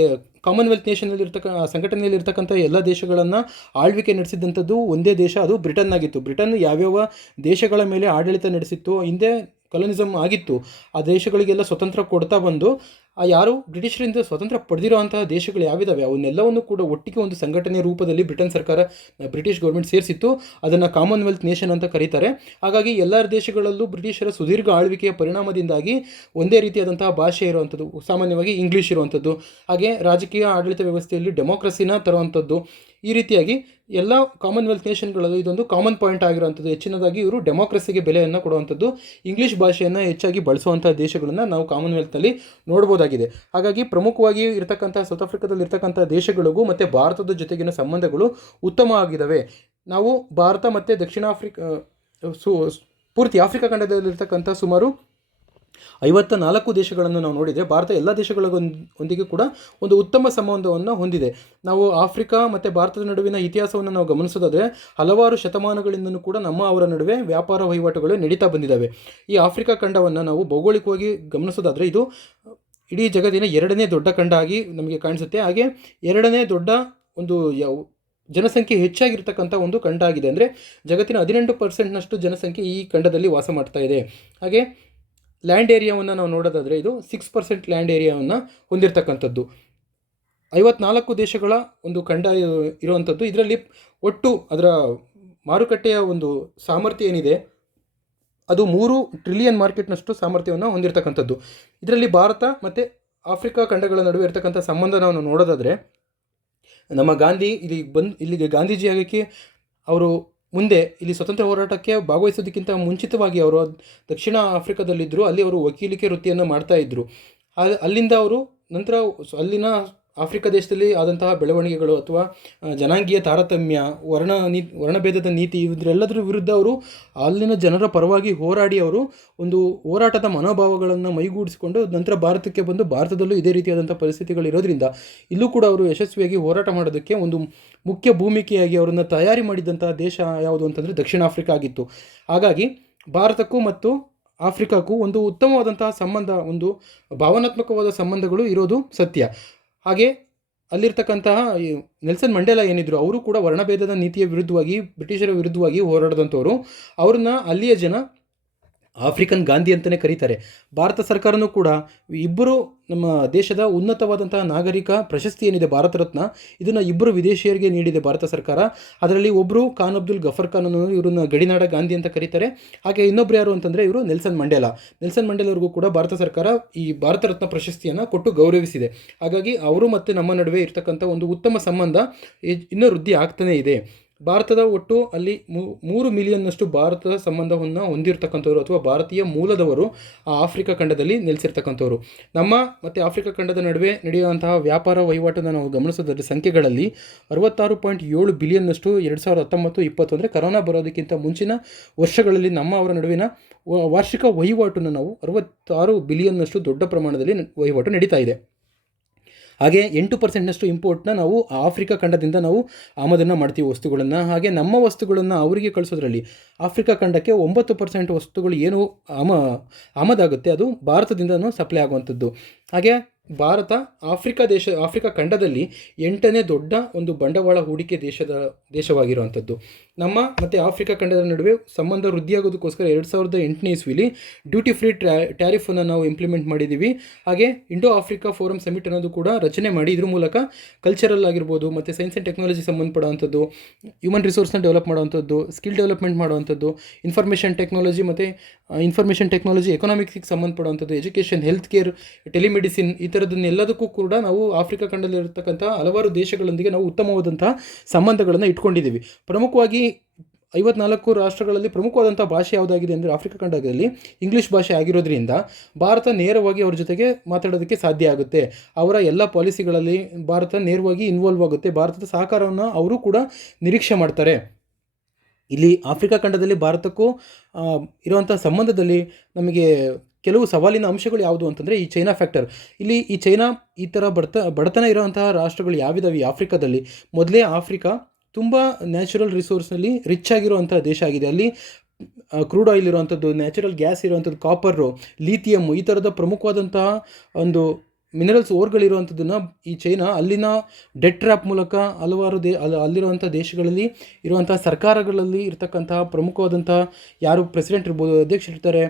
ಕಾಮನ್ವೆಲ್ತ್ ನೇಷನಲ್ಲಿ ಸಂಘಟನೆಯಲ್ಲಿ ಇರ್ತಕ್ಕಂಥ ಎಲ್ಲ ದೇಶಗಳನ್ನು ಆಳ್ವಿಕೆ ನಡೆಸಿದ್ದಂಥದ್ದು ಒಂದೇ ದೇಶ, ಅದು ಬ್ರಿಟನ್ ಆಗಿತ್ತು. ಬ್ರಿಟನ್ ಯಾವ್ಯಾವ ದೇಶಗಳ ಮೇಲೆ ಆಡಳಿತ ನಡೆಸಿತ್ತು, ಹಿಂದೆ ಕಲೋನಿಸಮ್ ಆಗಿತ್ತು, ಆ ದೇಶಗಳಿಗೆಲ್ಲ ಸ್ವತಂತ್ರ ಕೊಡ್ತಾ ಬಂದು ಯಾರು ಬ್ರಿಟಿಷರಿಂದ ಸ್ವತಂತ್ರ ಪಡೆದಿರೋ ಅಂತಹ ದೇಶಗಳು ಯಾವಿದ್ದಾವೆ ಅವನ್ನೆಲ್ಲವನ್ನು ಕೂಡ ಒಟ್ಟಿಗೆ ಒಂದು ಸಂಘಟನೆಯ ರೂಪದಲ್ಲಿ ಬ್ರಿಟಿಷ್ ಗೌರ್ಮೆಂಟ್ ಸೇರಿಸಿತ್ತು. ಅದನ್ನು ಕಾಮನ್ವೆಲ್ತ್ ನೇಷನ್ ಅಂತ ಕರೀತಾರೆ. ಹಾಗಾಗಿ ಎಲ್ಲ ದೇಶಗಳಲ್ಲೂ ಬ್ರಿಟಿಷರ ಸುದೀರ್ಘ ಆಳ್ವಿಕೆಯ ಪರಿಣಾಮದಿಂದಾಗಿ ಒಂದೇ ರೀತಿಯಾದಂತಹ ಭಾಷೆ ಇರುವಂಥದ್ದು, ಸಾಮಾನ್ಯವಾಗಿ ಇಂಗ್ಲೀಷ್ ಇರುವಂಥದ್ದು, ಹಾಗೆ ರಾಜಕೀಯ ಆಡಳಿತ ವ್ಯವಸ್ಥೆಯಲ್ಲಿ ಡೆಮೋಕ್ರಸಿನ ತರುವಂಥದ್ದು. ಈ ರೀತಿಯಾಗಿ ಎಲ್ಲ ಕಾಮನ್ವೆಲ್ತ್ ನೇಷನ್ಗಳಲ್ಲೂ ಇದೊಂದು ಕಾಮನ್ ಪಾಯಿಂಟ್ ಆಗಿರುವಂಥದ್ದು. ಹೆಚ್ಚಿನದಾಗಿ ಇವರು ಡೆಮೋಕ್ರಸಿಗೆ ಬೆಲೆಯನ್ನು ಕೊಡುವಂಥದ್ದು, ಇಂಗ್ಲೀಷ್ ಭಾಷೆಯನ್ನು ಹೆಚ್ಚಾಗಿ ಬಳಸುವಂಥ ದೇಶಗಳನ್ನು ನಾವು ಕಾಮನ್ವೆಲ್ತ್ನಲ್ಲಿ ನೋಡ್ಬೋದಾಗಿದೆ. ಹಾಗಾಗಿ ಪ್ರಮುಖವಾಗಿ ಇರತಕ್ಕಂಥ ಸೌತ್ ಆಫ್ರಿಕಾದಲ್ಲಿ ಇರ್ತಕ್ಕಂಥ ದೇಶಗಳಿಗೂ ಮತ್ತು ಭಾರತದ ಜೊತೆಗಿನ ಸಂಬಂಧಗಳು ಉತ್ತಮವಾಗಿದ್ದಾವೆ. ನಾವು ಭಾರತ ಮತ್ತು ದಕ್ಷಿಣ ಆಫ್ರಿಕಾ ಪೂರ್ತಿ ಆಫ್ರಿಕಾ ಖಂಡದಲ್ಲಿರ್ತಕ್ಕಂಥ ಸುಮಾರು 54 ದೇಶಗಳನ್ನು ನಾವು ನೋಡಿದರೆ ಭಾರತ ಎಲ್ಲ ದೇಶಗಳೊಂದಿಗೆ ಕೂಡ ಒಂದು ಉತ್ತಮ ಸಂಬಂಧವನ್ನು ಹೊಂದಿದೆ. ನಾವು ಆಫ್ರಿಕಾ ಮತ್ತು ಭಾರತದ ನಡುವಿನ ಇತಿಹಾಸವನ್ನು ನಾವು ಗಮನಿಸೋದಾದರೆ ಹಲವಾರು ಶತಮಾನಗಳಿಂದಲೂ ಕೂಡ ಅವರ ನಡುವೆ ವ್ಯಾಪಾರ ವಹಿವಾಟುಗಳು ನಡೀತಾ ಬಂದಿದ್ದಾವೆ. ಈ ಆಫ್ರಿಕಾ ಖಂಡವನ್ನು ನಾವು ಭೌಗೋಳಿಕವಾಗಿ ಗಮನಿಸೋದಾದರೆ ಇದು ಇಡೀ ಜಗತ್ತಿನ 2ನೇ ದೊಡ್ಡ ಖಂಡ ಆಗಿ ನಮಗೆ ಕಾಣಿಸುತ್ತೆ. ಹಾಗೆ 2ನೇ ದೊಡ್ಡ ಒಂದು ಜನಸಂಖ್ಯೆ ಹೆಚ್ಚಾಗಿರ್ತಕ್ಕಂಥ ಒಂದು ಖಂಡ ಆಗಿದೆ. ಅಂದರೆ ಜಗತ್ತಿನ 18% ಜನಸಂಖ್ಯೆ ಈ ಖಂಡದಲ್ಲಿ ವಾಸ ಮಾಡ್ತಾ ಇದೆ. ಹಾಗೆ ಲ್ಯಾಂಡ್ ಏರಿಯಾವನ್ನು ನಾವು ನೋಡೋದಾದರೆ ಇದು 6% ಲ್ಯಾಂಡ್ ಏರಿಯಾವನ್ನು ಹೊಂದಿರತಕ್ಕಂಥದ್ದು. 54 ದೇಶಗಳ ಒಂದು ಖಂಡ ಇರುವಂಥದ್ದು. ಇದರಲ್ಲಿ ಒಟ್ಟು ಅದರ ಮಾರುಕಟ್ಟೆಯ ಒಂದು ಸಾಮರ್ಥ್ಯ ಏನಿದೆ ಅದು 3 ಟ್ರಿಲಿಯನ್ ಮಾರ್ಕೆಟ್ನಷ್ಟು ಸಾಮರ್ಥ್ಯವನ್ನು ಹೊಂದಿರತಕ್ಕಂಥದ್ದು. ಇದರಲ್ಲಿ ಭಾರತ ಮತ್ತು ಆಫ್ರಿಕಾ ಖಂಡಗಳ ನಡುವೆ ಇರತಕ್ಕಂಥ ಸಂಬಂಧ ನಾವು ನೋಡೋದಾದರೆ, ನಮ್ಮ ಗಾಂಧಿ ಇಲ್ಲಿಗೆ ಗಾಂಧೀಜಿ ಆಗಕ್ಕೆ ಅವರು ಮುಂದೆ ಇಲ್ಲಿ ಸ್ವತಂತ್ರ ಹೋರಾಟಕ್ಕೆ ಭಾಗವಹಿಸೋದಕ್ಕಿಂತ ಮುಂಚಿತವಾಗಿ ಅವರು ದಕ್ಷಿಣ ಆಫ್ರಿಕಾದಲ್ಲಿದ್ದರು. ಅಲ್ಲಿ ಅವರು ವಕೀಲಿಕೆ ವೃತ್ತಿಯನ್ನು ಮಾಡ್ತಾಯಿದ್ರು. ಅಲ್ಲಿಂದ ಅವರು ನಂತರ ಅಲ್ಲಿನ ಆಫ್ರಿಕಾ ದೇಶದಲ್ಲಿ ಆದಂತಹ ಬೆಳವಣಿಗೆಗಳು ಅಥವಾ ಜನಾಂಗೀಯ ತಾರತಮ್ಯ, ವರ್ಣಭೇದದ ನೀತಿ ಇದರೆಲ್ಲದರ ವಿರುದ್ಧ ಅವರು ಅಲ್ಲಿನ ಜನರ ಪರವಾಗಿ ಹೋರಾಡಿ ಅವರು ಒಂದು ಹೋರಾಟದ ಮನೋಭಾವಗಳನ್ನು ಮೈಗೂಡಿಸಿಕೊಂಡು ನಂತರ ಭಾರತಕ್ಕೆ ಬಂದು ಭಾರತದಲ್ಲೂ ಇದೇ ರೀತಿಯಾದಂಥ ಪರಿಸ್ಥಿತಿಗಳಿರೋದ್ರಿಂದ ಇಲ್ಲೂ ಕೂಡ ಅವರು ಯಶಸ್ವಿಯಾಗಿ ಹೋರಾಟ ಮಾಡೋದಕ್ಕೆ ಒಂದು ಮುಖ್ಯ ಭೂಮಿಕೆಯಾಗಿ ಅವರನ್ನು ತಯಾರಿ ಮಾಡಿದಂತಹ ದೇಶ ಯಾವುದು ಅಂತಂದರೆ ದಕ್ಷಿಣ ಆಫ್ರಿಕಾ ಆಗಿತ್ತು. ಹಾಗಾಗಿ ಭಾರತಕ್ಕೂ ಮತ್ತು ಆಫ್ರಿಕಾಕ್ಕೂ ಒಂದು ಉತ್ತಮವಾದಂತಹ ಸಂಬಂಧ, ಒಂದು ಭಾವನಾತ್ಮಕವಾದ ಸಂಬಂಧಗಳು ಇರೋದು ಸತ್ಯ. ಹಾಗೆ ಅಲ್ಲಿರ್ತಕ್ಕಂತಹ ನೆಲ್ಸನ್ ಮಂಡೇಲಾ ಏನಿದ್ರು ಅವರು ಕೂಡ ವರ್ಣಭೇದದ ನೀತಿಯ ವಿರುದ್ಧವಾಗಿ, ಬ್ರಿಟಿಷರ ವಿರುದ್ಧವಾಗಿ ಹೋರಾಡಿದಂಥವ್ರು. ಅವ್ರನ್ನ ಅಲ್ಲಿಯ ಜನ ಆಫ್ರಿಕನ್ ಗಾಂಧಿ ಅಂತಲೇ ಕರೀತಾರೆ. ಭಾರತ ಸರ್ಕಾರನೂ ಕೂಡ ಇಬ್ಬರು ನಮ್ಮ ದೇಶದ ಉನ್ನತವಾದಂತಹ ನಾಗರಿಕ ಪ್ರಶಸ್ತಿ ಏನಿದೆ ಭಾರತ ರತ್ನ, ಇದನ್ನು ಇಬ್ಬರು ವಿದೇಶಿಯರಿಗೆ ನೀಡಿದೆ ಭಾರತ ಸರ್ಕಾರ. ಅದರಲ್ಲಿ ಒಬ್ಬರು ಖಾನ್ ಅಬ್ದುಲ್ ಗಫರ್ ಖಾನ್ ಅನ್ನೋರು, ಇವ್ರನ್ನ ಗಡಿನಾಡ ಗಾಂಧಿ ಅಂತ ಕರೀತಾರೆ. ಹಾಗೆ ಇನ್ನೊಬ್ರು ಯಾರು ಅಂತಂದರೆ ಇವರು ನೆಲ್ಸನ್ ಮಂಡೇಲಾ ಕೂಡ ಭಾರತ ಸರ್ಕಾರ ಈ ಭಾರತ ರತ್ನ ಪ್ರಶಸ್ತಿಯನ್ನು ಕೊಟ್ಟು ಗೌರವಿಸಿದೆ. ಹಾಗಾಗಿ ಅವರು ಮತ್ತು ನಮ್ಮ ನಡುವೆ ಇರ್ತಕ್ಕಂಥ ಒಂದು ಉತ್ತಮ ಸಂಬಂಧ ಇನ್ನೂ ವೃದ್ಧಿ ಆಗ್ತಾನೇ ಇದೆ. ಭಾರತದ ಒಟ್ಟು ಅಲ್ಲಿ 3 ಮಿಲಿಯನ್ನಷ್ಟು ಭಾರತದ ಸಂಬಂಧವನ್ನು ಹೊಂದಿರತಕ್ಕಂಥವ್ರು ಅಥವಾ ಭಾರತೀಯ ಮೂಲದವರು ಆ ಆಫ್ರಿಕಾ ಖಂಡದಲ್ಲಿ ನೆಲೆಸಿರ್ತಕ್ಕಂಥವ್ರು. ನಮ್ಮ ಮತ್ತು ಆಫ್ರಿಕಾ ಖಂಡದ ನಡುವೆ ನಡೆಯುವಂತಹ ವ್ಯಾಪಾರ ವಹಿವಾಟನ್ನು ನಾವು ಗಮನಿಸೋದ್ರ ಸಂಖ್ಯೆಗಳಲ್ಲಿ 66.7 ಬಿಲಿಯನ್ನಷ್ಟು 2019-20 ಅಂದರೆ ಕರೋನಾ ಬರೋದಕ್ಕಿಂತ ಮುಂಚಿನ ವರ್ಷಗಳಲ್ಲಿ ನಮ್ಮ ಅವರ ನಡುವಿನ ವಾರ್ಷಿಕ ವಹಿವಾಟನ್ನು ನಾವು 66 ಬಿಲಿಯನ್ನಷ್ಟು ದೊಡ್ಡ ಪ್ರಮಾಣದಲ್ಲಿ ವಹಿವಾಟು ನಡೀತಾ ಇದೆ. ಹಾಗೆ 8% ಇಂಪೋರ್ಟ್ನ ನಾವು ಆಫ್ರಿಕಾ ಖಂಡದಿಂದ ನಾವು ಆಮದನ್ನು ಮಾಡ್ತೀವಿ ವಸ್ತುಗಳನ್ನು. ಹಾಗೆ ನಮ್ಮ ವಸ್ತುಗಳನ್ನು ಅವರಿಗೆ ಕಳಿಸೋದ್ರಲ್ಲಿ ಆಫ್ರಿಕಾ ಖಂಡಕ್ಕೆ 9% ವಸ್ತುಗಳು ಏನು ಆಮದಾಗುತ್ತೆ ಅದು ಭಾರತದಿಂದನೂ ಸಪ್ಲೈ ಆಗುವಂಥದ್ದು. ಹಾಗೆ ಭಾರತ ಆಫ್ರಿಕಾ ಖಂಡದಲ್ಲಿ 8ನೇ ದೊಡ್ಡ ಒಂದು ಬಂಡವಾಳ ಹೂಡಿಕೆ ದೇಶವಾಗಿರುವಂಥದ್ದು. ನಮ್ಮ ಮತ್ತು ಆಫ್ರಿಕಾ ಖಂಡದ ನಡುವೆ ಸಂಬಂಧ ವೃದ್ಧಿಯಾಗೋದಕ್ಕೋಸ್ಕರ 2008ನೇ ಇಸ್ವಿಲಿ ಡ್ಯೂಟಿ ಫ್ರೀ ಟ್ಯಾರಿಫನ್ನು ನಾವು ಇಂಪ್ಲಿಮೆಂಟ್ ಮಾಡಿದ್ದೀವಿ. ಹಾಗೆ ಇಂಡೋ ಆಫ್ರಿಕಾ ಫೋರಮ್ ಸಮಿಟ್ ಅನ್ನೋದು ಕೂಡ ರಚನೆ ಮಾಡಿ ಇದ್ರ ಮೂಲಕ ಕಲ್ಚರಲ್ ಆಗಿರ್ಬೋದು ಮತ್ತು ಸೈನ್ಸ್ ಆ್ಯಂಡ್ ಟೆಕ್ನಾಲಜಿ ಸಂಬಂಧಪಡುವಂಥದ್ದು, ಹ್ಯೂಮನ್ ರಿಸೋರ್ಸ್ನ ಡೆವಲಪ್ ಮಾಡುವಂಥದ್ದು, ಸ್ಕಿಲ್ ಡೆವಲಪ್ಮೆಂಟ್ ಮಾಡುವಂಥದ್ದು, ಇನ್ಫಾರ್ಮೇಷನ್ ಟೆಕ್ನಾಲಜಿ ಎಕನಾಮಿಕ್ಸಿಗೆ ಸಂಬಂಧಪಡುವಂಥದ್ದು, ಎಜುಕೇಷನ್, ಹೆಲ್ತ್ ಕೇರ್, ಟೆಲಿಮೆಡಿಸಿನ್ ಈ ಥರದನ್ನೆಲ್ಲದಕ್ಕೂ ಕೂಡ ನಾವು ಆಫ್ರಿಕಾ ಖಂಡದಲ್ಲಿರತಕ್ಕಂಥ ಹಲವಾರು ದೇಶಗಳೊಂದಿಗೆ ನಾವು ಉತ್ತಮವಾದಂತಹ ಸಂಬಂಧಗಳನ್ನು ಇಟ್ಕೊಂಡಿದ್ದೀವಿ. ಪ್ರಮುಖವಾಗಿ 54 ರಾಷ್ಟ್ರಗಳಲ್ಲಿ ಪ್ರಮುಖವಾದಂಥ ಭಾಷೆ ಯಾವುದಾಗಿದೆ ಅಂದರೆ ಆಫ್ರಿಕಾ ಖಂಡದಲ್ಲಿ ಇಂಗ್ಲೀಷ್ ಭಾಷೆ ಆಗಿರೋದ್ರಿಂದ ಭಾರತ ನೇರವಾಗಿ ಅವ್ರ ಜೊತೆಗೆ ಮಾತಾಡೋದಕ್ಕೆ ಸಾಧ್ಯ ಆಗುತ್ತೆ. ಅವರ ಎಲ್ಲ ಪಾಲಿಸಿಗಳಲ್ಲಿ ಭಾರತ ನೇರವಾಗಿ ಇನ್ವಾಲ್ವ್ ಆಗುತ್ತೆ. ಭಾರತದ ಸಹಕಾರವನ್ನು ಅವರು ಕೂಡ ನಿರೀಕ್ಷೆ ಮಾಡ್ತಾರೆ. ಇಲ್ಲಿ ಆಫ್ರಿಕಾ ಖಂಡದಲ್ಲಿ ಭಾರತಕ್ಕೂ ಇರುವಂಥ ಸಂಬಂಧದಲ್ಲಿ ನಮಗೆ ಕೆಲವು ಸವಾಲಿನ ಅಂಶಗಳು ಯಾವುದು ಅಂತಂದರೆ ಈ ಚೈನಾ ಫ್ಯಾಕ್ಟರ್. ಇಲ್ಲಿ ಈ ಚೈನಾ ಈ ಥರ ಬಡತನ ಇರುವಂತಹ ರಾಷ್ಟ್ರಗಳು ಯಾವಿದಾವೆ ಆಫ್ರಿಕಾದಲ್ಲಿ? ಮೊದಲೇ ಆಫ್ರಿಕಾ ತುಂಬ ನ್ಯಾಚುರಲ್ ರಿಸೋರ್ಸ್ನಲ್ಲಿ ರಿಚ್ ಆಗಿರುವಂಥ ದೇಶ ಆಗಿದೆ. ಅಲ್ಲಿ ಕ್ರೂಡ್ ಆಯಿಲ್ ಇರುವಂಥದ್ದು, ನ್ಯಾಚುರಲ್ ಗ್ಯಾಸ್ ಇರುವಂಥದ್ದು, ಕಾಪರು, ಲೀಥಿಯಮ್ಮು ಈ ಥರದ ಪ್ರಮುಖವಾದಂತಹ ಒಂದು ಮಿನರಲ್ಸ್ ಓರ್ಗಳಿರುವಂಥದ್ದನ್ನು ಈ ಚೈನಾ ಅಲ್ಲಿನ ಡೆಟ್ ಟ್ರ್ಯಾಪ್ ಮೂಲಕ ಹಲವಾರು ಅಲ್ಲಿರುವಂಥ ದೇಶಗಳಲ್ಲಿ ಇರುವಂಥ ಸರ್ಕಾರಗಳಲ್ಲಿ ಇರ್ತಕ್ಕಂತಹ ಪ್ರಮುಖವಾದಂತಹ ಯಾರು ಪ್ರೆಸಿಡೆಂಟ್ ಇರ್ಬೋದು, ಅಧ್ಯಕ್ಷರಿರ್ತಾರೆ,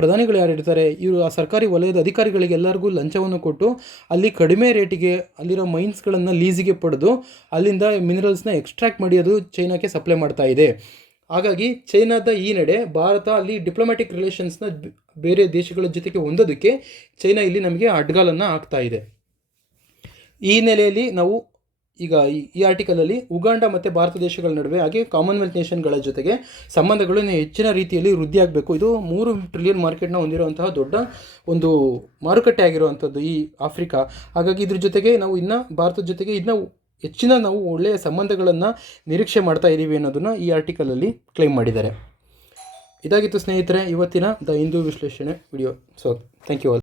ಪ್ರಧಾನಿಗಳು ಯಾರು ಇರ್ತಾರೆ, ಇವರು ಆ ಸರ್ಕಾರಿ ವಲಯದ ಅಧಿಕಾರಿಗಳಿಗೆ ಎಲ್ಲರಿಗೂ ಲಂಚವನ್ನು ಕೊಟ್ಟು ಅಲ್ಲಿ ಕಡಿಮೆ ರೇಟಿಗೆ ಅಲ್ಲಿರೋ ಮೈನ್ಸ್ಗಳನ್ನು ಲೀಸಿಗೆ ಪಡೆದು ಅಲ್ಲಿಂದ ಮಿನರಲ್ಸ್ನ ಎಕ್ಸ್ಟ್ರಾಕ್ಟ್ ಮಾಡಿ ಅದು ಚೈನಾಕ್ಕೆ ಸಪ್ಲೈ ಮಾಡ್ತಾ ಇದೆ. ಹಾಗಾಗಿ ಚೈನಾದ ಈ ನಡೆ ಭಾರತ ಅಲ್ಲಿ ಡಿಪ್ಲೊಮ್ಯಾಟಿಕ್ ರಿಲೇಷನ್ಸ್ನ ಬೇರೆ ದೇಶಗಳ ಜೊತೆಗೆ ಹೊಂದೋದಕ್ಕೆ ಚೈನಾ ಇಲ್ಲಿ ನಮಗೆ ಅಡ್ಗಾಲನ್ನು ಹಾಕ್ತಾ ಇದೆ. ಈ ನೆಲೆಯಲ್ಲಿ ನಾವು ಈಗ ಈ ಆರ್ಟಿಕಲಲ್ಲಿ ಉಗಾಂಡ ಮತ್ತು ಭಾರತ ದೇಶಗಳ ನಡುವೆ ಹಾಗೆ ಕಾಮನ್ವೆಲ್ತ್ ನೇಷನ್ಗಳ ಜೊತೆಗೆ ಸಂಬಂಧಗಳು ಹೆಚ್ಚಿನ ರೀತಿಯಲ್ಲಿ ವೃದ್ಧಿಯಾಗಬೇಕು. ಇದು 3 ಟ್ರಿಲಿಯನ್ ಮಾರ್ಕೆಟ್ನ ಹೊಂದಿರುವಂತಹ ದೊಡ್ಡ ಒಂದು ಮಾರುಕಟ್ಟೆ ಆಗಿರುವಂಥದ್ದು ಈ ಆಫ್ರಿಕಾ. ಹಾಗಾಗಿ ಇದ್ರ ಜೊತೆಗೆ ನಾವು ಭಾರತದ ಜೊತೆಗೆ ಹೆಚ್ಚಿನ ನಾವು ಒಳ್ಳೆಯ ಸಂಬಂಧಗಳನ್ನು ನಿರೀಕ್ಷೆ ಮಾಡ್ತಾ ಇದ್ದೀವಿ ಅನ್ನೋದನ್ನು ಈ ಆರ್ಟಿಕಲಲ್ಲಿ ಕ್ಲೈಮ್ ಮಾಡಿದ್ದಾರೆ. ಇದಾಗಿತ್ತು ಸ್ನೇಹಿತರೆ ಇವತ್ತಿನ ದ ಹಿಂದೂ ವಿಶ್ಲೇಷಣೆ video. So thank you all.